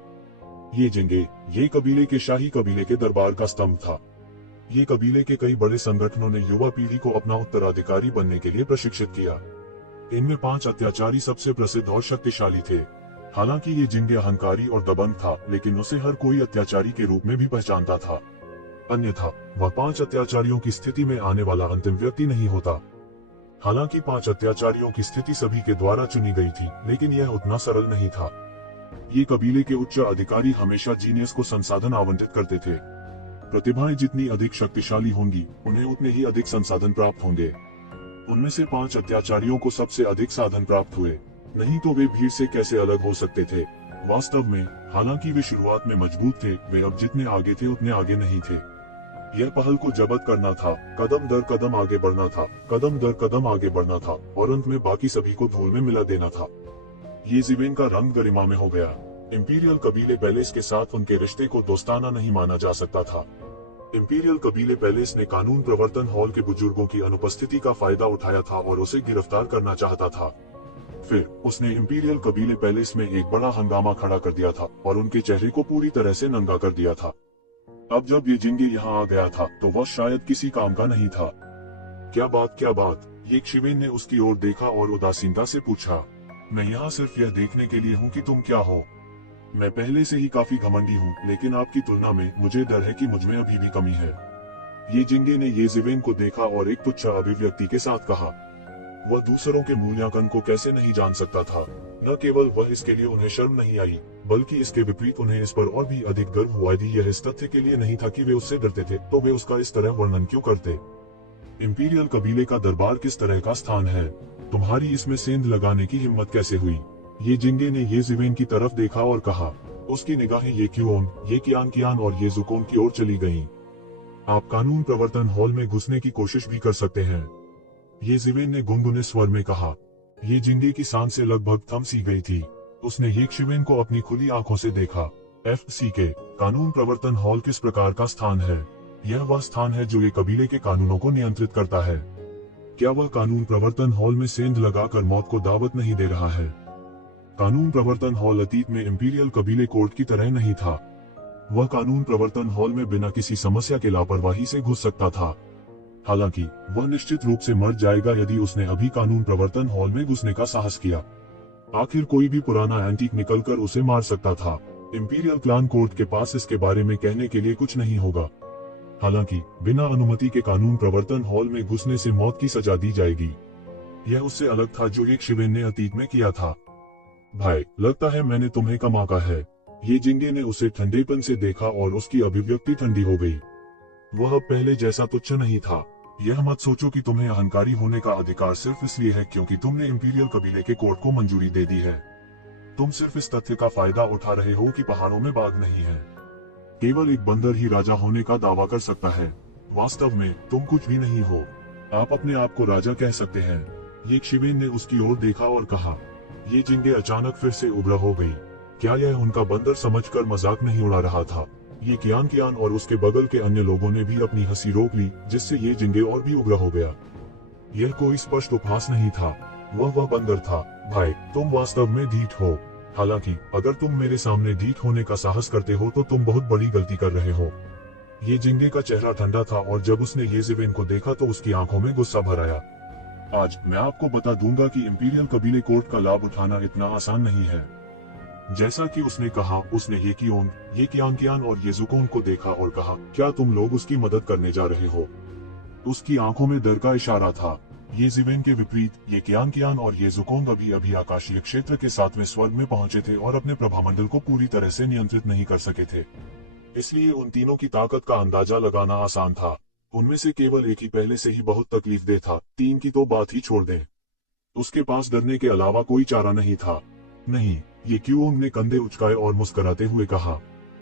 ये जिंगे ये कबीले के शाही कबीले के दरबार का स्तंभ था। ये कबीले के कई बड़े संगठनों ने युवा पीढ़ी को अपना उत्तराधिकारी बनने के लिए प्रशिक्षित किया। इनमें 5 अत्याचारी सबसे प्रसिद्ध और शक्तिशाली थे। हालांकि ये जिंगे अहंकारी और दबंग था, लेकिन उसे हर कोई अत्याचारी के रूप में भी पहचानता था। अन्यथा वह 5 अत्याचारियों की स्थिति में आने वाला अंतिम व्यक्ति नहीं होता। हालांकि 5 अत्याचारियों की स्थिति सभी के द्वारा चुनी गई थी, लेकिन यह उतना सरल नहीं था। ये कबीले के उच्च अधिकारी हमेशा जीनियस को संसाधन आवंटित करते थे। प्रतिभाएं जितनी अधिक शक्तिशाली होंगी, उन्हें उतने ही अधिक संसाधन प्राप्त होंगे। उनमें से 5 अत्याचारियों को सबसे अधिक साधन प्राप्त हुए, नहीं तो वे भीड़ से कैसे अलग हो सकते थे। वास्तव में हालांकि वे शुरुआत में मजबूत थे, वे अब जितने आगे थे उतने आगे नहीं थे। यह पहल को जब्त करना था, कदम दर कदम आगे बढ़ना था, कदम दर कदम आगे बढ़ना था, और अंत में बाकी सभी को धूल में मिला देना था। ये ज़िवेन का रंग गरिमा में हो गया। इंपीरियल कबीले पैलेस के साथ उनके रिश्ते को दोस्ताना नहीं माना जा सकता था। इंपीरियल कबीले पैलेस ने कानून प्रवर्तन हॉल के बुजुर्गों की अनुपस्थिति का फायदा उठाया था और उसे गिरफ्तार करना चाहता था। फिर उसने इंपीरियल कबीले पैलेस में एक बड़ा हंगामा खड़ा कर दिया था और उनके चेहरे को पूरी तरह से नंगा कर दिया था। अब जब ये जिंगे यहाँ आ गया था तो वह शायद किसी काम का नहीं था। क्या बात? ये शिवेन ने उसकी ओर देखा और उदासीनता से पूछा, मैं यहाँ सिर्फ यह देखने के लिए हूँ कि तुम क्या हो। मैं पहले से ही काफी घमंडी हूँ, लेकिन आपकी तुलना में मुझे डर है कि मुझमें अभी भी कमी है। ये जिंगे ने ये जिवेन को देखा और एक तुच्छ अभिव्यक्ति के साथ कहा। वह दूसरों के मूल्यांकन को कैसे नहीं जान सकता था। न केवल वह इसके लिए उन्हें शर्म नहीं आई, बल्कि इसके विपरीत उन्हें इस पर और भी अधिक गर्व हुआ। यदि यह इस तथ्य के लिए नहीं था कि वे उससे डरते थे, तो वे उसका इस तरह वर्णन क्यों करते। इंपीरियल कबीले का दरबार किस तरह का स्थान है, तुम्हारी इसमें सेंध लगाने की हिम्मत कैसे हुई। ये जिंगे ने ये जिवेन की तरफ देखा और कहा। उसकी निगाहें ये क्योन, ये कियान और ये जुकोन की ओर चली गईं। आप कानून प्रवर्तन हॉल में घुसने की कोशिश भी कर सकते हैं, ये जिवेन ने गुनगुने स्वर में कहा। ये जिंगे की सांसें लगभग थम सी गई थी। उसने ये शिवेन को अपनी खुली आंखों से देखा। FCK कानून प्रवर्तन हॉल किस प्रकार का स्थान है। यह वह स्थान है जो ये कबीले के कानूनों को नियंत्रित करता है। क्या वह कानून प्रवर्तन हॉल में सेंध लगाकर मौत को दावत नहीं दे रहा है। कानून प्रवर्तन हॉल अतीत में इंपीरियल कबीले कोर्ट की तरह नहीं था। वह कानून प्रवर्तन हॉल में बिना किसी समस्या के लापरवाही से घुस सकता था। हालांकि वह निश्चित रूप से मर जाएगा यदि उसने अभी कानून प्रवर्तन हॉल में घुसने का साहस किया। आखिर कोई भी पुराना एंटीक निकलकर उसे मार सकता था। इंपीरियल क्लान कोर्ट के पास इसके बारे में कहने के लिए कुछ नहीं होगा। हालांकि बिना अनुमति के कानून प्रवर्तन हॉल में घुसने से मौत की सजा दी जाएगी। यह उससे अलग था जो एक शिवेन ने अतीत में किया था। भाई, लगता है मैंने तुम्हें कम आंका है। ये जिंगे ने उसे ठंडेपन से देखा और उसकी अभिव्यक्ति ठंडी हो गई। वह अब पहले जैसा तुच्छ नहीं था। यह मत सोचो कि तुम्हें अहंकारी होने का अधिकार सिर्फ इसलिए है क्योंकि तुमने इंपीरियल कबीले के कोर्ट को मंजूरी दे दी है। तुम सिर्फ इस तथ्य का फायदा उठा रहे हो कि पहाड़ों में बाघ नहीं है। केवल एक बंदर ही राजा होने का दावा कर सकता है। वास्तव में तुम कुछ भी नहीं हो। आप अपने आप को राजा कह सकते हैं। ये शिवेन ने उसकी ओर देखा और कहा। ये जिंगे अचानक फिर से उग्र हो गई। क्या यह उनका बंदर समझकर मजाक नहीं उड़ा रहा था। ये कियान और उसके बगल के अन्य लोगों ने भी अपनी हंसी रोक ली, जिससे ये जिंगे और भी उग्र हो गया। यह कोई स्पष्ट उपहास नहीं था, वह बंदर था। भाई, तुम वास्तव में ढीठ हो। हालांकि अगर तुम मेरे सामने ढीठ होने का साहस करते हो तो तुम बहुत बड़ी गलती कर रहे हो। ये जिंगे का चेहरा ठंडा था और जब उसने ये जिवेन को देखा तो उसकी आंखों में गुस्सा भर आया। आज मैं आपको बता दूंगा कि इंपीरियल कबीले कोर्ट का लाभ उठाना इतना आसान नहीं है। जैसा कि उसने कहा, उसने ये कियान और ये जुकोन को देखा और कहा, क्या तुम लोग उसकी मदद करने जा रहे हो। उसकी आंखों में डर का इशारा था। ये जिवेन के विपरीत ये कियान और ये जुकोन अभी आकाशीय क्षेत्र के 7वें स्वर्ग में पहुंचे थे और अपने प्रभामंडल को पूरी तरह से नियंत्रित नहीं कर सके थे। इसलिए उन तीनों की ताकत का अंदाजा लगाना आसान था। उनमें से केवल एक ही पहले से ही बहुत तकलीफदेह था, 3 की तो बात ही छोड़ दें। उसके पास डरने के अलावा कोई चारा नहीं था। नहीं, ये क्यूओंग ने कंधे उचकाए और मुस्कुराते हुए कहा।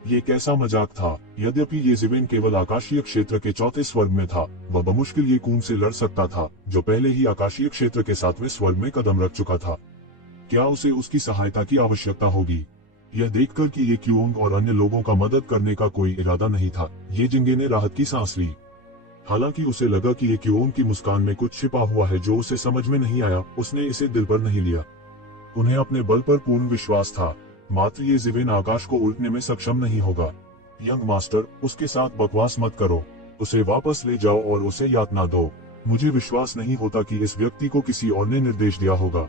ये कैसा मजाक था। यद्यपि ये जिवेन केवल आकाशीय क्षेत्र के 4थे स्वर्ग में था, वह बमुश्किल ये कून से लड़ सकता था, जो पहले ही आकाशीय क्षेत्र के 7वें स्वर्ग में कदम रख चुका था। क्या उसे उसकी सहायता की आवश्यकता होगी। यह देखकर कि ये क्यूओंग और अन्य लोगों का मदद करने का कोई इरादा नहीं था, ये जिंगे ने राहत की सांस ली। हालांकि उसे लगा कि ये क्यूओंग की मुस्कान में कुछ छिपा हुआ है जो उसे समझ में नहीं आया। उसने इसे दिल पर नहीं लिया। उन्हें अपने बल पर पूर्ण विश्वास था, मात्र ये जिवेन आकाश को उल्टने में सक्षम नहीं होगा। यंग मास्टर, उसके साथ बकवास मत करो। उसे वापस ले जाओ और उसे यातना दो। मुझे विश्वास नहीं होता कि इस व्यक्ति को किसी और ने निर्देश दिया होगा।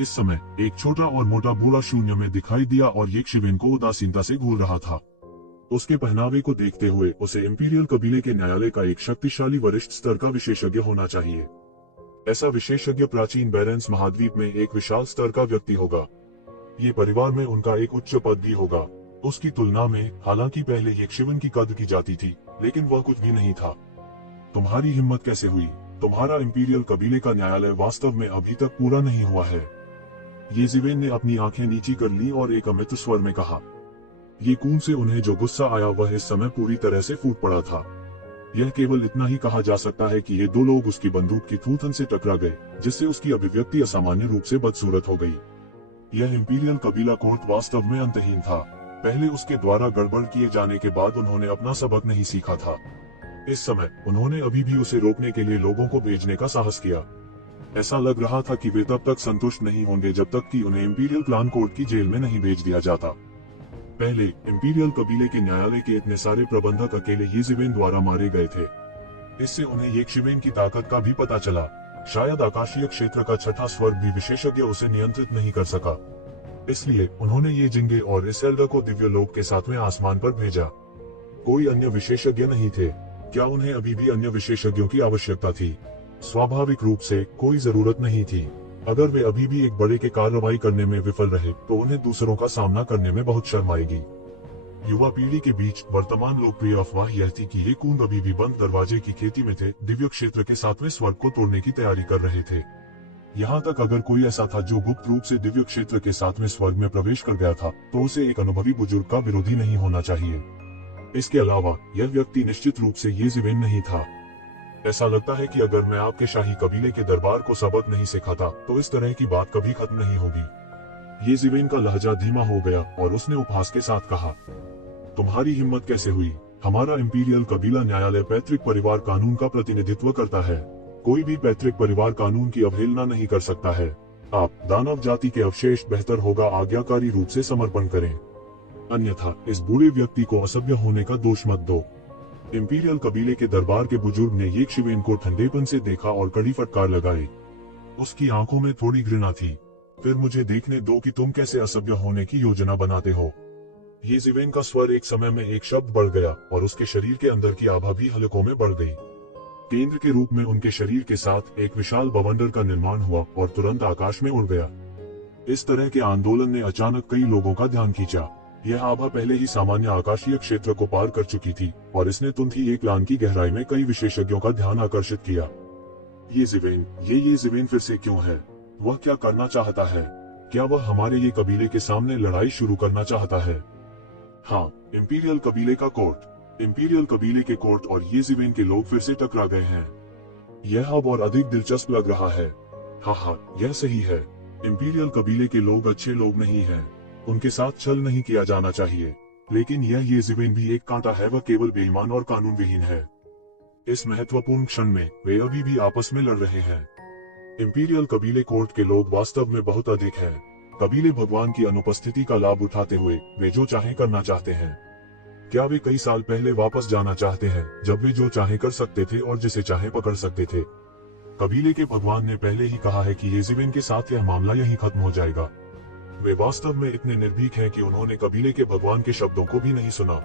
इस समय एक छोटा और मोटा बूढ़ा शून्य में दिखाई दिया और ये शिवेन को उदासीनता से घूर रहा था। उसके पहनावे को देखते हुए उसे इंपीरियल कबीले के न्यायालय का एक शक्तिशाली वरिष्ठ स्तर का विशेषज्ञ होना चाहिए। ऐसा विशेषज्ञ प्राचीन बैरेंस महाद्वीप में एक विशाल स्तर का व्यक्ति होगा। ये परिवार में उनका एक उच्च पद भी होगा। उसकी तुलना में हालांकि पहले ये शिवन की कद्र की जाती थी, लेकिन वह कुछ भी नहीं था। तुम्हारी हिम्मत कैसे हुई। तुम्हारा इंपीरियल कबीले का न्यायालय वास्तव में अभी तक पूरा नहीं हुआ है। ये जिवेन ने अपनी आंखें नीची कर ली और एक अमित स्वर में कहा। ये कून से उन्हें जो गुस्सा आया वह इस समय पूरी तरह से फूट पड़ा था। यह केवल इतना ही कहा जा सकता है कि ये दो लोग उसकी बंदूक की थूथन से टकरा गए, जिससे उसकी अभिव्यक्ति असामान्य रूप से बदसूरत हो गई। यह इंपीरियल कबीला कोर्ट वास्तव में अंतहीन था। पहले उसके द्वारा गड़बड़ किए जाने के बाद उन्होंने अपना सबक नहीं सीखा था। इस समय उन्होंने अभी भी उसे रोकने के लिए लोगों को भेजने का साहस किया। ऐसा लग रहा था कि वे तब तक संतुष्ट नहीं होंगे जब तक कि उन्हें इंपीरियल क्लान कोर्ट की जेल में नहीं भेज दिया जाता। पहले इंपीरियल कबीले के न्यायालय के इतने सारे प्रबंधक अकेले येज़िवेन द्वारा मारे गए थे। इससे उन्हें येशिवेन की ताकत का भी पता चला। शायद आकाशीय क्षेत्र का छठा स्वर्ग भी विशेषज्ञ उसे नियंत्रित नहीं कर सका। इसलिए उन्होंने ये जिंगे और इसेल्डा को दिव्य लोक के सातवें आसमान पर भेजा। कोई अन्य विशेषज्ञ नहीं थे। क्या उन्हें अभी भी अन्य विशेषज्ञों की आवश्यकता थी? स्वाभाविक रूप से कोई जरूरत नहीं थी। अगर वे अभी भी एक बड़े के कार्रवाई करने में विफल रहे तो उन्हें दूसरों का सामना करने में बहुत शर्म आएगी। युवा पीढ़ी के बीच वर्तमान लोकप्रिय अफवाह यह थी कि ये कूंद अभी भी बंद दरवाजे की खेती में थे, दिव्य क्षेत्र के सातवें स्वर्ग को तोड़ने की तैयारी कर रहे थे। यहाँ तक अगर कोई ऐसा था जो गुप्त रूप से दिव्य क्षेत्र के सातवें स्वर्ग में प्रवेश कर गया था तो उसे एक अनुभवी बुजुर्ग का विरोधी नहीं होना चाहिए। इसके अलावा यह व्यक्ति निश्चित रूप से येज़िवेन नहीं था। ऐसा लगता है कि अगर मैं आपके शाही कबीले के दरबार को सबक नहीं सिखाता तो इस तरह की बात कभी खत्म नहीं होगी। येज़िवेन का लहजा धीमा हो गया और उसने उपहास के साथ कहा, तुम्हारी हिम्मत कैसे हुई? हमारा इंपीरियल कबीला न्यायालय पैतृक परिवार कानून का प्रतिनिधित्व करता है। कोई भी पैतृक परिवार कानून की अवहेलना नहीं कर सकता है। आप दानव जाति के अवशेष बेहतर होगा आज्ञाकारी रूप से समर्पण करें, अन्यथा इस बूढ़े व्यक्ति को असभ्य होने का दोष मत दो। इंपीरियल कबीले के दरबार के बुजुर्ग ने येशिवेन को ठंडेपन से देखा और कड़ी फटकार लगाई। उसकी आंखों में थोड़ी घृणा थी। फिर मुझे देखने दो कि तुम कैसे असभ्य होने की योजना बनाते हो। येशिवेन का स्वर एक समय में एक शब्द बढ़ गया और उसके शरीर के अंदर की आभा भी हलकों में बढ़ गई। केंद्र के रूप में उनके शरीर के साथ एक विशाल बवंडर का निर्माण हुआ और तुरंत आकाश में उड़ गया। इस तरह के आंदोलन ने अचानक कई लोगों का ध्यान खींचा। यह आभा पहले ही सामान्य आकाशीय क्षेत्र को पार कर चुकी थी और इसने तुरंत ही एक लान की गहराई में कई विशेषज्ञों का ध्यान आकर्षित किया। येज़िवेन फिर से क्यों है? वह क्या करना चाहता है? क्या वह हमारे ये कबीले के सामने लड़ाई शुरू करना चाहता है? हाँ, इंपीरियल कबीले का कोर्ट। इंपीरियल कबीले के कोर्ट और येज़िवेन के लोग फिर से टकरा गए हैं। यह अब और अधिक दिलचस्प लग रहा है। हाँ, यह सही है। इंपीरियल कबीले के लोग अच्छे लोग नहीं हैं। उनके साथ छल नहीं किया जाना चाहिए। लेकिन यह येज़िवेन भी एक कांटा है, वह केवल बेईमान और कानून विहीन है। इस महत्वपूर्ण क्षण में वे अभी भी आपस में लड़ रहे हैं। इंपीरियल कबीले कोर्ट के लोग वास्तव में बहुत अधिक हैं। कबीले भगवान की अनुपस्थिति का लाभ उठाते हुए वे जो चाहे करना चाहते हैं। क्या वे कई साल पहले वापस जाना चाहते हैं जब वे जो चाहे कर सकते थे और जिसे चाहे पकड़ सकते थे? कबीले के भगवान ने पहले ही कहा है कि येज़िवेन के साथ यह मामला यहीं खत्म हो जाएगा। वे वास्तव में इतने निर्भीक हैं कि उन्होंने कबीले के भगवान के शब्दों को भी नहीं सुना।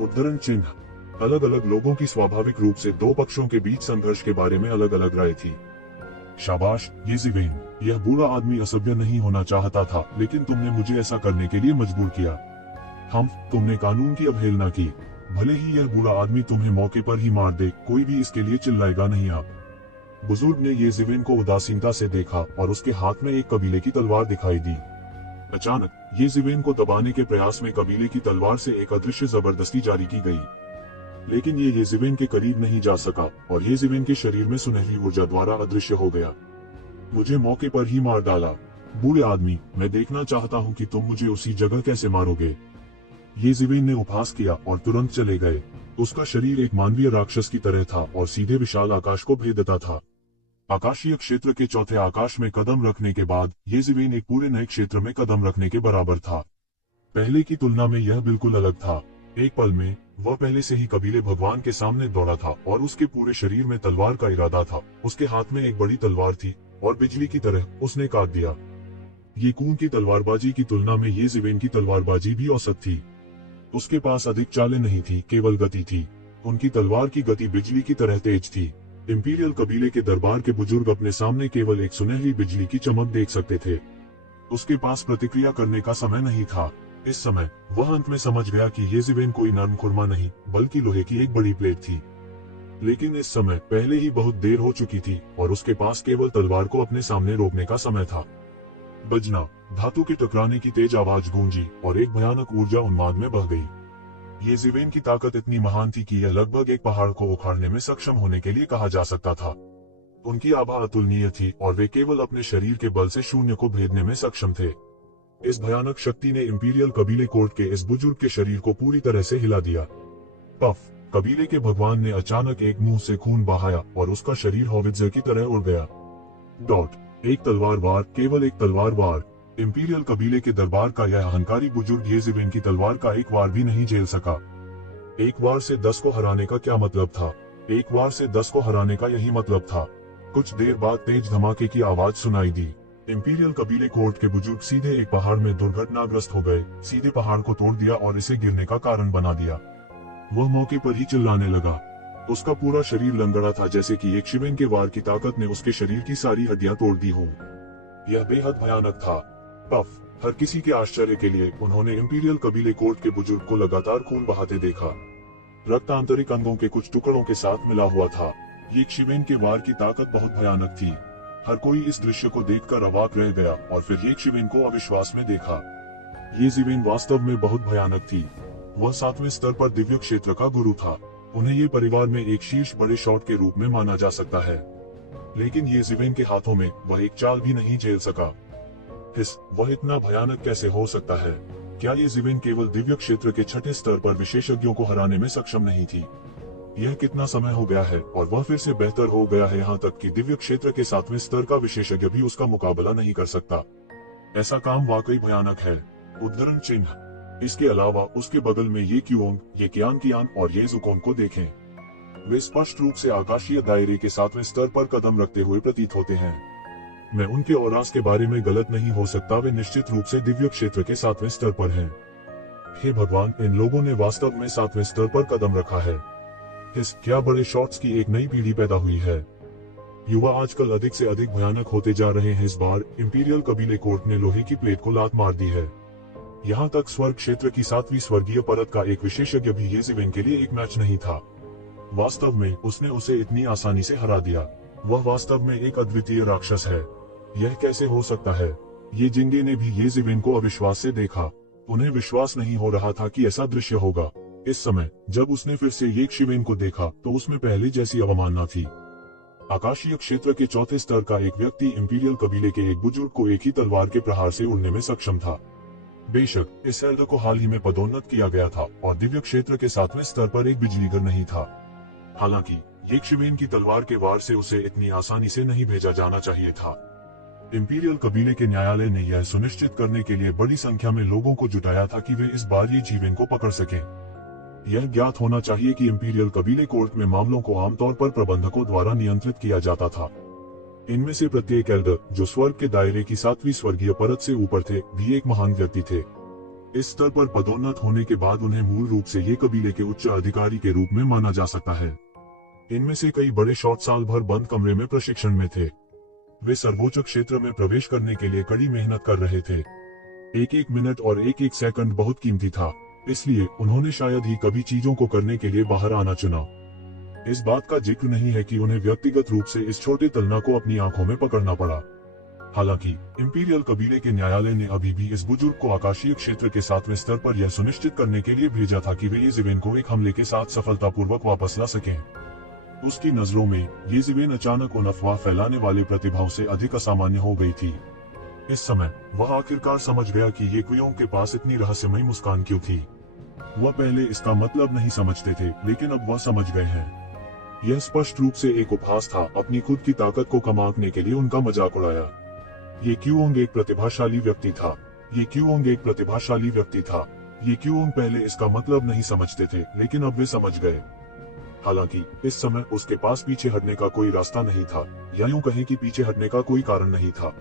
उद्धरण चिन्ह। अलग अलग लोगों की स्वाभाविक रूप से दो पक्षों के बीच संघर्ष के बारे में अलग अलग राय थी। शाबाश येज़िवेन, यह बूढ़ा आदमी असभ्य नहीं होना चाहता था, लेकिन तुमने मुझे ऐसा करने के लिए मजबूर किया। तुमने कानून की अवहेलना की। भले ही यह बूढ़ा आदमी तुम्हें मौके पर ही मार दे, कोई भी इसके लिए चिल्लाएगा नहीं। आप बुजुर्ग ने येज़िवेन को उदासीनता से देखा और उसके हाथ में एक कबीले की तलवार दिखाई दी। अचानक येज़िवेन को दबाने के प्रयास में कबीले की तलवार से एक अदृश्य जबरदस्ती जारी की गई, लेकिन ये येज़िवेन के करीब नहीं जा सका और येज़िवेन के शरीर में सुनहरी ऊर्जा द्वारा अदृश्य हो गया। मुझे मौके पर ही मार डाला। बूढ़े आदमी, मैं देखना चाहता हूँ कि तुम मुझे उसी जगह कैसे मारोगे। येज़िवेन ने उपहास किया और तुरंत चले गए। उसका शरीर एक मानवीय राक्षस की तरह था और सीधे विशाल आकाश को भेदता था। आकाशीय क्षेत्र के चौथे आकाश में कदम रखने के बाद येज़िवेन एक पूरे नए क्षेत्र में कदम रखने के बराबर था। पहले की तुलना में यह बिल्कुल अलग था। एक पल में वह पहले से ही कबीले भगवान के सामने दौड़ा था और उसके पूरे शरीर में तलवार का इरादा था। उसके हाथ में एक बड़ी तलवार थी और बिजली की तरह उसने काट दिया। ये कून की तलवारबाजी की तुलना में येज़िवेन की तलवारबाजी भी औसत थी। उसके पास अधिक चालें नहीं थी, केवल गति थी। उनकी तलवार की गति बिजली की तरह तेज थी। इंपीरियल कबीले के दरबार के बुजुर्ग अपने सामने केवल एक सुनहरी बिजली की चमक देख सकते थे। उसके पास प्रतिक्रिया करने का समय नहीं था। इस समय वह अंत में समझ गया कि येज़िवेन कोई नरम खुरमा नहीं बल्कि लोहे की एक बड़ी प्लेट थी। लेकिन इस समय पहले ही बहुत देर हो चुकी थी और उसके पास केवल तलवार को अपने सामने रोकने का समय था। बजना, धातु के टकराने की तेज आवाज गूंजी और एक भयानक ऊर्जा उन्माद में बह गई। येज़िवेन की ताकत इतनी महान थी कि यह लगभग एक पहाड़ को उखाड़ने में सक्षम होने के लिए कहा जा सकता था। उनकी आभा अतुलनीय थी और वे केवल अपने शरीर के बल से शून्य को भेदने में सक्षम थे। इस भयानक शक्ति ने इंपीरियल कबीले कोर्ट के इस बुजुर्ग के शरीर को पूरी तरह से हिला दिया। पफ, कबीले के भगवान ने अचानक एक मुंह से खून बहाया और उसका शरीर हॉवित्ज़र की तरह उड़ गया। एक तलवार वार, केवल एक तलवार वार। इंपीरियल कबीले के दरबार का यह अहंकारी बुजुर्ग येज़िविन की तलवार का एक वार भी नहीं झेल सका। एक वार से 10 को हराने का क्या मतलब था? एक वार से 10 को हराने का यही मतलब था। कुछ देर बाद तेज धमाके की आवाज सुनाई दी। इंपीरियल कबीले कोर्ट के बुजुर्ग सीधे एक पहाड़ में दुर्घटनाग्रस्त हो गए। सीधे पहाड़ को तोड़ दिया और इसे गिरने का कारण बना दिया। वह मौके पर ही चिल्लाने लगा। उसका पूरा शरीर लंगड़ा था, जैसे कि एक शिवेन के वार की ताकत ने उसके शरीर की सारी हड्डियां तोड़ दी हो। यह बेहद भयानक था। पफ, हर किसी के आश्चर्य के लिए उन्होंने इंपीरियल कबीले कोर्ट के बुजुर्ग को लगातार खून बहाते देखा। रक्त आंतरिक अंगों के कुछ टुकड़ों के साथ मिला हुआ था। ये शिवेन के वार की ताकत बहुत भयानक थी। हर कोई इस दृश्य को देखकर अवाक रह गया और फिर ये शिवेन को अविश्वास में देखा। येज़िविन वास्तव में बहुत भयानक थी। वह 7वें स्तर पर दिव्य क्षेत्र का गुरु था। उन्हें ये परिवार में एक शीर्ष बड़े शॉट के रूप में माना जा सकता है, लेकिन येज़िविन के हाथों में वह एक चाल भी नहीं झेल सका। वह इतना भयानक कैसे हो सकता है? क्या येज़िविन केवल दिव्य क्षेत्र के 6ठे स्तर पर विशेषज्ञों को हराने में सक्षम नहीं थी? यह कितना समय हो गया है और वह फिर से बेहतर हो गया है, यहाँ तक कि दिव्य क्षेत्र के 7वें स्तर का विशेषज्ञ भी उसका मुकाबला नहीं कर सकता। ऐसा काम वाकई भयानक है। उद्धरण चिन्ह। इसके अलावा उसके बगल में ये क्यूओंग, ये कियान और ये ज़ुकोंग को देखें। वे स्पष्ट रूप से आकाशीय दायरे के 7वें स्तर पर कदम रखते हुए प्रतीत होते हैं। मैं उनके औरास के बारे में गलत नहीं हो सकता, वे निश्चित रूप से दिव्य क्षेत्र के 7वें स्तर पर हैं। हे भगवान, इन लोगों ने वास्तव में 7वें स्तर पर कदम रखा है। क्या बड़े शॉट्स की एक नई पीढ़ी पैदा हुई है। युवा आजकल अधिक से अधिक भयानक होते जा रहे हैं। इस बार इंपीरियल कबीले कोर्ट ने लोहे की प्लेट को लात मार दी है। यहाँ तक स्वर्ग क्षेत्र की 7वीं स्वर्गीय परत का एक विशेषज्ञ भी येज़िविन के लिए एक मैच नहीं था। वास्तव में उसने उसे इतनी आसानी से हरा दिया। वह वास्तव में एक अद्वितीय राक्षस है। यह कैसे हो सकता है? ये जिंगे ने भी येज़िविन को अविश्वास से देखा। उन्हें विश्वास नहीं हो रहा था कि ऐसा दृश्य होगा। इस समय जब उसने फिर से ये शिवेन को देखा तो उसमें पहले जैसी अवमानना थी। आकाशीय क्षेत्र के 4थे स्तर का एक व्यक्ति इंपीरियल कबीले के एक बुजुर्ग को एक ही तलवार के प्रहार से उड़ने में सक्षम था। बेशक इस एल्डर को हाल ही में पदोन्नत किया गया था और दिव्य क्षेत्र के 7वें स्तर पर एक बिजलीगर नहीं था। हालांकि ये शिवेन की तलवार के वार से उसे इतनी आसानी से नहीं भेजा जाना चाहिए था। इंपीरियल कबीले के न्यायालय ने यह सुनिश्चित करने के लिए बड़ी संख्या में लोगों को जुटाया था कि वे इस बार ये जीवन को पकड़ सकें। यह ज्ञात होना चाहिए कि इंपीरियल कबीले कोर्ट में मामलों को आमतौर पर प्रबंधकों द्वारा नियंत्रित किया जाता था। इनमें से प्रत्येक एल्डर, जो स्वर्ग के दायरे की 7वीं स्वर्गीय परत से ऊपर थे, भी एक महान व्यक्ति थे। इस स्तर पर पदोन्नत होने के बाद उन्हें मूल रूप से ये कबीले के उच्च अधिकारी के रूप में माना जा सकता है। इनमें से कई बड़े शॉट साल भर बंद कमरे में प्रशिक्षण में थे। वे सर्वोच्च क्षेत्र में प्रवेश करने के लिए कड़ी मेहनत कर रहे थे। एक एक मिनट और एक एक सेकंड बहुत कीमती था, इसलिए उन्होंने शायद ही कभी चीजों को करने के लिए बाहर आना चुना। इस बात का जिक्र नहीं है कि उन्हें व्यक्तिगत रूप से इस छोटे तलना को अपनी आंखों में पकड़ना पड़ा। हालांकि इंपीरियल कबीले के न्यायालय ने अभी भी इस बुजुर्ग को आकाशीय क्षेत्र के 7वें स्तर पर यह सुनिश्चित करने के लिए भेजा था कि वे येज़िविन को एक हमले के साथ सफलतापूर्वक वापस ला सकें। उसकी नजरों में येज़िविन अचानक उन अफवाह फैलाने वाले प्रतिभाओं से अधिक असामान्य हो गई थी। इस समय वह आखिरकार समझ गया कि ये क्वियों के पास इतनी रहस्यमयी मुस्कान क्यों थी। वह पहले इसका मतलब नहीं समझते थे, लेकिन अब वह समझ गए हैं। यह स्पष्ट रूप से एक उपहास था, अपनी खुद की ताकत को कमाने के लिए उनका मजाक उड़ाया। ये क्यूओंग एक प्रतिभाशाली व्यक्ति था। ये क्यूओंग एक प्रतिभाशाली व्यक्ति था। ये क्यूओंग पहले इसका मतलब नहीं समझते थे, लेकिन अब वे समझ गए। हालांकि इस समय उसके पास पीछे हटने का कोई रास्ता नहीं था, या यूं कहें कि पीछे हटने का कोई कारण नहीं था।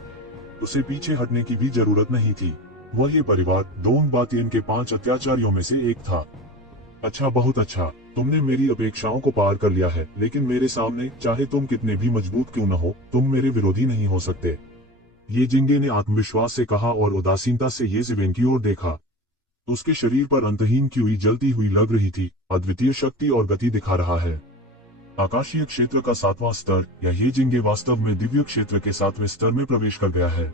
उसे पीछे हटने की भी जरूरत नहीं थी। वह ये परिवार डोंग बातियन के 5 अत्याचारियों में से एक था। अच्छा, बहुत अच्छा, तुमने मेरी अपेक्षाओं को पार कर लिया है, लेकिन मेरे सामने चाहे तुम कितने भी मजबूत क्यों न हो, तुम मेरे विरोधी नहीं हो सकते। ये जिंगे ने आत्मविश्वास से कहा और उदासीनता से येज़िविन की ओर देखा। उसके शरीर पर अंतहीन क्यूई जलती हुई लग रही थी, अद्वितीय शक्ति और गति दिखा रहा है। आकाशीय क्षेत्र का 7वां स्तर, या ये जिंगे वास्तव में दिव्य क्षेत्र के 7वें स्तर में प्रवेश कर गया है।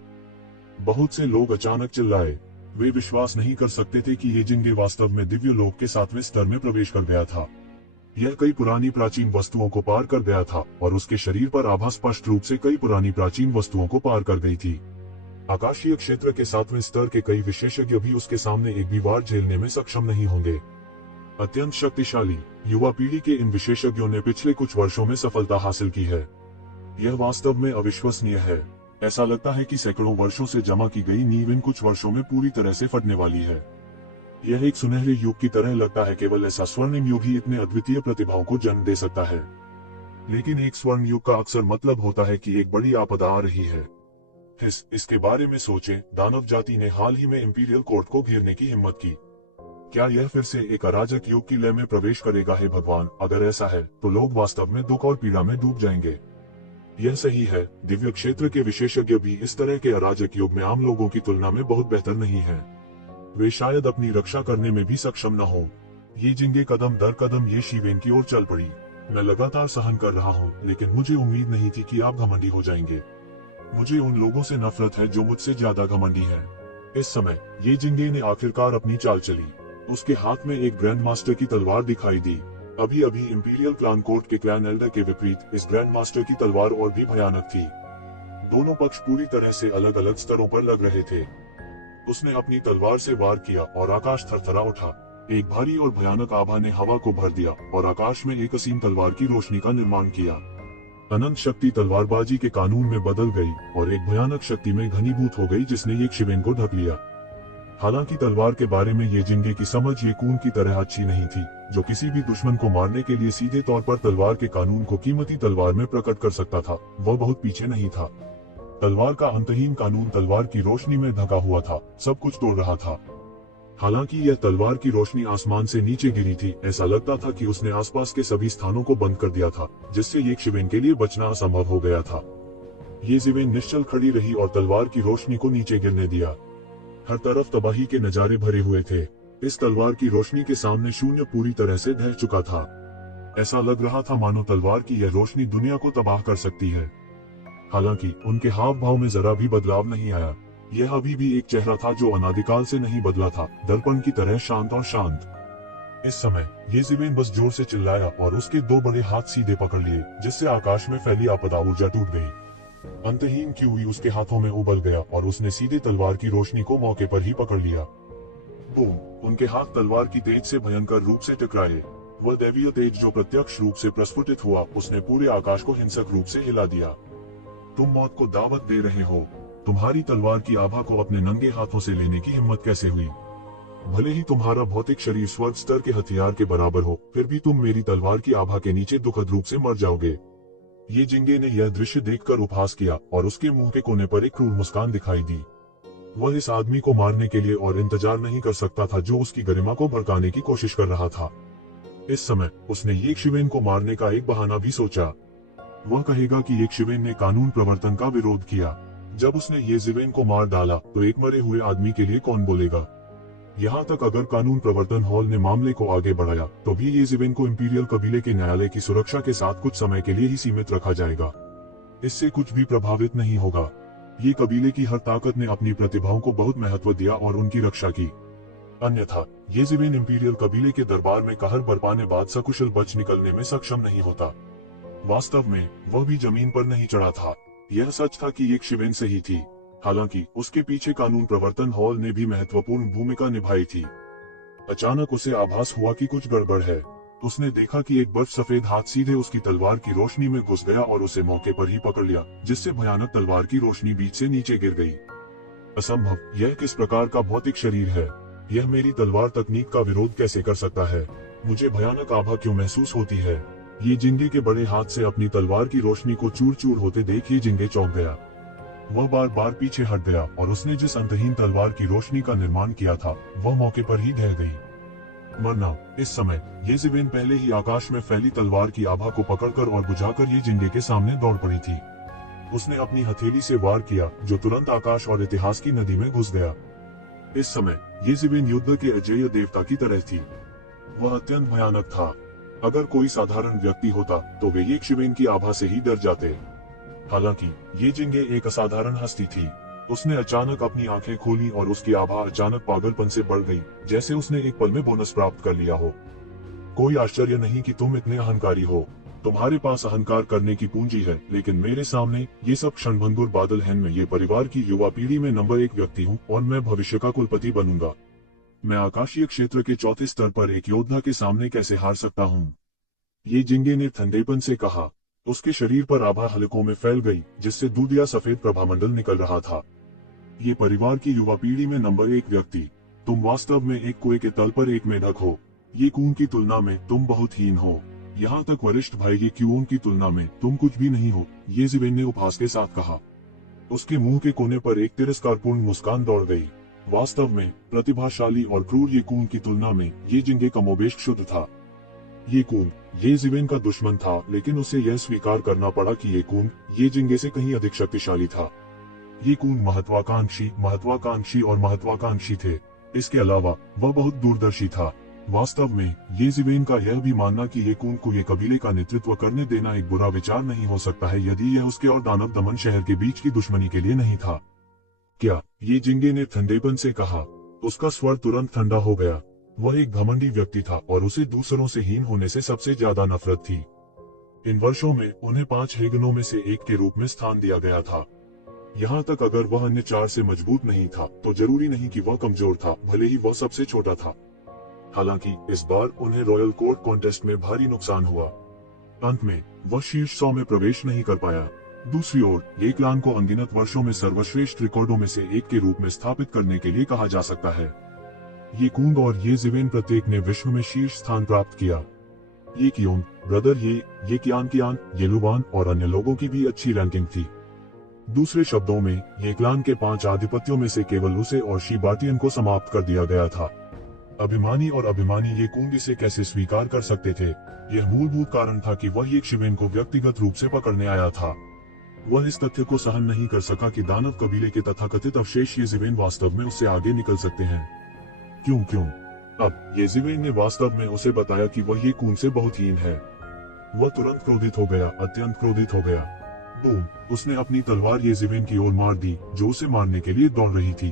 बहुत से लोग अचानक चिल्लाए। वे विश्वास नहीं कर सकते थे कि ये जिंगे वास्तव में दिव्य लोक के 7वें स्तर में प्रवेश कर गया था। यह कई पुरानी प्राचीन वस्तुओं को पार कर गया था और उसके शरीर पर आभा स्पष्ट रूप से कई पुरानी प्राचीन वस्तुओं को पार कर गई थी। आकाशीय क्षेत्र के 7वें स्तर के कई विशेषज्ञ भी उसके सामने एक भी वार झेलने में सक्षम नहीं होंगे। अत्यंत शक्तिशाली युवा पीढ़ी के इन विशेषज्ञों ने पिछले कुछ वर्षों में सफलता हासिल की है। यह वास्तव में अविश्वसनीय है। ऐसा लगता है कि सैकड़ों वर्षों से जमा की गई नींव इन कुछ वर्षों में पूरी तरह से फटने वाली है। यह एक सुनहरे युग की तरह लगता है, केवल ऐसा स्वर्णिम युग ही इतने अद्वितीय प्रतिभाओं को जन्म दे सकता है। लेकिन एक स्वर्ण युग का अक्सर मतलब होता है कि एक बड़ी आपदा आ रही है। इसके बारे में सोचें, दानव जाति ने हाल ही में इंपीरियल कोर्ट को घेरने की हिम्मत की। क्या यह फिर से एक अराजक युग की लय में प्रवेश करेगा? हे भगवान, अगर ऐसा है तो लोग वास्तव में दुख और पीड़ा में डूब जाएंगे। यह सही है, दिव्य क्षेत्र के विशेषज्ञ भी इस तरह के अराजक युग में आम लोगों की तुलना में बहुत बेहतर नहीं है। वे शायद अपनी रक्षा करने में भी सक्षम न हो। ये जिंगे कदम दर कदम ये शिवेन की ओर चल पड़ी। मैं लगातार सहन कर रहा हूँ, लेकिन मुझे उम्मीद नहीं थी कि आप घमंडी हो जाएंगे। मुझे उन लोगों से नफरत है जो मुझसे ज्यादा घमंडी हैं। इस समय ये जिंगे ने आखिरकार अपनी चाल चली। उसके हाथ में एक ग्रैंड मास्टर की तलवार दिखाई दी। अभी अभी इंपीरियल क्लान कोर्ट के क्लैन एल्डर के विपरीत इस ग्रैंड मास्टर की तलवार और भी भयानक थी। दोनों पक्ष पूरी तरह से अलग अलग स्तरों पर लग रहे थे। उसने अपनी तलवार से वार किया और आकाश थरथरा उठा। एक भारी और भयानक आभा ने हवा को भर दिया और आकाश में एक असीम तलवार की रोशनी का निर्माण किया। अनंत शक्ति तलवारबाजी के कानून में बदल गई और एक भयानक शक्ति में घनीभूत हो गई, जिसने एक शिवेन को ढक लिया। हालांकि तलवार के बारे में ये जिंगे की समझ ये खून की तरह अच्छी नहीं थी, जो किसी भी दुश्मन को मारने के लिए सीधे तौर पर तलवार के कानून को कीमती तलवार में प्रकट कर सकता था। वह बहुत पीछे नहीं था। तलवार का अंतहीन कानून तलवार की रोशनी में ढका हुआ था, सब कुछ तोड़ रहा था। हालांकि यह तलवार की रोशनी आसमान से नीचे गिरी थी। ऐसा लगता था कि उसने आसपास के सभी स्थानों को बंद कर दिया था, जिससे एक शिवेन के लिए बचना असंभव हो गया था। ये शिवेन निश्चल खड़ी रही और तलवार की रोशनी को नीचे गिरने दिया। हर तरफ तबाही के नजारे भरे हुए थे। इस तलवार की रोशनी के सामने शून्य पूरी तरह से ढह चुका था। ऐसा लग रहा था मानो तलवार की यह रोशनी दुनिया को तबाह कर सकती है। हालांकि उनके हाव भाव में जरा भी बदलाव नहीं आया। यह अभी भी एक चेहरा था जो अनादिकाल से नहीं बदला था, दर्पण की तरह शांत और शांत। इस समय ये शिवेन बस जोर से चिल्लाया और उसके दो बड़े हाथ सीधे पकड़ लिए, जिससे आकाश में फैली आपदा ऊर्जा टूट गई। अंतहीन क्यूई उसके हाथों में उबल गया और उसने सीधे तलवार की रोशनी को मौके पर ही पकड़ लिया। बूम! उनके हाथ तलवार की तेज से भयंकर रूप से टकराए। वह दैवीय तेज जो प्रत्यक्ष रूप से प्रस्फुटित हुआ, उसने पूरे आकाश को हिंसक रूप से हिला दिया। तुम मौत को दावत दे रहे हो। तुम्हारी तलवार की आभा को अपने नंगे हाथों से लेने की हिम्मत कैसे हुई? भले ही तुम्हारा भौतिक शरीर स्वर्ग स्तर के हथियार के बराबर हो, फिर भी तुम मेरी तलवार की आभा के नीचे दुखद रूप से मर जाओगे। ये जिंगे ने यह दृश्य देखकर उपहास किया और उसके मुंह के कोने पर एक क्रूर मुस्कान दिखाई दी। वह इस आदमी को मारने के लिए और इंतजार नहीं कर सकता था जो उसकी गरिमा को भड़काने की कोशिश कर रहा था। इस समय उसने एक शिवेन को मारने का एक बहाना भी सोचा। वह कहेगा कि एक शिवेन ने कानून प्रवर्तन का विरोध किया। जब उसने ये शिवेन को मार डाला तो एक मरे हुए आदमी के लिए कौन बोलेगा? यहाँ तक अगर कानून प्रवर्तन हॉल ने मामले को आगे बढ़ाया तो भी ये शिवेन को इंपीरियल कबीले के न्यायालय की सुरक्षा के साथ कुछ समय के लिए ही सीमित रखा जाएगा। इससे कुछ भी प्रभावित नहीं होगा। ये कबीले की हर ताकत ने अपनी प्रतिभाओं को बहुत महत्व दिया और उनकी रक्षा की। अन्यथा ये शिवेन इंपीरियल कबीले के दरबार में कहर बरपाने बाद सकुशल बच निकलने में सक्षम नहीं होता। वास्तव में वह भी जमीन पर नहीं चढ़ा था। यह सच था कि एक शिवेन सही थी, हालांकि उसके पीछे कानून प्रवर्तन हॉल ने भी महत्वपूर्ण भूमिका निभाई थी। अचानक उसे आभास हुआ कि कुछ गड़बड़ है। उसने देखा कि एक बर्फ सफेद हाथ सीधे उसकी तलवार की रोशनी में घुस गया और उसे मौके पर ही पकड़ लिया, जिससे भयानक तलवार की रोशनी बीच से नीचे गिर गई। असंभव! यह किस प्रकार का भौतिक शरीर है? यह मेरी तलवार तकनीक का विरोध कैसे कर सकता है? मुझे भयानक आभा क्यों महसूस होती है? ये जिंगे के बड़े हाथ से अपनी तलवार की रोशनी को चूर चूर होते देख ये जिंगे चौंक गया। वह बार बार पीछे हट गया और उसने जिस अंतहीन तलवार की रोशनी का निर्माण किया था वह मौके पर ही ढह गई। मरना! इस समय ये शिवेन पहले ही आकाश में फैली तलवार की आभा को पकड़कर और बुझाकर ये जिंगे के सामने दौड़ पड़ी थी। उसने अपनी हथेली से वार किया, जो तुरंत आकाश और इतिहास की नदी में घुस गया। इस समय ये शिवेन युद्ध के अजेय देवता की तरह थी। वह अत्यंत भयानक था। अगर कोई साधारण व्यक्ति होता तो वे एक शिवेन की आभा से ही डर जाते। हालांकि ये जिंगे एक असाधारण हस्ती थी। उसने अचानक अपनी आंखें खोली और उसकी आभा अचानक पागलपन से बढ़ गई, जैसे उसने एक पल में बोनस प्राप्त कर लिया हो। कोई आश्चर्य नहीं कि तुम इतने अहंकारी हो। तुम्हारे पास अहंकार करने की पूंजी है, लेकिन मेरे सामने ये सब क्षणभंगुर बादल हैं। मैं ये परिवार की युवा पीढ़ी में नंबर 1 व्यक्ति हूँ और मैं भविष्य का कुलपति बनूंगा। मैं आकाशीय क्षेत्र के चौथे स्तर पर एक योद्धा के सामने कैसे हार सकता हूँ? ये जिंगे ने ठंडेपन से कहा। उसके शरीर पर आभा हलकों में फैल गई, जिससे दूधिया सफेद प्रभामंडल निकल रहा था। ये परिवार की युवा पीढ़ी में नंबर 1 व्यक्ति, तुम वास्तव में एक कुएं के तल पर एक मेढक हो। ये कून की तुलना में तुम बहुत हीन हो। यहाँ तक वरिष्ठ भाई ये क्यून की तुलना में तुम कुछ भी नहीं हो, ये ज़िवेन ने उपहास के साथ कहा। उसके मुंह के कोने पर एक तिरस्कारपूर्ण मुस्कान दौड़ गई। वास्तव में प्रतिभाशाली और क्रूर ये कून की तुलना में ये जिंगे कमोबेश शुद्ध था। ये कून ये ज़िवेन का दुश्मन था, लेकिन उसे यह स्वीकार करना पड़ा कि ये कून ये जिंगे से कहीं अधिक शक्तिशाली था। ये कून महत्वाकांक्षी और महत्वाकांक्षी थे। इसके अलावा वह बहुत दूरदर्शी था। वास्तव में ये ज़िवेन का यह भी मानना कि ये कून को ये कबीले का नेतृत्व करने देना एक बुरा विचार नहीं हो सकता है, यदि यह उसके और दानव दमन शहर के बीच की दुश्मनी के लिए नहीं था। क्या? ये जिंगे ने ठंडेपन से कहा। उसका स्वर तुरंत ठंडा हो गया। वह एक घमंडी व्यक्ति था और उसे दूसरों से हीन होने से सबसे ज्यादा नफरत थी। इन वर्षों में उन्हें 5 हेगनों में से एक के रूप में स्थान दिया गया था। यहाँ तक अगर वह अन्य 4 से मजबूत नहीं था, तो जरूरी नहीं कि वह कमजोर था, भले ही वह सबसे छोटा था। हालांकि इस बार उन्हें रॉयल कोर्ट कॉन्टेस्ट में भारी नुकसान हुआ। अंत में वह शीर्ष 100 में प्रवेश नहीं कर पाया। दूसरी ओर ये क्लान को अनगिनत वर्षों में सर्वश्रेष्ठ रिकॉर्डों में से एक के रूप में स्थापित करने के लिए कहा जा सकता है। ये कूंग और ये ज़िवेन प्रत्येक ने विश्व में शीर्ष स्थान प्राप्त किया। ये कियोन, ब्रदर ये कियान, ये लुबान और अन्य लोगों की भी अच्छी रैंकिंग थी। दूसरे शब्दों में ये क्लान के 5 आधिपत्यों में से केवल उसे और शीबार्टियन को समाप्त कर दिया गया था। अभिमानी ये कूंग इसे कैसे स्वीकार कर सकते थे? यह मूलभूत कारण था कि वह ये ज़िवेन को व्यक्तिगत रूप से पकड़ने आया था। वह इस तथ्य को सहन नहीं कर सका कि दानव कबीले के तथाकथित अवशेष ये ज़िवेन वास्तव में उससे आगे निकल सकते हैं। क्यों? अब ये ज़िवेन ने वास्तव में उसे बताया कि वह ये कून से बहुत हीन है। वह तुरंत क्रोधित हो गया, अत्यंत क्रोधित हो गया। बूम! उसने अपनी तलवार ये ज़िवेन की ओर मार दी, जो उसे मारने के लिए दौड़ रही थी।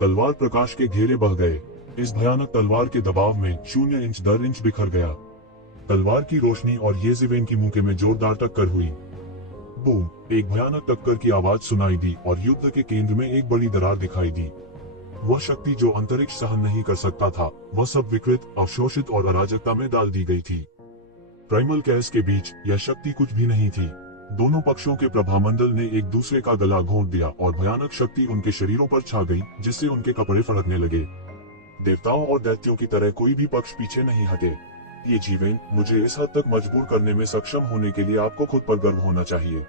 तलवार प्रकाश के घेरे बह गए। इस भयानक तलवार के दबाव में 0 इंच दर इंच बिखर गया। तलवार की रोशनी और ये ज़िवेन की मुंह में जोरदार टक्कर हुई। बूम! एक भयानक टक्कर की आवाज सुनाई दी और युद्ध के केंद्र में एक बड़ी दरार दिखाई दी। वह शक्ति जो अंतरिक्ष सहन नहीं कर सकता था, वह सब विकृत, अवशोषित और अराजकता में डाल दी गई थी। प्राइमल कैस के बीच यह शक्ति कुछ भी नहीं थी। दोनों पक्षों के प्रभामंडल ने एक दूसरे का गला घोंट दिया और भयानक शक्ति उनके शरीरों पर छा गई, जिससे उनके कपड़े फड़कने लगे। देवताओं और दैत्यों की तरह कोई भी पक्ष पीछे नहीं हटे। ये ज़िवेन, मुझे इस हद तक मजबूर करने में सक्षम होने के लिए आपको खुद पर गर्व होना चाहिए।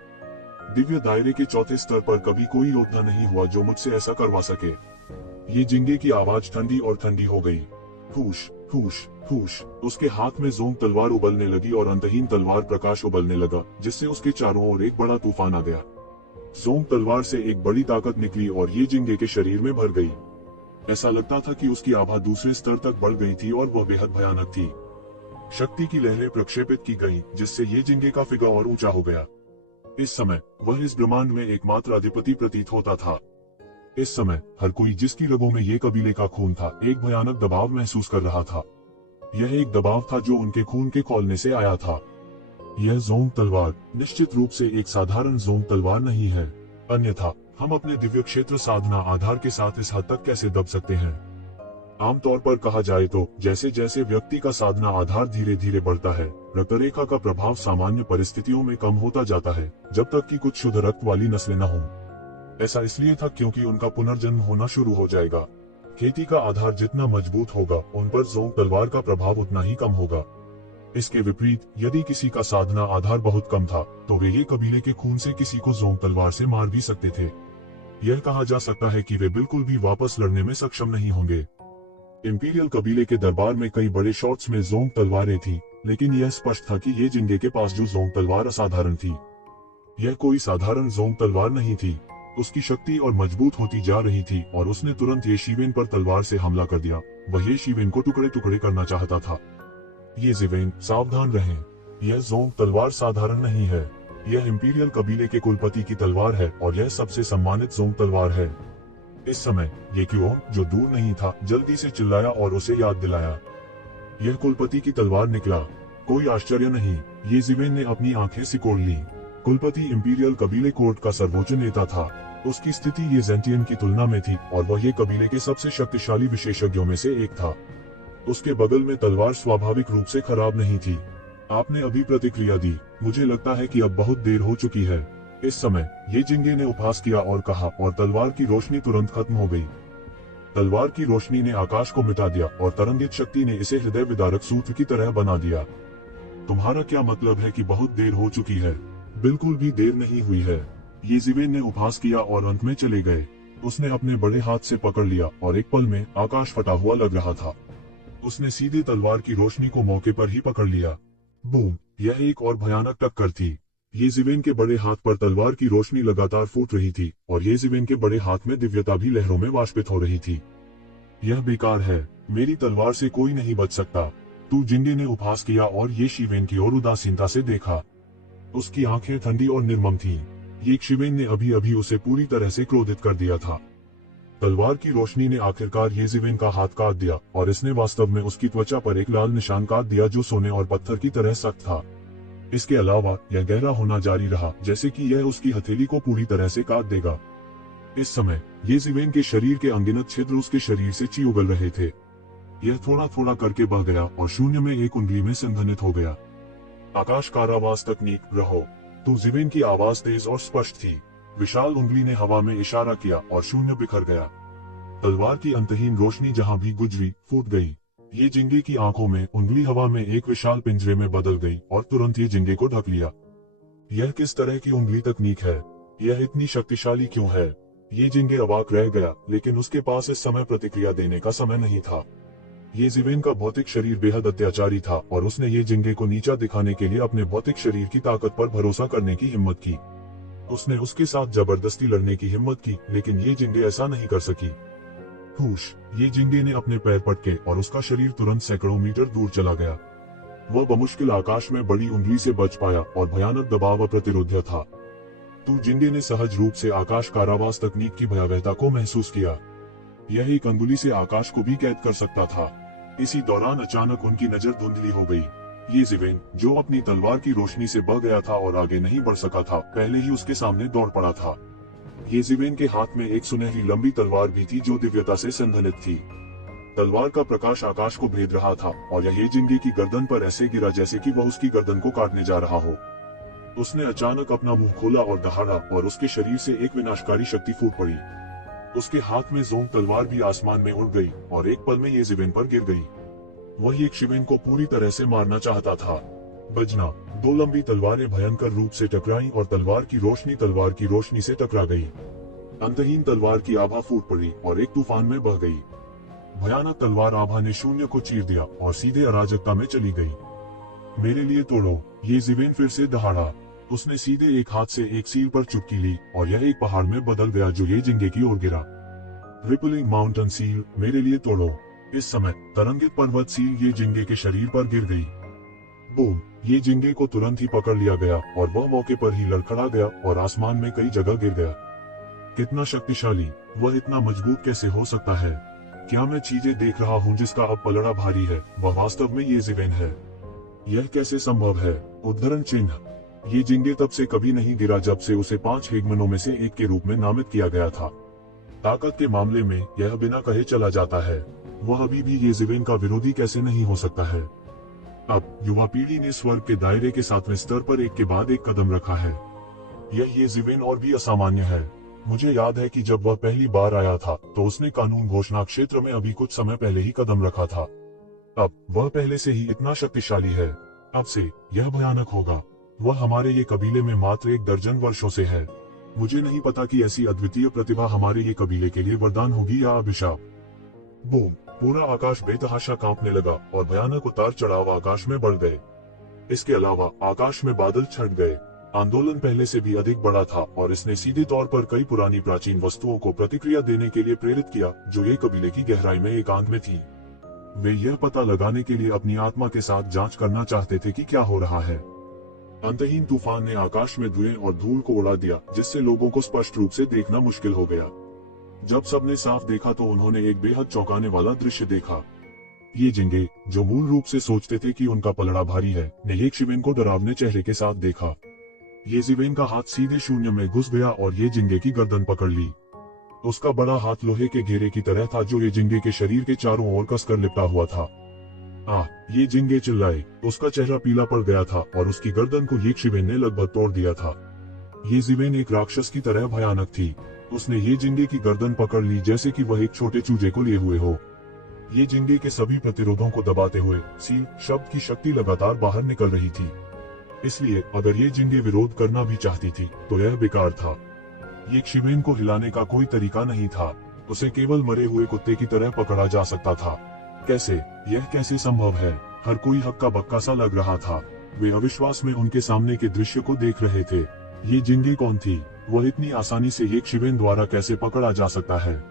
दिव्य दायरे के चौथे स्तर पर कभी कोई योद्धा नहीं हुआ जो मुझसे ऐसा करवा सके। ये जिंगे की आवाज ठंडी और ठंडी हो गई। फूश फूश फूश! उसके हाथ में जोंग तलवार उबलने लगी और अंतहीन तलवार प्रकाश उबलने लगा, जिससे उसके चारों ओर एक बड़ा तूफान आ गया। जोंग तलवार से एक बड़ी ताकत निकली और ये जिंगे के शरीर में भर गई। ऐसा लगता था कि उसकी आभा दूसरे स्तर तक बढ़ गई थी और वह बेहद भयानक थी। शक्ति की लहरें प्रक्षेपित की गईं, जिससे ये जिंगे का फिगर और ऊंचा हो गया। इस समय वह इस ब्रह्मांड में एकमात्र अधिपति प्रतीत होता था। इस समय हर कोई जिसकी रगों में ये कबीले का खून था, एक भयानक दबाव महसूस कर रहा था। यह एक दबाव था जो उनके खून के खौलने से आया था। यह जोंग तलवार निश्चित रूप से एक साधारण जोंग तलवार नहीं है, अन्यथा हम अपने दिव्य क्षेत्र साधना आधार के साथ इस हद तक कैसे दब सकते हैं? आमतौर पर कहा जाए तो जैसे जैसे व्यक्ति का साधना आधार धीरे धीरे बढ़ता है, रक्तरेखा का प्रभाव सामान्य परिस्थितियों में कम होता जाता है, जब तक कि कुछ शुद्ध रक्त वाली नस्लें न हों। ऐसा इसलिए था क्योंकि उनका पुनर्जन्म होना शुरू हो जाएगा। खेती का आधार जितना मजबूत होगा, उन पर जोंग तलवार का प्रभाव उतना ही कम होगा। इसके विपरीत यदि किसी का साधना आधार बहुत कम था, तो वे ये कबीले के खून से किसी को जोंग तलवार से मार भी सकते थे। यह कहा जा सकता है कि वे बिल्कुल भी वापस लड़ने में सक्षम नहीं होंगे। इंपीरियल कबीले के दरबार में कई बड़े शॉट्स में जोंग तलवारें थीं, लेकिन यह स्पष्ट था कि ये जिंगे के पास जो जोंग तलवार असाधारण थी। यह कोई साधारण जोंग तलवार नहीं थी। उसकी शक्ति और मजबूत होती जा रही थी और उसने तुरंत ये ज़िवेन पर तलवार से हमला कर दिया। वह ये ज़िवेन को टुकड़े टुकड़े करना चाहता था। ये ज़िवेन, सावधान रहें। यह जोंग तलवार साधारण नहीं है। यह इंपीरियल कबीले के कुलपति की तलवार है और यह सबसे सम्मानित जोंग तलवार है। इस समय ये क्योन, जो दूर नहीं था, जल्दी से चिल्लाया और उसे याद दिलाया। यह कुलपति की तलवार निकला। कोई आश्चर्य नहीं, ये ज़िवेन ने अपनी आंखें सिकोड़ ली। कुलपति इंपीरियल कबीले कोर्ट का सर्वोच्च नेता था। उसकी स्थिति ये ज़ेंटियन की तुलना में थी और वह ये कबीले के सबसे शक्तिशाली विशेषज्ञों में से एक था। उसके बगल में तलवार स्वाभाविक रूप से खराब नहीं थी। आपने अभी प्रतिक्रिया दी, मुझे लगता है कि अब बहुत देर हो चुकी है। इस समय ये जिंगे ने उपहास किया और कहा, और तलवार की रोशनी तुरंत खत्म हो गई। तलवार की रोशनी ने आकाश को मिटा दिया और तरंगित शक्ति ने इसे हृदय विदारक सूत्र की तरह बना दिया। तुम्हारा क्या मतलब है कि बहुत देर हो चुकी है? बिल्कुल भी देर नहीं हुई है। येज़िवेन ने उपहास किया और अंत में चले गए। उसने अपने बड़े हाथ से पकड़ लिया और एक पल में आकाश फटा हुआ लग रहा था। उसने सीधे तलवार की रोशनी को मौके पर ही पकड़ लिया। बूम! यह एक और भयानक टक्कर थी। येज़िवेन के बड़े हाथ पर तलवार की रोशनी लगातार फूट रही थी और येज़िवेन के बड़े हाथ में दिव्यता भी लहरों में वाष्पित हो रही थी। यह बेकार है, मेरी तलवार से कोई नहीं बच सकता। तू जिंगे ने उपहास किया और येशिवेन की ओर उदासीनता से देखा। उसकी आंखें ठंडी और निर्मम थीं। येशिवेन ने अभी अभी उसे पूरी तरह से क्रोधित कर दिया था। तलवार की रोशनी ने आखिरकार येज़िवेन का हाथ काट दिया और इसने वास्तव में उसकी त्वचा पर एक लाल निशान काट दिया जो सोने और पत्थर की तरह सख्त था। इसके अलावा यह गहरा होना जारी रहा, जैसे कि यह उसकी हथेली को पूरी तरह से काट देगा। इस समय येज़िवेन के शरीर के अनगिनत छिद्र उसके शरीर से ची उगल रहे थे। यह थोड़ा थोड़ा करके बह गया और शून्य में एक उंगली में संघनित हो गया। आकाश कारावास तकनीक रहो। तो ज़िवेन की आवाज तेज और स्पष्ट थी। विशाल उंगली ने हवा में इशारा किया और शून्य बिखर गया। तलवार की अंतहीन रोशनी जहां भी गुजरी फूट गई। ये जिंगे की आंखों में उंगली हवा में एक विशाल पिंजरे में बदल गई और तुरंत ये जिंगे को ढक लिया। यह किस तरह की उंगली तकनीक है? यह इतनी शक्तिशाली क्यों है? ये जिंगे अवाक रह गया, लेकिन उसके पास इस समय प्रतिक्रिया देने का समय नहीं था। येज़िवेन का भौतिक शरीर बेहद अत्याचारी था और उसने ये जिंगे को नीचा दिखाने के लिए अपने भौतिक शरीर की ताकत पर भरोसा करने की हिम्मत की। उसने उसके साथ जबरदस्ती लड़ने की हिम्मत की, लेकिन ये जिंगे ऐसा नहीं कर सकी। हुश! ये जिंगे ने अपने पैर पटके और उसका शरीर तुरंत सैकड़ों मीटर दूर चला गया। वह बमुश्किल आकाश में बड़ी उंगली से बच पाया और भयानक दबाव अप्रतिरोध्य था। तो जिंगे ने सहज रूप से आकाश कारावास तकनीक की भयावहता को महसूस किया। यह एक अंगुली से आकाश को भी कैद कर सकता था। इसी दौरान अचानक उनकी नजर धुंधली हो गई। येज़िवेन, जो अपनी तलवार की रोशनी से बह गया था और आगे नहीं बढ़ सका था, पहले ही उसके सामने दौड़ पड़ा था। येज़िवेन के हाथ में एक सुनहरी लंबी तलवार भी थी जो दिव्यता से संघनित थी। तलवार का प्रकाश आकाश को भेद रहा था और यह जिंगे की गर्दन पर ऐसे गिरा जैसे कि वह उसकी गर्दन को काटने जा रहा हो। उसने अचानक अपना मुंह खोला और दहाड़ा और उसके शरीर से एक विनाशकारी शक्ति फूट पड़ी। उसके हाथ में जोंग तलवार भी आसमान में उड़ गई और एक पल में येज़िवेन पर गिर गई। वह येशिवेन को पूरी तरह से मारना चाहता था। बजना! दो लंबी तलवारें भयंकर रूप से टकराईं और तलवार की रोशनी से टकरा गई। अंतहीन तलवार की आभा फूट पड़ी और एक तूफान में बह गई। भयानक तलवार आभा ने शून्य को चीर दिया और सीधे अराजकता में चली गई। मेरे लिए तोड़ो! येज़िवेन फिर से दहाड़ा। उसने सीधे एक हाथ से एक सील पर चुटकी ली और यह एक पहाड़ में बदल गया जो ये जिंगे की ओर गिरा। रिपलिंग माउंटेन सील, मेरे लिए तोड़ो! इस समय तरंगित पर्वत सील ये जिंगे के शरीर पर गिर गई। बूम! ये जिंगे को तुरंत ही पकड़ लिया गया और वह मौके पर ही लड़खड़ा गया और आसमान में कई जगह गिर गया। कितना शक्तिशाली! वह इतना मजबूत कैसे हो सकता है? क्या मैं चीजें देख रहा हूँ जिसका अब पलड़ा भारी है? वह वास्तव में येज़िवेन है। यह कैसे संभव है? उद्धरण चिन्ह। ये जिंगे तब से कभी नहीं गिरा जब से उसे 5 हेगमनों में से एक के रूप में नामित किया गया था। ताकत के मामले में यह बिना कहे चला जाता है। वह अभी भी येज़िवेन का विरोधी कैसे नहीं हो सकता है? अब युवा पीढ़ी ने स्वर्ग के दायरे के 7वें स्तर पर एक के बाद एक कदम रखा है। यह येज़िवेन और भी असामान्य है। मुझे याद है कि जब वह पहली बार आया था तो उसने कानून घोषणा क्षेत्र में अभी कुछ समय पहले ही कदम रखा था। अब वह पहले से ही इतना शक्तिशाली है। अब से यह भयानक होगा। वह हमारे ये कबीले में मात्र 1 दर्जन वर्षों से है। मुझे नहीं पता कि ऐसी अद्वितीय प्रतिभा हमारे ये कबीले के लिए वरदान होगी या अभिशाप। बूम! पूरा आकाश बेतहाशा कांपने लगा और भयानक उतार चढ़ाव आकाश में बढ़ गए। इसके अलावा आकाश में बादल छट गए। आंदोलन पहले से भी अधिक बड़ा था और इसने सीधे तौर पर कई पुरानी प्राचीन वस्तुओं को प्रतिक्रिया देने के लिए प्रेरित किया जो ये कबीले की गहराई में एकांत में थी। वे यह पता लगाने के लिए अपनी आत्मा के साथ जांच करना चाहते थे कि क्या हो रहा है। अंतहीन तूफान ने आकाश में धुएं और धूल को उड़ा दिया, जिससे लोगों को स्पष्ट रूप से देखना मुश्किल हो गया। जब सबने साफ देखा तो उन्होंने एक बेहद चौंकाने वाला दृश्य देखा। ये जिंगे, जो मूल रूप से सोचते थे कि उनका पलड़ा भारी है, ने येशिवेन को डरावने चेहरे के साथ देखा। येज़िवेन का हाथ सीधे शून्य में घुस गया और ये जिंगे की गर्दन पकड़ ली। उसका बड़ा हाथ लोहे के घेरे की तरह था जो ये जिंगे के शरीर के चारों ओर कसकर लिपटा हुआ था। आह, ये जिंगे चिल्लाए। उसका चेहरा पीला पड़ गया था और उसकी गर्दन को ये शिवेन ने लगभग तोड़ दिया था। ये जिवेन एक राक्षस की तरह भयानक थी। उसने ये जिंगे की गर्दन पकड़ ली जैसे कि वह एक छोटे चूजे को लिए हुए हो। ये जिंगे के सभी प्रतिरोधों को दबाते हुए सी शब्द की शक्ति लगातार बाहर निकल रही थी। इसलिए अगर ये जिंगे विरोध करना भी चाहती थी तो यह बेकार था। ये शिवेन को हिलाने का कोई तरीका नहीं था। उसे केवल मरे हुए कुत्ते की तरह पकड़ा जा सकता था। कैसे, यह कैसे संभव है? हर कोई हक्का बक्का सा लग रहा था। वे अविश्वास में उनके सामने के दृश्य को देख रहे थे। ये जिंगे कौन थी? वह इतनी आसानी से एक शिवेन द्वारा कैसे पकड़ा जा सकता है?